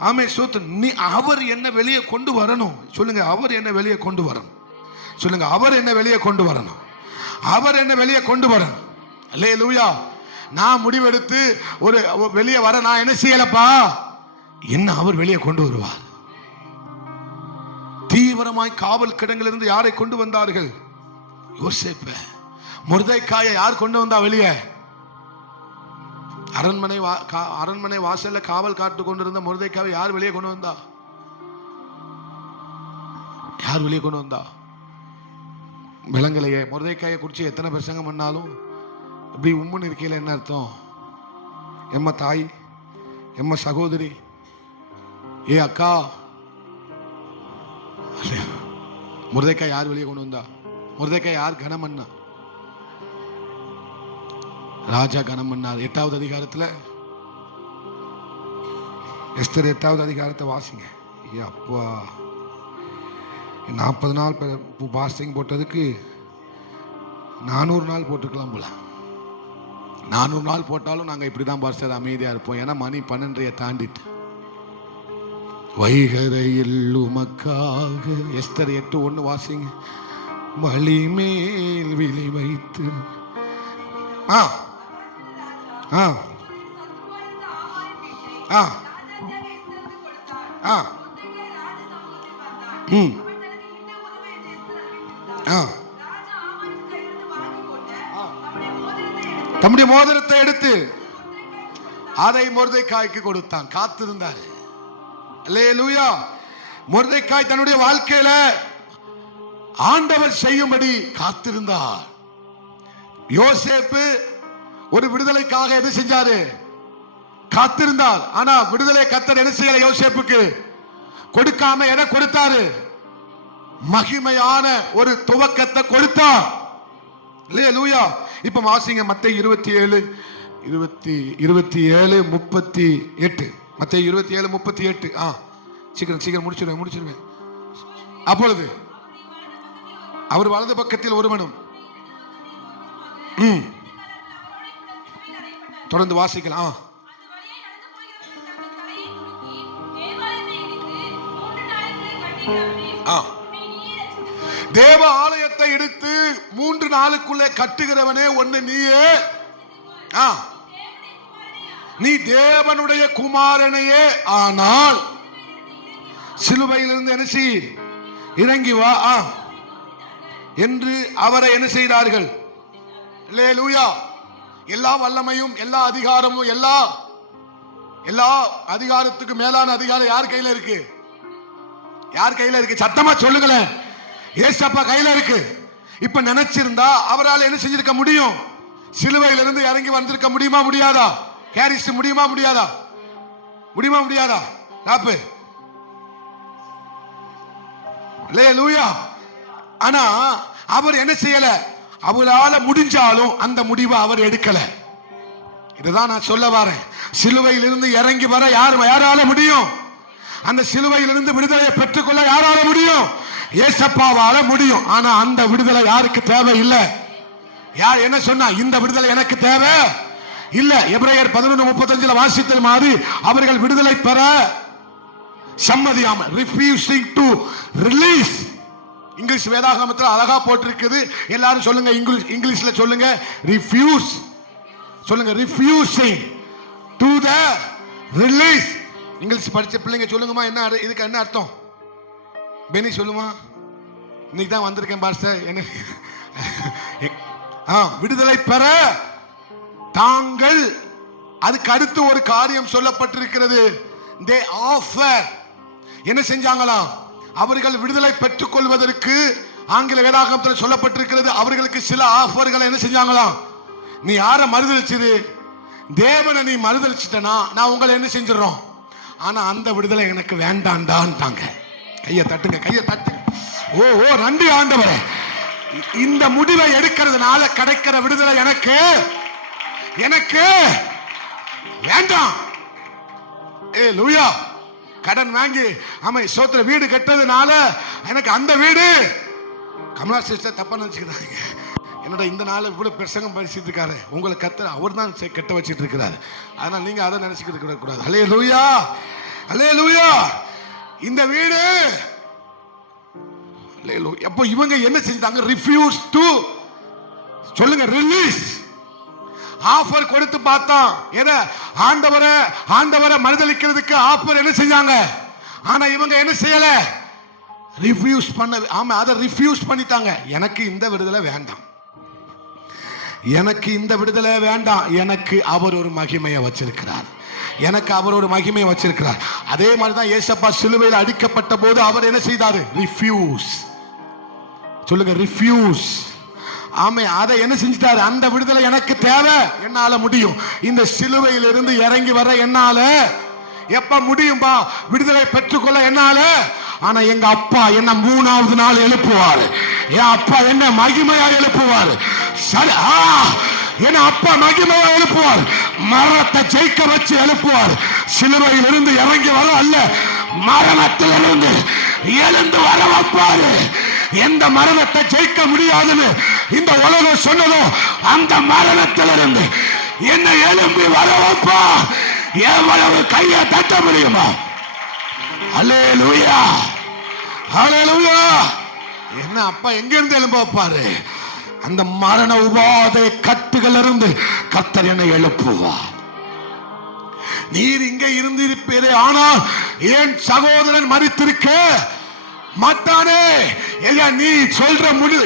ஆமென், ஸ்தோத்திரம். நீ அவர் என்ன வெளியே கொண்டு வரணும் சொல்லுங்க. அவர் என்ன வெளியே கொண்டு வரணும் சொல்லுங்க. அவர் என்ன வெளியே கொண்டு வரணும்? அவர் என்ன வெளியே கொண்டு வரணும்? ஹல்லேலூயா. நான் முடிவெடுத்து ஒரு வெளியே வர நான் என்ன செய்யலப்பா, என்ன அவர் வெளியே கொண்டு வருவார். தீவிரமாய் காவல் கிடங்கிலிருந்து யாரை கொண்டு வந்தார்கள்? யோசேப்ப. மொர்தெக்காயை யார் கொண்டு வந்தா வெளியே? அரண்மனை வாசல்ல காவல் காத்து கொண்டிருந்த மொர்தெக்காயை யார் வெளியே கொண்டு வந்தா? யார் வெளியே கொண்டு வந்தா? விலங்கலையே. மொர்தெக்காயை குறிச்சு எத்தனை பிரசங்கம் பண்ணாலும் இப்படி உம்முன்னு இருக்கையில என்ன அர்த்தம்? எம்ம தாய், எம்ம சகோதரி, ஏ அக்கா. மொர்தெக்காய் யார் வெளியே கொண்டு வந்தா? மொர்தெக்காய் யார் கனம் பண்ணா? ராஜா கனம் பண்ணார். 8வது அதிகாரத்துல, எஸ்தர் 8வது அதிகாரத்தை வாசிங்க. அப்பா, 40 நாள் பாஸ்டிங் போட்டதுக்கு 400 நாள் போட்டுக்கலாம் போல. 400 நாள் போட்டாலும் நாங்க இப்படிதான் பாஸ்டர் அமைதியா இருப்போம். ஏன்னா மணி 12 தாண்டிட்டு. வைகரையில் உமக்காக, எஸ்தர் 8:1 வாசிங்க. வழிமேல் விழி வைத்து தம்முடைய மோதிரத்தை எடுத்து அதை மொர்தெக்காய்க்கு கொடுத்தான். காத்திருந்தார். அல்லேலூயா. மொர்தெக்காய் தன்னுடைய வாழ்க்கையில ஆண்டவர் செய்யும்படி காத்திருந்தார். யோசேப்பு ஒரு விடுதலைக்காக எது செஞ்சாரு? காத்திருந்தார். ஆனா விடுதலை கர்த்தர் என்ன செய்யல? யோசேப்புக்கு கொடுக்காம எதை கொடுத்தாரு? மகிமையான ஒரு துவக்கத்தை கொடுத்தார். அல்லேலூயா. இப்ப வாசிங்க மத்தேயு 27:38. மத்தேயு 27:38. சீக்கிரம் முடிச்சிருவேன். அப்பொழுது அவர் வலது பக்கத்தில் ஒருவனும். தொடர்ந்து வாசிக்கலாம். தேவ ஆலயத்தை இடித்து 3 நாளுக்குள்ளே கட்டுகிறவனே ஒன்னு நீயே. நீ தேவனுடைய குமாரனையே, ஆனால் சிலுவையிலிருந்து என்ன செய், இறங்கி வா என்று அவரை என்ன செய்தார்கள்? அல்லேலூயா. எல்லா வல்லமையும், எல்லா அதிகாரமும், எல்லா அதிகாரத்துக்கு மேலான அதிகாரம் யார் கையில இருக்கு? யார் கையில இருக்கு? சத்தமா சொல்லுங்களேன். ஏசப்பா கையில இருக்கு. இப்ப நினைச்சிருந்தா அவரால் என்ன செஞ்சிருக்க முடியும்? சிலுவையிலிருந்து இறங்கி வந்திருக்க முடியுமா? முடியாதா? கேரிஸ் முடியுமா? முடியாதா? முடியுமா முடியாதா? ராப்பு அல்லேலூயா. ஆனா அவர் என்ன செய்யல? அவரால முடிஞ்சாலும் அந்த முடிவை அவர் எடுக்கல. இதுதான் நான் சொல்ல வரேன். சிலுவையிலிருந்து இறங்கி வர யாரால முடியும்? அந்த சிலுவையிலிருந்து விடுதலையை பெற்றுக்கொள்ள யாரால முடியும்? ஏசப்பாவால முடியும். ஆனா அந்த விடுதலை யாருக்கு தேவை இல்லை. யார் என்ன சொன்னா? இந்த விடுதலை எனக்கு தேவை இல்ல. எபிரேயர் 11:35 வாசித்தல் மாதிரி அவர்கள் விடுதலை பெற சம்மதியாம, refusing to release. இங்கிலீஷ் வேதாகமத்தில் அழகா போட்டிருக்குது. எல்லாரும் சொல்லுங்க, இங்கிலீஷ்ல சொல்லுங்க, refuse. சொல்லுங்க, refusing to the release. English படிச்ச பிள்ளைங்க சொல்லுங்கம்மா, என்ன இதுக்கு என்ன அர்த்தம்? பெனி சொல்லுமா. இன்னைக்கு தான் வந்திருக்கேன் பாஸ்டர். என்ன விடுதலை பெற தாங்கள். அதுக்கு அடுத்து ஒரு காரியம் சொல்லப்பட்டிருக்கிறது. they offer. என்ன செஞ்சாங்களாம்? அவர்கள் விடுதலை பெற்றுக் கொள்வதற்கு ஆங்கில வேதாகமத்தில் சொல்லப்பட்டிருக்கிறது. அவர்களுக்கு சில ஆஃபர்களை என்ன செஞ்சாங்களாம்? நீ யார மறுதலிச்சிரு, தேவனை நீ மறுதலிச்சிட்டனா நான் உங்களை என்ன செஞ்சிடறோம். ஆனா அந்த விடுதலை எனக்கு வேண்டாண்டான்ட்டாங்க. கையை தட்டுங்க, கையை தட்டு. ஓ ஓ நன்றி ஆண்டவரே. இந்த முடிவை எடுக்கிறதுனால கிடைக்கிற விடுதலை எனக்கு வேண்டாம். லூயா. கடன் வாங்கி ஆமா சோத்திர வீடு கட்டதுனால எனக்கு அந்த வீடு. கமலா சிஸ்டர் தப்பா நினைச்சுக்கிறாங்க. என்னோட இந்த நாள் இவ்வளவு பிரசங்கம் படிச்சுட்டு இருக்காரு. உங்களை கத்த அவர் தான் கெட்ட வச்சிட்டு இருக்கிறாரு. அதனால நீங்க அதை நினைச்சுக்கிட்டு கூடாது. அல்லேலூயா, அல்லேலூயா. இந்த வீடு அப்போ இவங்க என்ன செஞ்சாங்க? ரிஃப்யூஸ் டு சொல்லுங்க, ரிலீஸ். ஆஃபர் கொடுத்து பார்த்தான். எதை? ஆண்டவரை மறுதலிக்கிறதுக்கு ஆஃபர் என்ன செஞ்சாங்க? ஆனா இவங்க என்ன செய்யல? ரிஃப்யூஸ் பண்ண. ஆமா, அதை ரிஃப்யூஸ் பண்ணிட்டாங்க. எனக்கு இந்த விடுதலை வேண்டாம், எனக்கு இந்த விடுதலை வேண்டாம். எனக்கு அவர் ஒரு மகிமையை வச்சிருக்கிறார், எனக்கு அவர் ஒரு மகிமையை வச்சிருக்கிறார். அதே மாதிரிதான் ஏசப்பா சிலுவையில் அடிக்கப்பட்ட போது அவர் என்ன செய்தாரு? ரிஃப்யூஸ். சொல்லுங்க, ரிஃப்யூஸ். ஆமே, அதை என்ன செஞ்சிட்டாரு? அந்த விடுதலை எனக்கு தேவை, என்னால முடியும். இந்த சிலுவையில் இருந்து இறங்கி வர என்னால எப்ப முடியும்பா? விடுதலை பெற்றுக்கொள்ள என்னால. ஆனா எங்க அப்பா என்ன 3வது நாள் எழுப்புவாரு. என் அப்பா என்ன மகிமையா எழுப்புவாரு. சரி, என் அப்பா மகிமையா எழுப்புவார். மரணத்தை ஜெயிக்க வச்சு எழுப்புவார். சிலுவையில் இருந்து இறங்கி வர அல்ல, மரணத்திலிருந்து எழுந்து வர வைப்பாரு. எந்த மரணத்தை ஜெயிக்க முடியாதுன்னு இந்த உலகம் சொன்னதோ அந்த மரணத்திலிருந்து என்னை எழும்பி வர வைப்பா. எவ்வளவு கையை தட்ட முடியுமா? அல்லேலூயா, அல்லேலூயா. என்ன அப்பா எங்க இருந்து எழும்ப வைப்பாரு? அந்த மரண உபாதை கட்டுகள் இருந்து கர்த்தர் என்னை எழுப்புவார். நீர் இங்க இருந்திருப்பீரே, ஆனால் என் சகோதரன் மரித்திருக்க மாட்டானே. நீ சொல்ற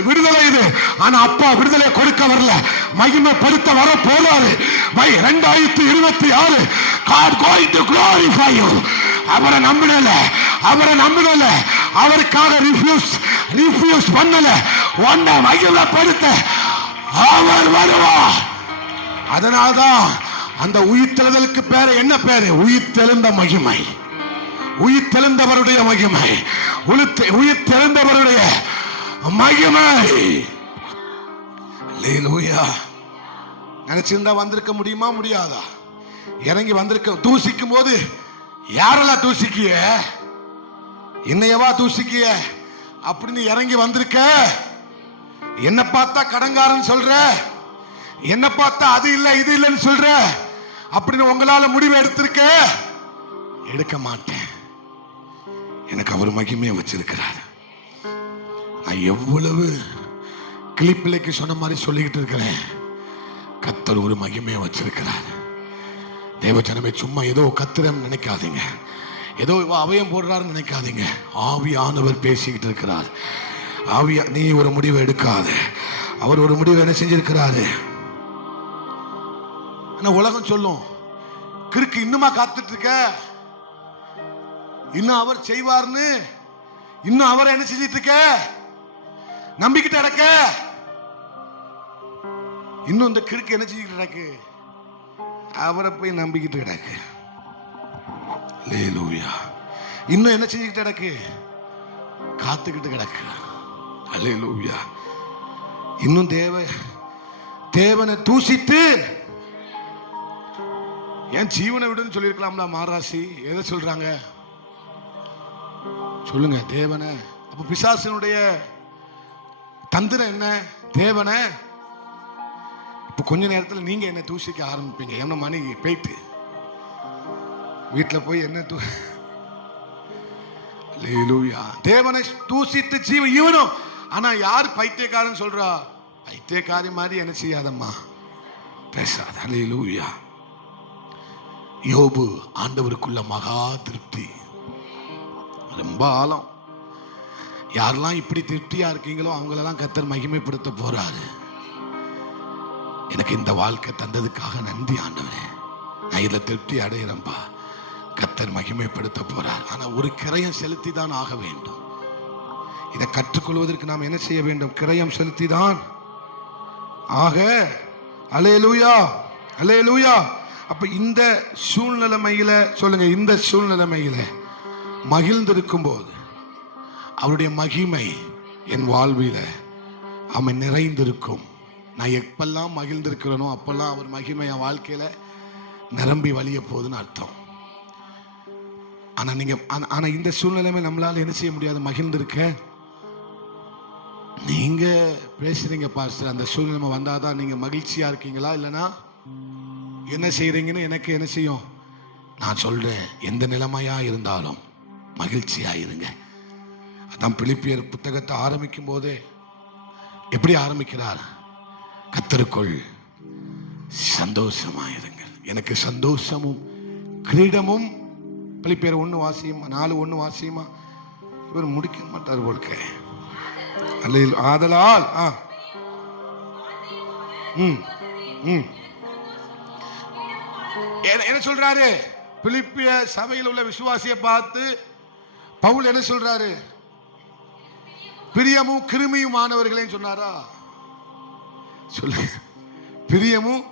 விடுதலை இது. ஆனா அப்பா விடுதலை கொடுக்க வரல, மகிமைப்படுத்த வர போறாரு. 2026 God going to glorify you. அவரை நம்பினல, அவருக்காக ரிஃப்யூஸ் பண்ணல. ஒன்றை மகிமைப்படுத்த அவர் வருவார். அதனால்தான் அந்த உயிர்த்தெழுதலுக்கு பேரு என்ன பேரு? உயிர்த்தெழுந்த மகிமை, உயிர்த்தெழுந்தவருடைய மகிமை, உயிர்த்தெழுந்தவருடைய மகிமை. அல்லேலூயா. நினைச்சிருந்தா வந்திருக்க முடியுமா? முடியாதா? இறங்கி வந்திருக்க. தூசிக்கும் போது யாரெல்லாம் தூசிக்கிய? என்னையவா தூசிக்கிய அப்படின்னு இறங்கி வந்திருக்க. என்ன பார்த்தா கடங்காரன் சொல்ற, என்ன பார்த்தா அது இல்ல இது இல்லைன்னு சொல்ற அப்படின்னு உங்களால முடிவு எடுத்திருக்க. எடுக்க மாட்டேன். எனக்கு அவர் மகிமையை வச்சிருக்கிறார். நான் எவ்வளவு கிளிப்பிள்ளைக்கு சொன்ன மாதிரி சொல்லிக்கிட்டு இருக்கிறேன். கர்த்தர் ஒரு மகிமையை வச்சிருக்கிறார். தேவஜனமே, சும்மா ஏதோ கத்திரம் நினைக்காதீங்க, ஏதோ அவயம் போடுறாருன்னு நினைக்காதீங்க. ஆவியானவர் பேசிக்கிட்டு இருக்கிறார். ஆவியா, நீ ஒரு முடிவை எடுக்காத. அவர் ஒரு முடிவை என்ன செஞ்சிருக்கிறாரு? உலகம் சொல்லும், கிறுக்கு இன்னுமா காத்துட்டு இருக்க, இன்னும் அவர் செய்வார்னு இன்னும் அவரை என்ன செஞ்சிட்டு இருக்க, நம்பிக்கிட்டு நடக்க. இன்னும் இந்த கிறுக்கு என்ன செஞ்சுக்கிட்டு கிடக்கு? அவரை போய் நம்பிக்கிட்டு கிடக்கு. அல்லேலூயா. இன்னும் என்ன செஞ்சுக்கிட்டு கிடக்கு? காத்துக்கிட்டு கிடக்கு. அல்லேலூயா. இன்னும் தேவனை தூசித்து ஏன் ஜீவனை விடுன்னு சொல்லியிருக்கலாம்ல மாராசி. எதை சொல்றாங்க சொல்லுங்க? தேவனை. அப்ப பிசாசினுடைய தந்திரம் என்ன? தேவனை. இப்ப கொஞ்ச நேரத்தில் நீங்க என்ன தூசிக்க ஆரம்பிப்பீங்க. என்ன மணி போயிட்டு வீட்டுல போய் என்ன தேவனை தூசித்து ஜீவ இவனும். ஆனா யார் பைத்தியக்காரன் சொல்றா? பைத்தியக்காரி மாதிரி என்ன செய்யாதம்மா, பேசாத. அல்லேலூயா. யோபு ஆண்டவருக்குள்ள மகா திருப்தி, ரொம்ப ஆழம். யாரெல்லாம் இப்படி திருப்தியா இருக்கீங்களோ அவங்களெல்லாம் கர்த்தர் மகிமைப்படுத்த போறாரு. எனக்கு இந்த வாழ்க்கை தந்ததுக்காக நன்றி ஆண்டவரே, நான் இதுல திருப்தி அடையிறேன்பா. கர்த்தர் மகிமைப்படுத்த போறார். ஆனா ஒரு கிரயம் செலுத்தி தான் ஆக வேண்டும். இதை கற்றுக்கொள்வதற்கு நாம் என்ன செய்ய வேண்டும்? கிரயம் செலுத்தி தான் ஆக. அல்லேலூயா, அல்லேலூயா. அப்ப இந்த சூழ்நிலைமையில சொல்லுங்க, இந்த சூழ்நிலைமையில மகிழ்ந்திருக்கும் போது அவருடைய மகிமை என் வாழ்வில அவன் நிறைந்திருக்கும். நான் எப்பெல்லாம் மகிழ்ந்திருக்கிறனோ அப்பெல்லாம் அவர் மகிமை என் வாழ்க்கையில நிரம்பி வழிய போகுதுன்னு அர்த்தம். ஆனா இந்த சூழ்நிலைமை நம்மளால என்ன செய்ய முடியாது? மகிழ்ந்திருக்க. நீங்க பேசுறீங்க பாஸ்டர், அந்த சூழ்நிலை வந்தாதான் நீங்க மகிழ்ச்சியா இருக்கீங்களா? இல்லைன்னா என்ன செய்யறீங்கன்னு எனக்கு என்ன செய்யும்? நான் சொல்றேன், எந்த நிலைமையா இருந்தாலும் மகிழ்ச்சியா இருங்க. அதான் பிலிப்பியர் புத்தகத்தை ஆரம்பிக்கும் போதே எப்படி ஆரம்பிக்கிறார்? கர்த்தருக்குள் சந்தோஷமாயிருங்கள், எனக்கு சந்தோஷமும் கிரீடமும். பிலிப்பியர் 1 வாசியுமா, 4:1 வாசியுமா? இவர் முடிக்க மாட்டார் போல்க. ஆதலால் என்ன சொல்றாரு? பிலிப்பிய சபையில் உள்ள விசுவாசியை பார்த்து பவுல் என்ன சொல்றாரு? பிரியமும் கிருமியுமானவர்களே சொன்னாரா? சொல்லு. பிரியமும்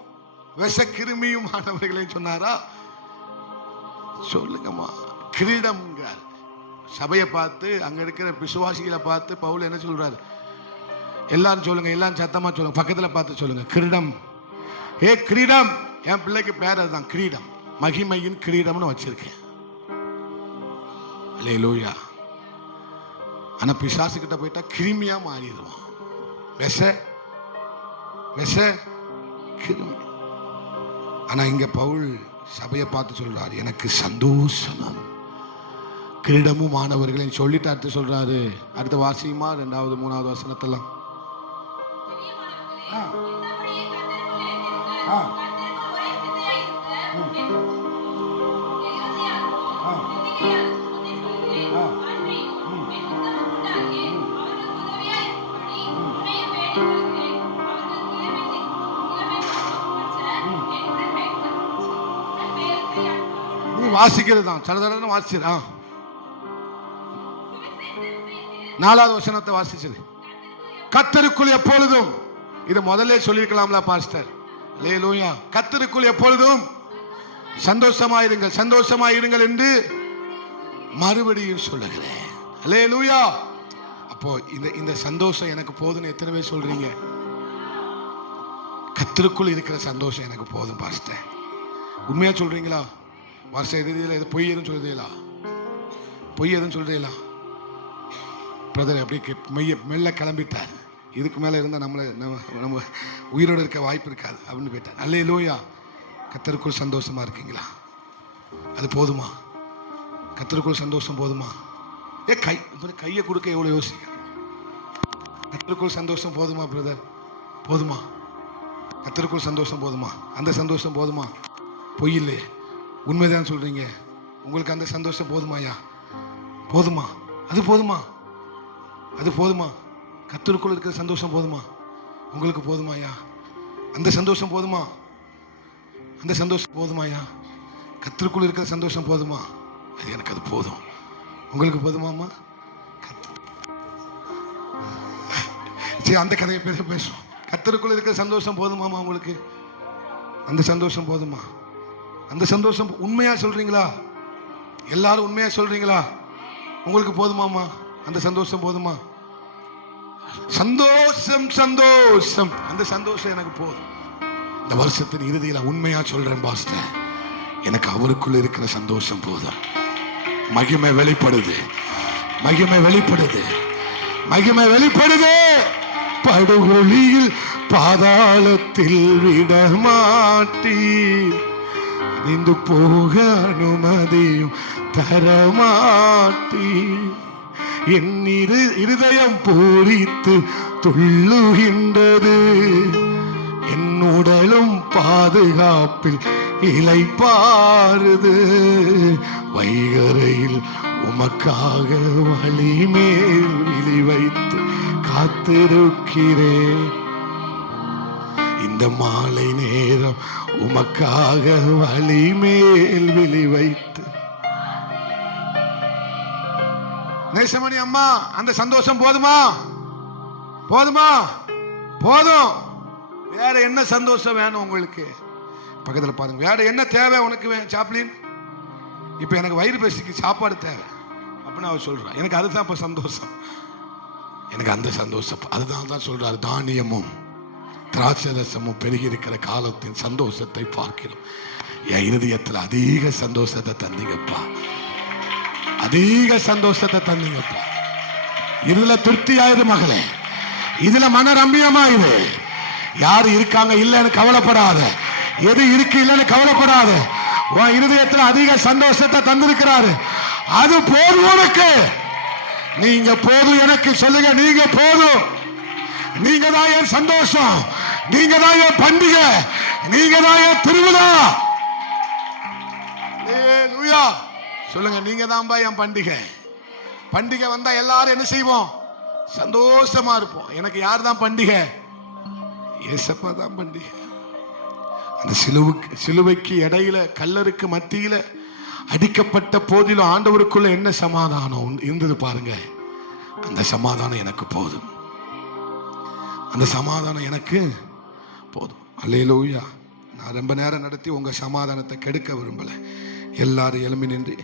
விஷ கிருமியுமானவர்களே சொன்னாரா? சொல்லுங்கம்மா. கிரீடம் சபையை பார்த்து, அங்க இருக்கிற விசுவாசிகளை பார்த்து பவுல் என்ன சொல்றாரு? எல்லாரும் சொல்லுங்க, எல்லாரும் சத்தமா சொல்லுங்க, பக்கத்துல பார்த்து சொல்லுங்க. கிரீடம். ஏ கிரீடம். என் பிள்ளைக்கு பேர் அதுதான், கிரீடம். மகிமையின் கிரீடம்னு வச்சிருக்கேன். அல்லேலூயா. ஆனா பிசாசு கிட்ட போயிட்டா கிருமியா மாறிடுவான். விஷ கிருமி. ஆனா இங்க பவுல் சபையை பார்த்து சொல்றாரு, எனக்கு சந்தோஷமும் கிரீடமும் மாணவர்களே சொல்லிட்டு அடுத்து சொல்றாரு. அடுத்த வாசியுமா 2வது 3வது வசனத்தெல்லாம்? நீ வாசிக்கிறது தான், சடதடன்னு வாசிச்சிடா. 4வது வசனத்தை வாசிச்சது. கர்த்தருக்குள் எப்பொழுதும். இது முதல்ல சொல்லிருக்கலாம்ல பாஸ்டர். அல்லேலூயா. கர்த்தருக்குள் எப்பொழுதும் சந்தோஷமாயிருங்கள், சந்தோஷமாயிருங்கள் என்று மறுபடியும் சொல்லுகிறேன். அல்லேலூயா. அப்போ இந்த சந்தோஷம் எனக்கு போதும்னு எத்தனை பேர் சொல்றீங்க? கர்த்தருக்குள் இருக்கிற சந்தோஷம் எனக்கு போதும் பாஸ்டர். உண்மையா சொல்றீங்களா? வருஷம் எதிரில பொய் எதுவும் சொல்றீங்களா? பொய் எதுவும் சொல்றீங்களா? பிரதர் அப்படியே மெல்ல கிளம்பிட்டார். இதுக்கு மேல இருந்தா நம்ம உயிரோடு இருக்க வாய்ப்பு இருக்காது அப்படின்னு போயிட்டார். அல்லேலூயா. கர்த்தருக்குள் சந்தோஷமா இருக்கீங்களா? அது போதுமா? கர்த்தருக்குள் சந்தோஷம் போதுமா? கையை கொடுக்க எவ்வளவு யோசிக்க. கர்த்தருக்குள் சந்தோஷம் போதுமா பிரதர்? போதுமா? கர்த்தருக்குள் சந்தோஷம் போதுமா? அந்த சந்தோஷம் போதுமா? பொய் இல்லையே, உண்மைதான் சொல்றீங்க. உங்களுக்கு அந்த சந்தோஷம் போதுமாயா? போதுமா? அது போதுமா? அது போதுமா? கர்த்தருக்குள் இருக்கிற சந்தோஷம் போதுமா? உங்களுக்கு போதுமாயா? அந்த சந்தோஷம் போதுமா? அந்த சந்தோஷம் போதுமாயா? கர்த்தருக்குள் இருக்கிற சந்தோஷம் போதுமா? அது எனக்கு அது போதும். உங்களுக்கு போதுமாமா? சரி, அந்த கதையை பேசுவோம். கர்த்தருக்குள் இருக்கிற சந்தோஷம் போதுமாமா உங்களுக்கு? அந்த சந்தோஷம் போதுமா? அந்த சந்தோஷம் உண்மையா சொல்றீங்களா? எல்லாரும் உண்மையா சொல்றீங்களா? உங்களுக்கு போதுமாமா? அந்த சந்தோஷம் போதுமா? சந்தோஷம் சந்தோஷம், அந்த சந்தோஷம் எனக்கு போதும். இந்த வருஷத்தின் இறுதியில உண்மையா சொல்றேன் பாஸ்டர், எனக்கு அவருக்குள்ள இருக்கிற சந்தோஷம் போதும். மகிமை வெளிப்படுது, மகிமை வெளிப்படுது, மகிமை வெளிப்படுது. படுகொலியில் பாதாளத்தில் விடமாட்டீர், நின்று போக அனுமதியும் தரமாட்டீர். என் இருதயம் பூரித்து துள்ளுகின்றது, என் உடலும் பாதுகாப்பில் இளைப்பாறுது. வைகரையில் உமக்காக வழி மேல் விழி வைத்து காத்திருக்கிறேன். இந்த மாலை நேரம் உமக்காக வழி மேல் விழி வைத்து. நேசமணி அம்மா, அந்த சந்தோஷம் போதுமா? போதுமா? போதும். வேற என்ன சந்தோஷம் வேணும் உங்களுக்கு? பக்கத்துல பாருங்க, வேற என்ன தேவை உனக்கு? சாப்ளின், இப்ப எனக்கு வயிறு பசிக்கு சாப்பாடு தேவை அப்படின்னு அவர் சொல்றார். எனக்கு அதுதான் இப்ப சந்தோஷம், எனக்கு அந்த சந்தோஷம். அதுதான் தான் சொல்றாரு, தானியமும் திராட்சரசமும் பெருகி இருக்கிற காலத்தின் சந்தோஷத்தை பார்க்கிறோம். என் இருதயத்தில் அதிக சந்தோஷத்தை தந்தீங்கப்பா, அதிக சந்தோஷத்தை தந்தீங்கப்பா. இதுல திருப்தி ஆயிரு மகளே, இதுல மன ரம்மியமாயிரு. யாரு இருக்காங்க இல்லைன்னு கவலைப்படாத, எது இருக்கு இல்லைன்னு கவலைப்படாத. உன் இருதயத்தில் அதிக சந்தோஷத்தை தந்திருக்கிறாரு, அது போதும் உனக்கு. நீங்க போதும் எனக்கு. சொல்லுங்க, நீங்க போதும். நீங்க தான் என் சந்தோஷம், நீங்க தான் என் பண்டிகை, நீங்க தான் என் திருவிழா. அல்லேலூயா. சொல்லுங்க, நீங்க தான் என் பண்டிகை. பண்டிகை வந்தா எல்லாரும் என்ன செய்வோம்? சந்தோஷமா இருப்போம். எனக்கு யார் தான் பண்டிகை? ஏசப்பா தான் பண்டிகை. அந்த சிலுவைக்கு இடையில, கல்லருக்கு மத்தியில அடிக்கப்பட்ட போதிலும் ஆண்டவருக்குள்ள என்ன சமாதானம் இருந்தது பாருங்க. அந்த சமாதானம் எனக்கு போதும், அந்த சமாதானம் எனக்கு போதும். அல்லேலூயா. நான் ரொம்ப நேரம் நடத்தி உங்க சமாதானத்தை கெடுக்க விரும்பல. எல்லாரும் எழும்பி நின்று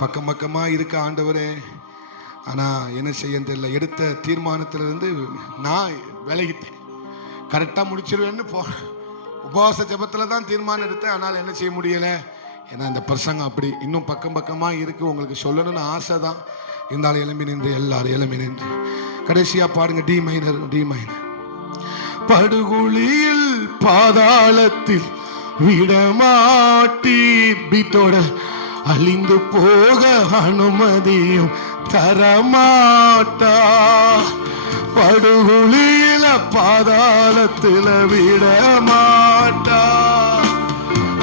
பக்கம் பக்கமா இருக்க ஆண்டவரே, ஆனா என்ன செய்ய தெரியல. எடுத்த தீர்மானத்திலிருந்து நான் விலகிட்டேன். கரெக்டா முடிச்சிருவேன்னு உபவாச ஜபத்துல தான் தீர்மானம் எடுத்தேன். ஆனால் என்ன செய்ய முடியல, ஏன்னா இந்த பிரசங்கம் அப்படி இன்னும் பக்கம் பக்கமா இருக்கு. உங்களுக்கு சொல்லணும்னு ஆசை தான், இருந்தாலும் எழும்பி நின்று எல்லாரும் எழும்பி நின்று கடைசியா பாடுங்க. D minor, D minor. படுகுழியில் பாதாளத்தில் விடமாட்டீர், பீட்டோட அழிந்து போக அனுமதியும் தரமாட்டா. படுகுழியில பாதாளத்தில் விடமாட்டா,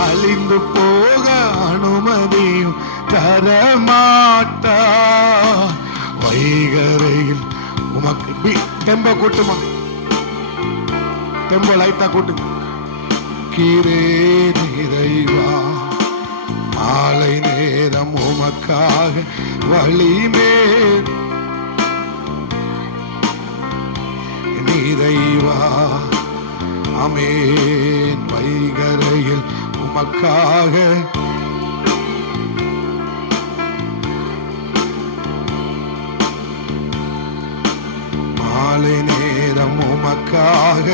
அழிந்து போக அனுமதியும் தரமாட்டா. வைகரையில் உமக்கு டெம்ப கூட்டுமா, டெம்ப லைட்டா கூட்டு. கீரே நிறைவா, மாலை நேரம் உமக்காக வழிமேல் நிறைவா. ஆமென். வைகரையில் உமக்காக மாலை நேரம் உமக்காக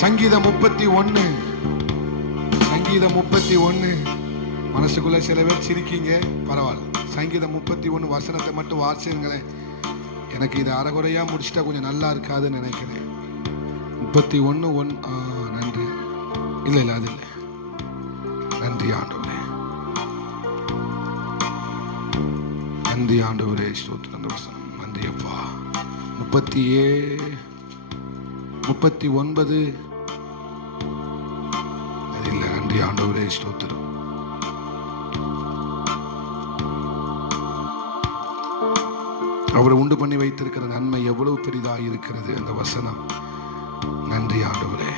சங்கீதம் 31, சங்கீதம் 31. மனசுக்குள்ள சில பேர் சிரிக்கீங்க, பரவாயில்ல. சங்கீதம் 31 வசனத்தை மட்டும் வாசிங்களேன். எனக்கு இது அரைகுறையா முடிச்சுட்டா கொஞ்சம் நல்லா இருக்காதுன்னு நினைக்கிறேன். 31:1. நன்றி. இல்ல இல்ல, அது இல்லை. நன்றி ஆண்டவரே, நன்றி ஆண்டவரே. ஸ்தோத்திரம். வசனம் நன்றி அப்பா. 37, 39 இல்ல. நன்றி ஆண்டவரே, ஸ்தோத்திரம். அவர் உண்டு பண்ணி வைத்திருக்கிற நன்மை எவ்வளவு பெரிதாக இருக்கிறது அந்த வசனம். நன்றி ஆண்டவரே.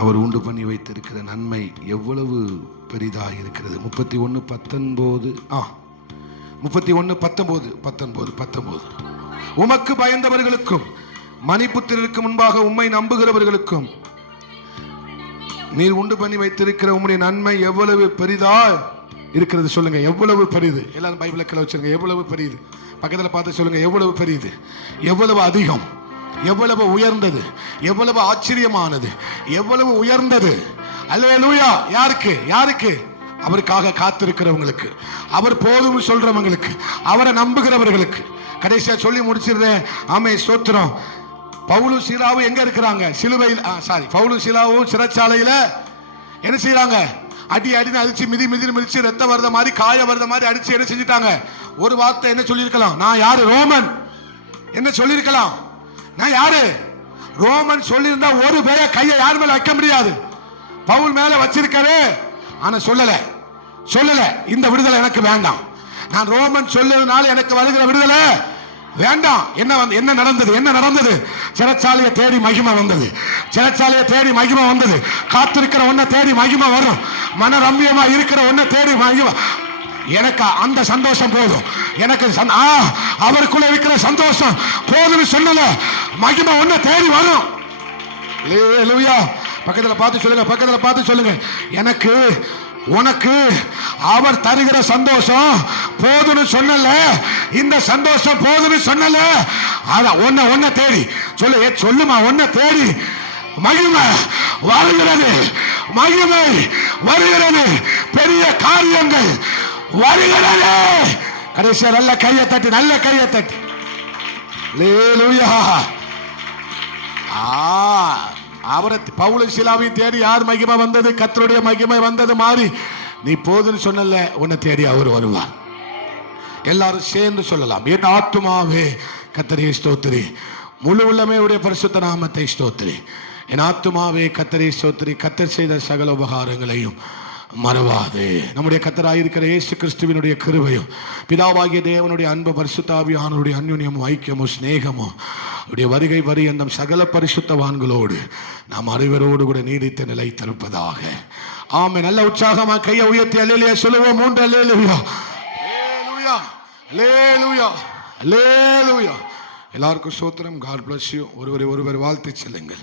அவர் உண்டு பண்ணி வைத்திருக்கிற நன்மை எவ்வளவு பெரிதாக இருக்கிறது. 31:19. 31:19. உமக்கு பயந்தவர்களுக்கும் மணிபுத்திரருக்கு முன்பாக உம்மை நம்புகிறவர்களுக்கும் நீர் உண்டு பண்ணி வைத்திருக்கிற உம்முடைய நன்மை எவ்வளவு பெரிதா இருக்கிறது. சொல்லுங்க, எவ்வளவு பெரிது. எல்லாரும் பைபிளை கீழே வச்சிருங்க. எவ்வளவு பெரிது. பக்கத்துல பார்த்து சொல்லுங்க, எவ்வளவு பெரிது, எவ்வளவு அதிகம், எவ்வளவு உயர்ந்தது, எவ்வளவு ஆச்சரியமானது, எவ்வளவு உயர்ந்தது. அல்லேலூயா. யாருக்கு? யாருக்கு? அவருக்காக காத்திருக்கிறவங்களுக்கு, அவர் போதும் சொல்றவங்களுக்கு, அவரை நம்புகிறவர்களுக்கு. கடைசியா சொல்லி முடிச்சிடுறேன். ஆமே, ஸ்தோத்திரம். பவுலும் சீலாவும் எங்க இருக்கிறாங்க? சிலுவையில். பவுலும் சீலாவும் சிறைச்சாலையில என்ன செய்யறாங்க? அடி அடின்னு அடிச்சு மிதி மிதிச்சு ரத்த வரத மாதிரி காய வரத மாதிரி அடிச்சு என்ன செஞ்சுட்டாங்க? ஒரு வார்த்தை என்ன சொல்லியிருக்கலாம்? நான் யாரு? ரோமன். என்ன சொல்லியிருக்கலாம்? நான் யாரு? ரோமன் சொல்லியிருந்தா ஒரு பேய கையை யார் மேல வைக்க முடியாது. பவுல் மேல வச்சிருக்கவே, ஆனா சொல்லல இந்த விடுதலை எனக்கு வேண்டாம். நான் ரோமன் சொல்லுறதுனால எனக்கு வருகிற விடுதலை வேண்டாம். என்ன நடந்தது? சிறைச்சாலையை தேடி மகிமை வந்தது. சிறைச்சாலையை தேடி மகிமை வந்தது. காத்திருக்கிற ஒன்ன தேடி மகிமை வரும். மனரம்யமா இருக்கிற ஒன்ன தேடி மகிமை. எனக்கு அந்த சந்தோஷம் போதும். எனக்கு அவருக்குள்ள இருக்கிற சந்தோஷம் போதும்னு சொல்லல, மகிமை ஒன்ன தேடி வரும். அல்லேலூயா. பக்கத்துல பார்த்து சொல்லுங்க, எனக்கு உனக்கு அவர் தருகிற சந்தோஷம் போதும்னு சொன்னல, இந்த சந்தோஷம் போதும்னு சொன்னல, ஒன்ன தேடி சொல்லுமா, ஒன்ன தேடி மகிமை வருகிறது. மகிமை வருகிறது. பெரிய காரியங்கள் வருகிறது. கடைசியா நல்ல கையை தட்டி அல்லேலூயா. அவரை பவுலும் சீலாவையும் தேடி யார் மகிமை வந்தது? கர்த்தருடைய மகிமை வந்தது மாதிரி நீ போதுன்னு சொன்னல, உன்னை தேடி அவர் வருவார். எல்லாரும் சேர்ந்து சொல்லலாம், என் ஆத்துமாவே கர்த்தரை ஸ்தோத்திரி, முழு உள்ளமே உடைய பரிசுத்த நாமத்தை ஸ்தோத்திரி. என் ஆத்துமாவே கர்த்தரை ஸ்தோத்திரி, கர்த்தர் செய்த சகல உபகாரங்களையும் மறவாதே. நம்முடைய கர்த்தராயிருக்கிற இயேசு கிறிஸ்துவினுடைய கிருபையும் பிதாவாகிய தேவனுடைய அன்பு பரிசுத்தாவியானவருடைய அன்யோன்யமும் ஐக்கியமும் ஸ்நேகமும் அவருடைய வருகை அந்த சகல பரிசுத்தவான்களோடு நாம் அனைவரோடு கூட நீடித்து நிலைத்திருப்பதாக. ஆமே. நல்ல உற்சாகமா கையை உயர்த்தி அல்லேலூயா சொல்லுவோம். 3 அல்லேலூயா. அல்லேலூயா. அல்லேலூயா. அல்லேலூயா. எல்லாருக்கும் ஸ்தோத்திரம். God bless you. ஒருவர் வாழ்த்து செல்லுங்கள்.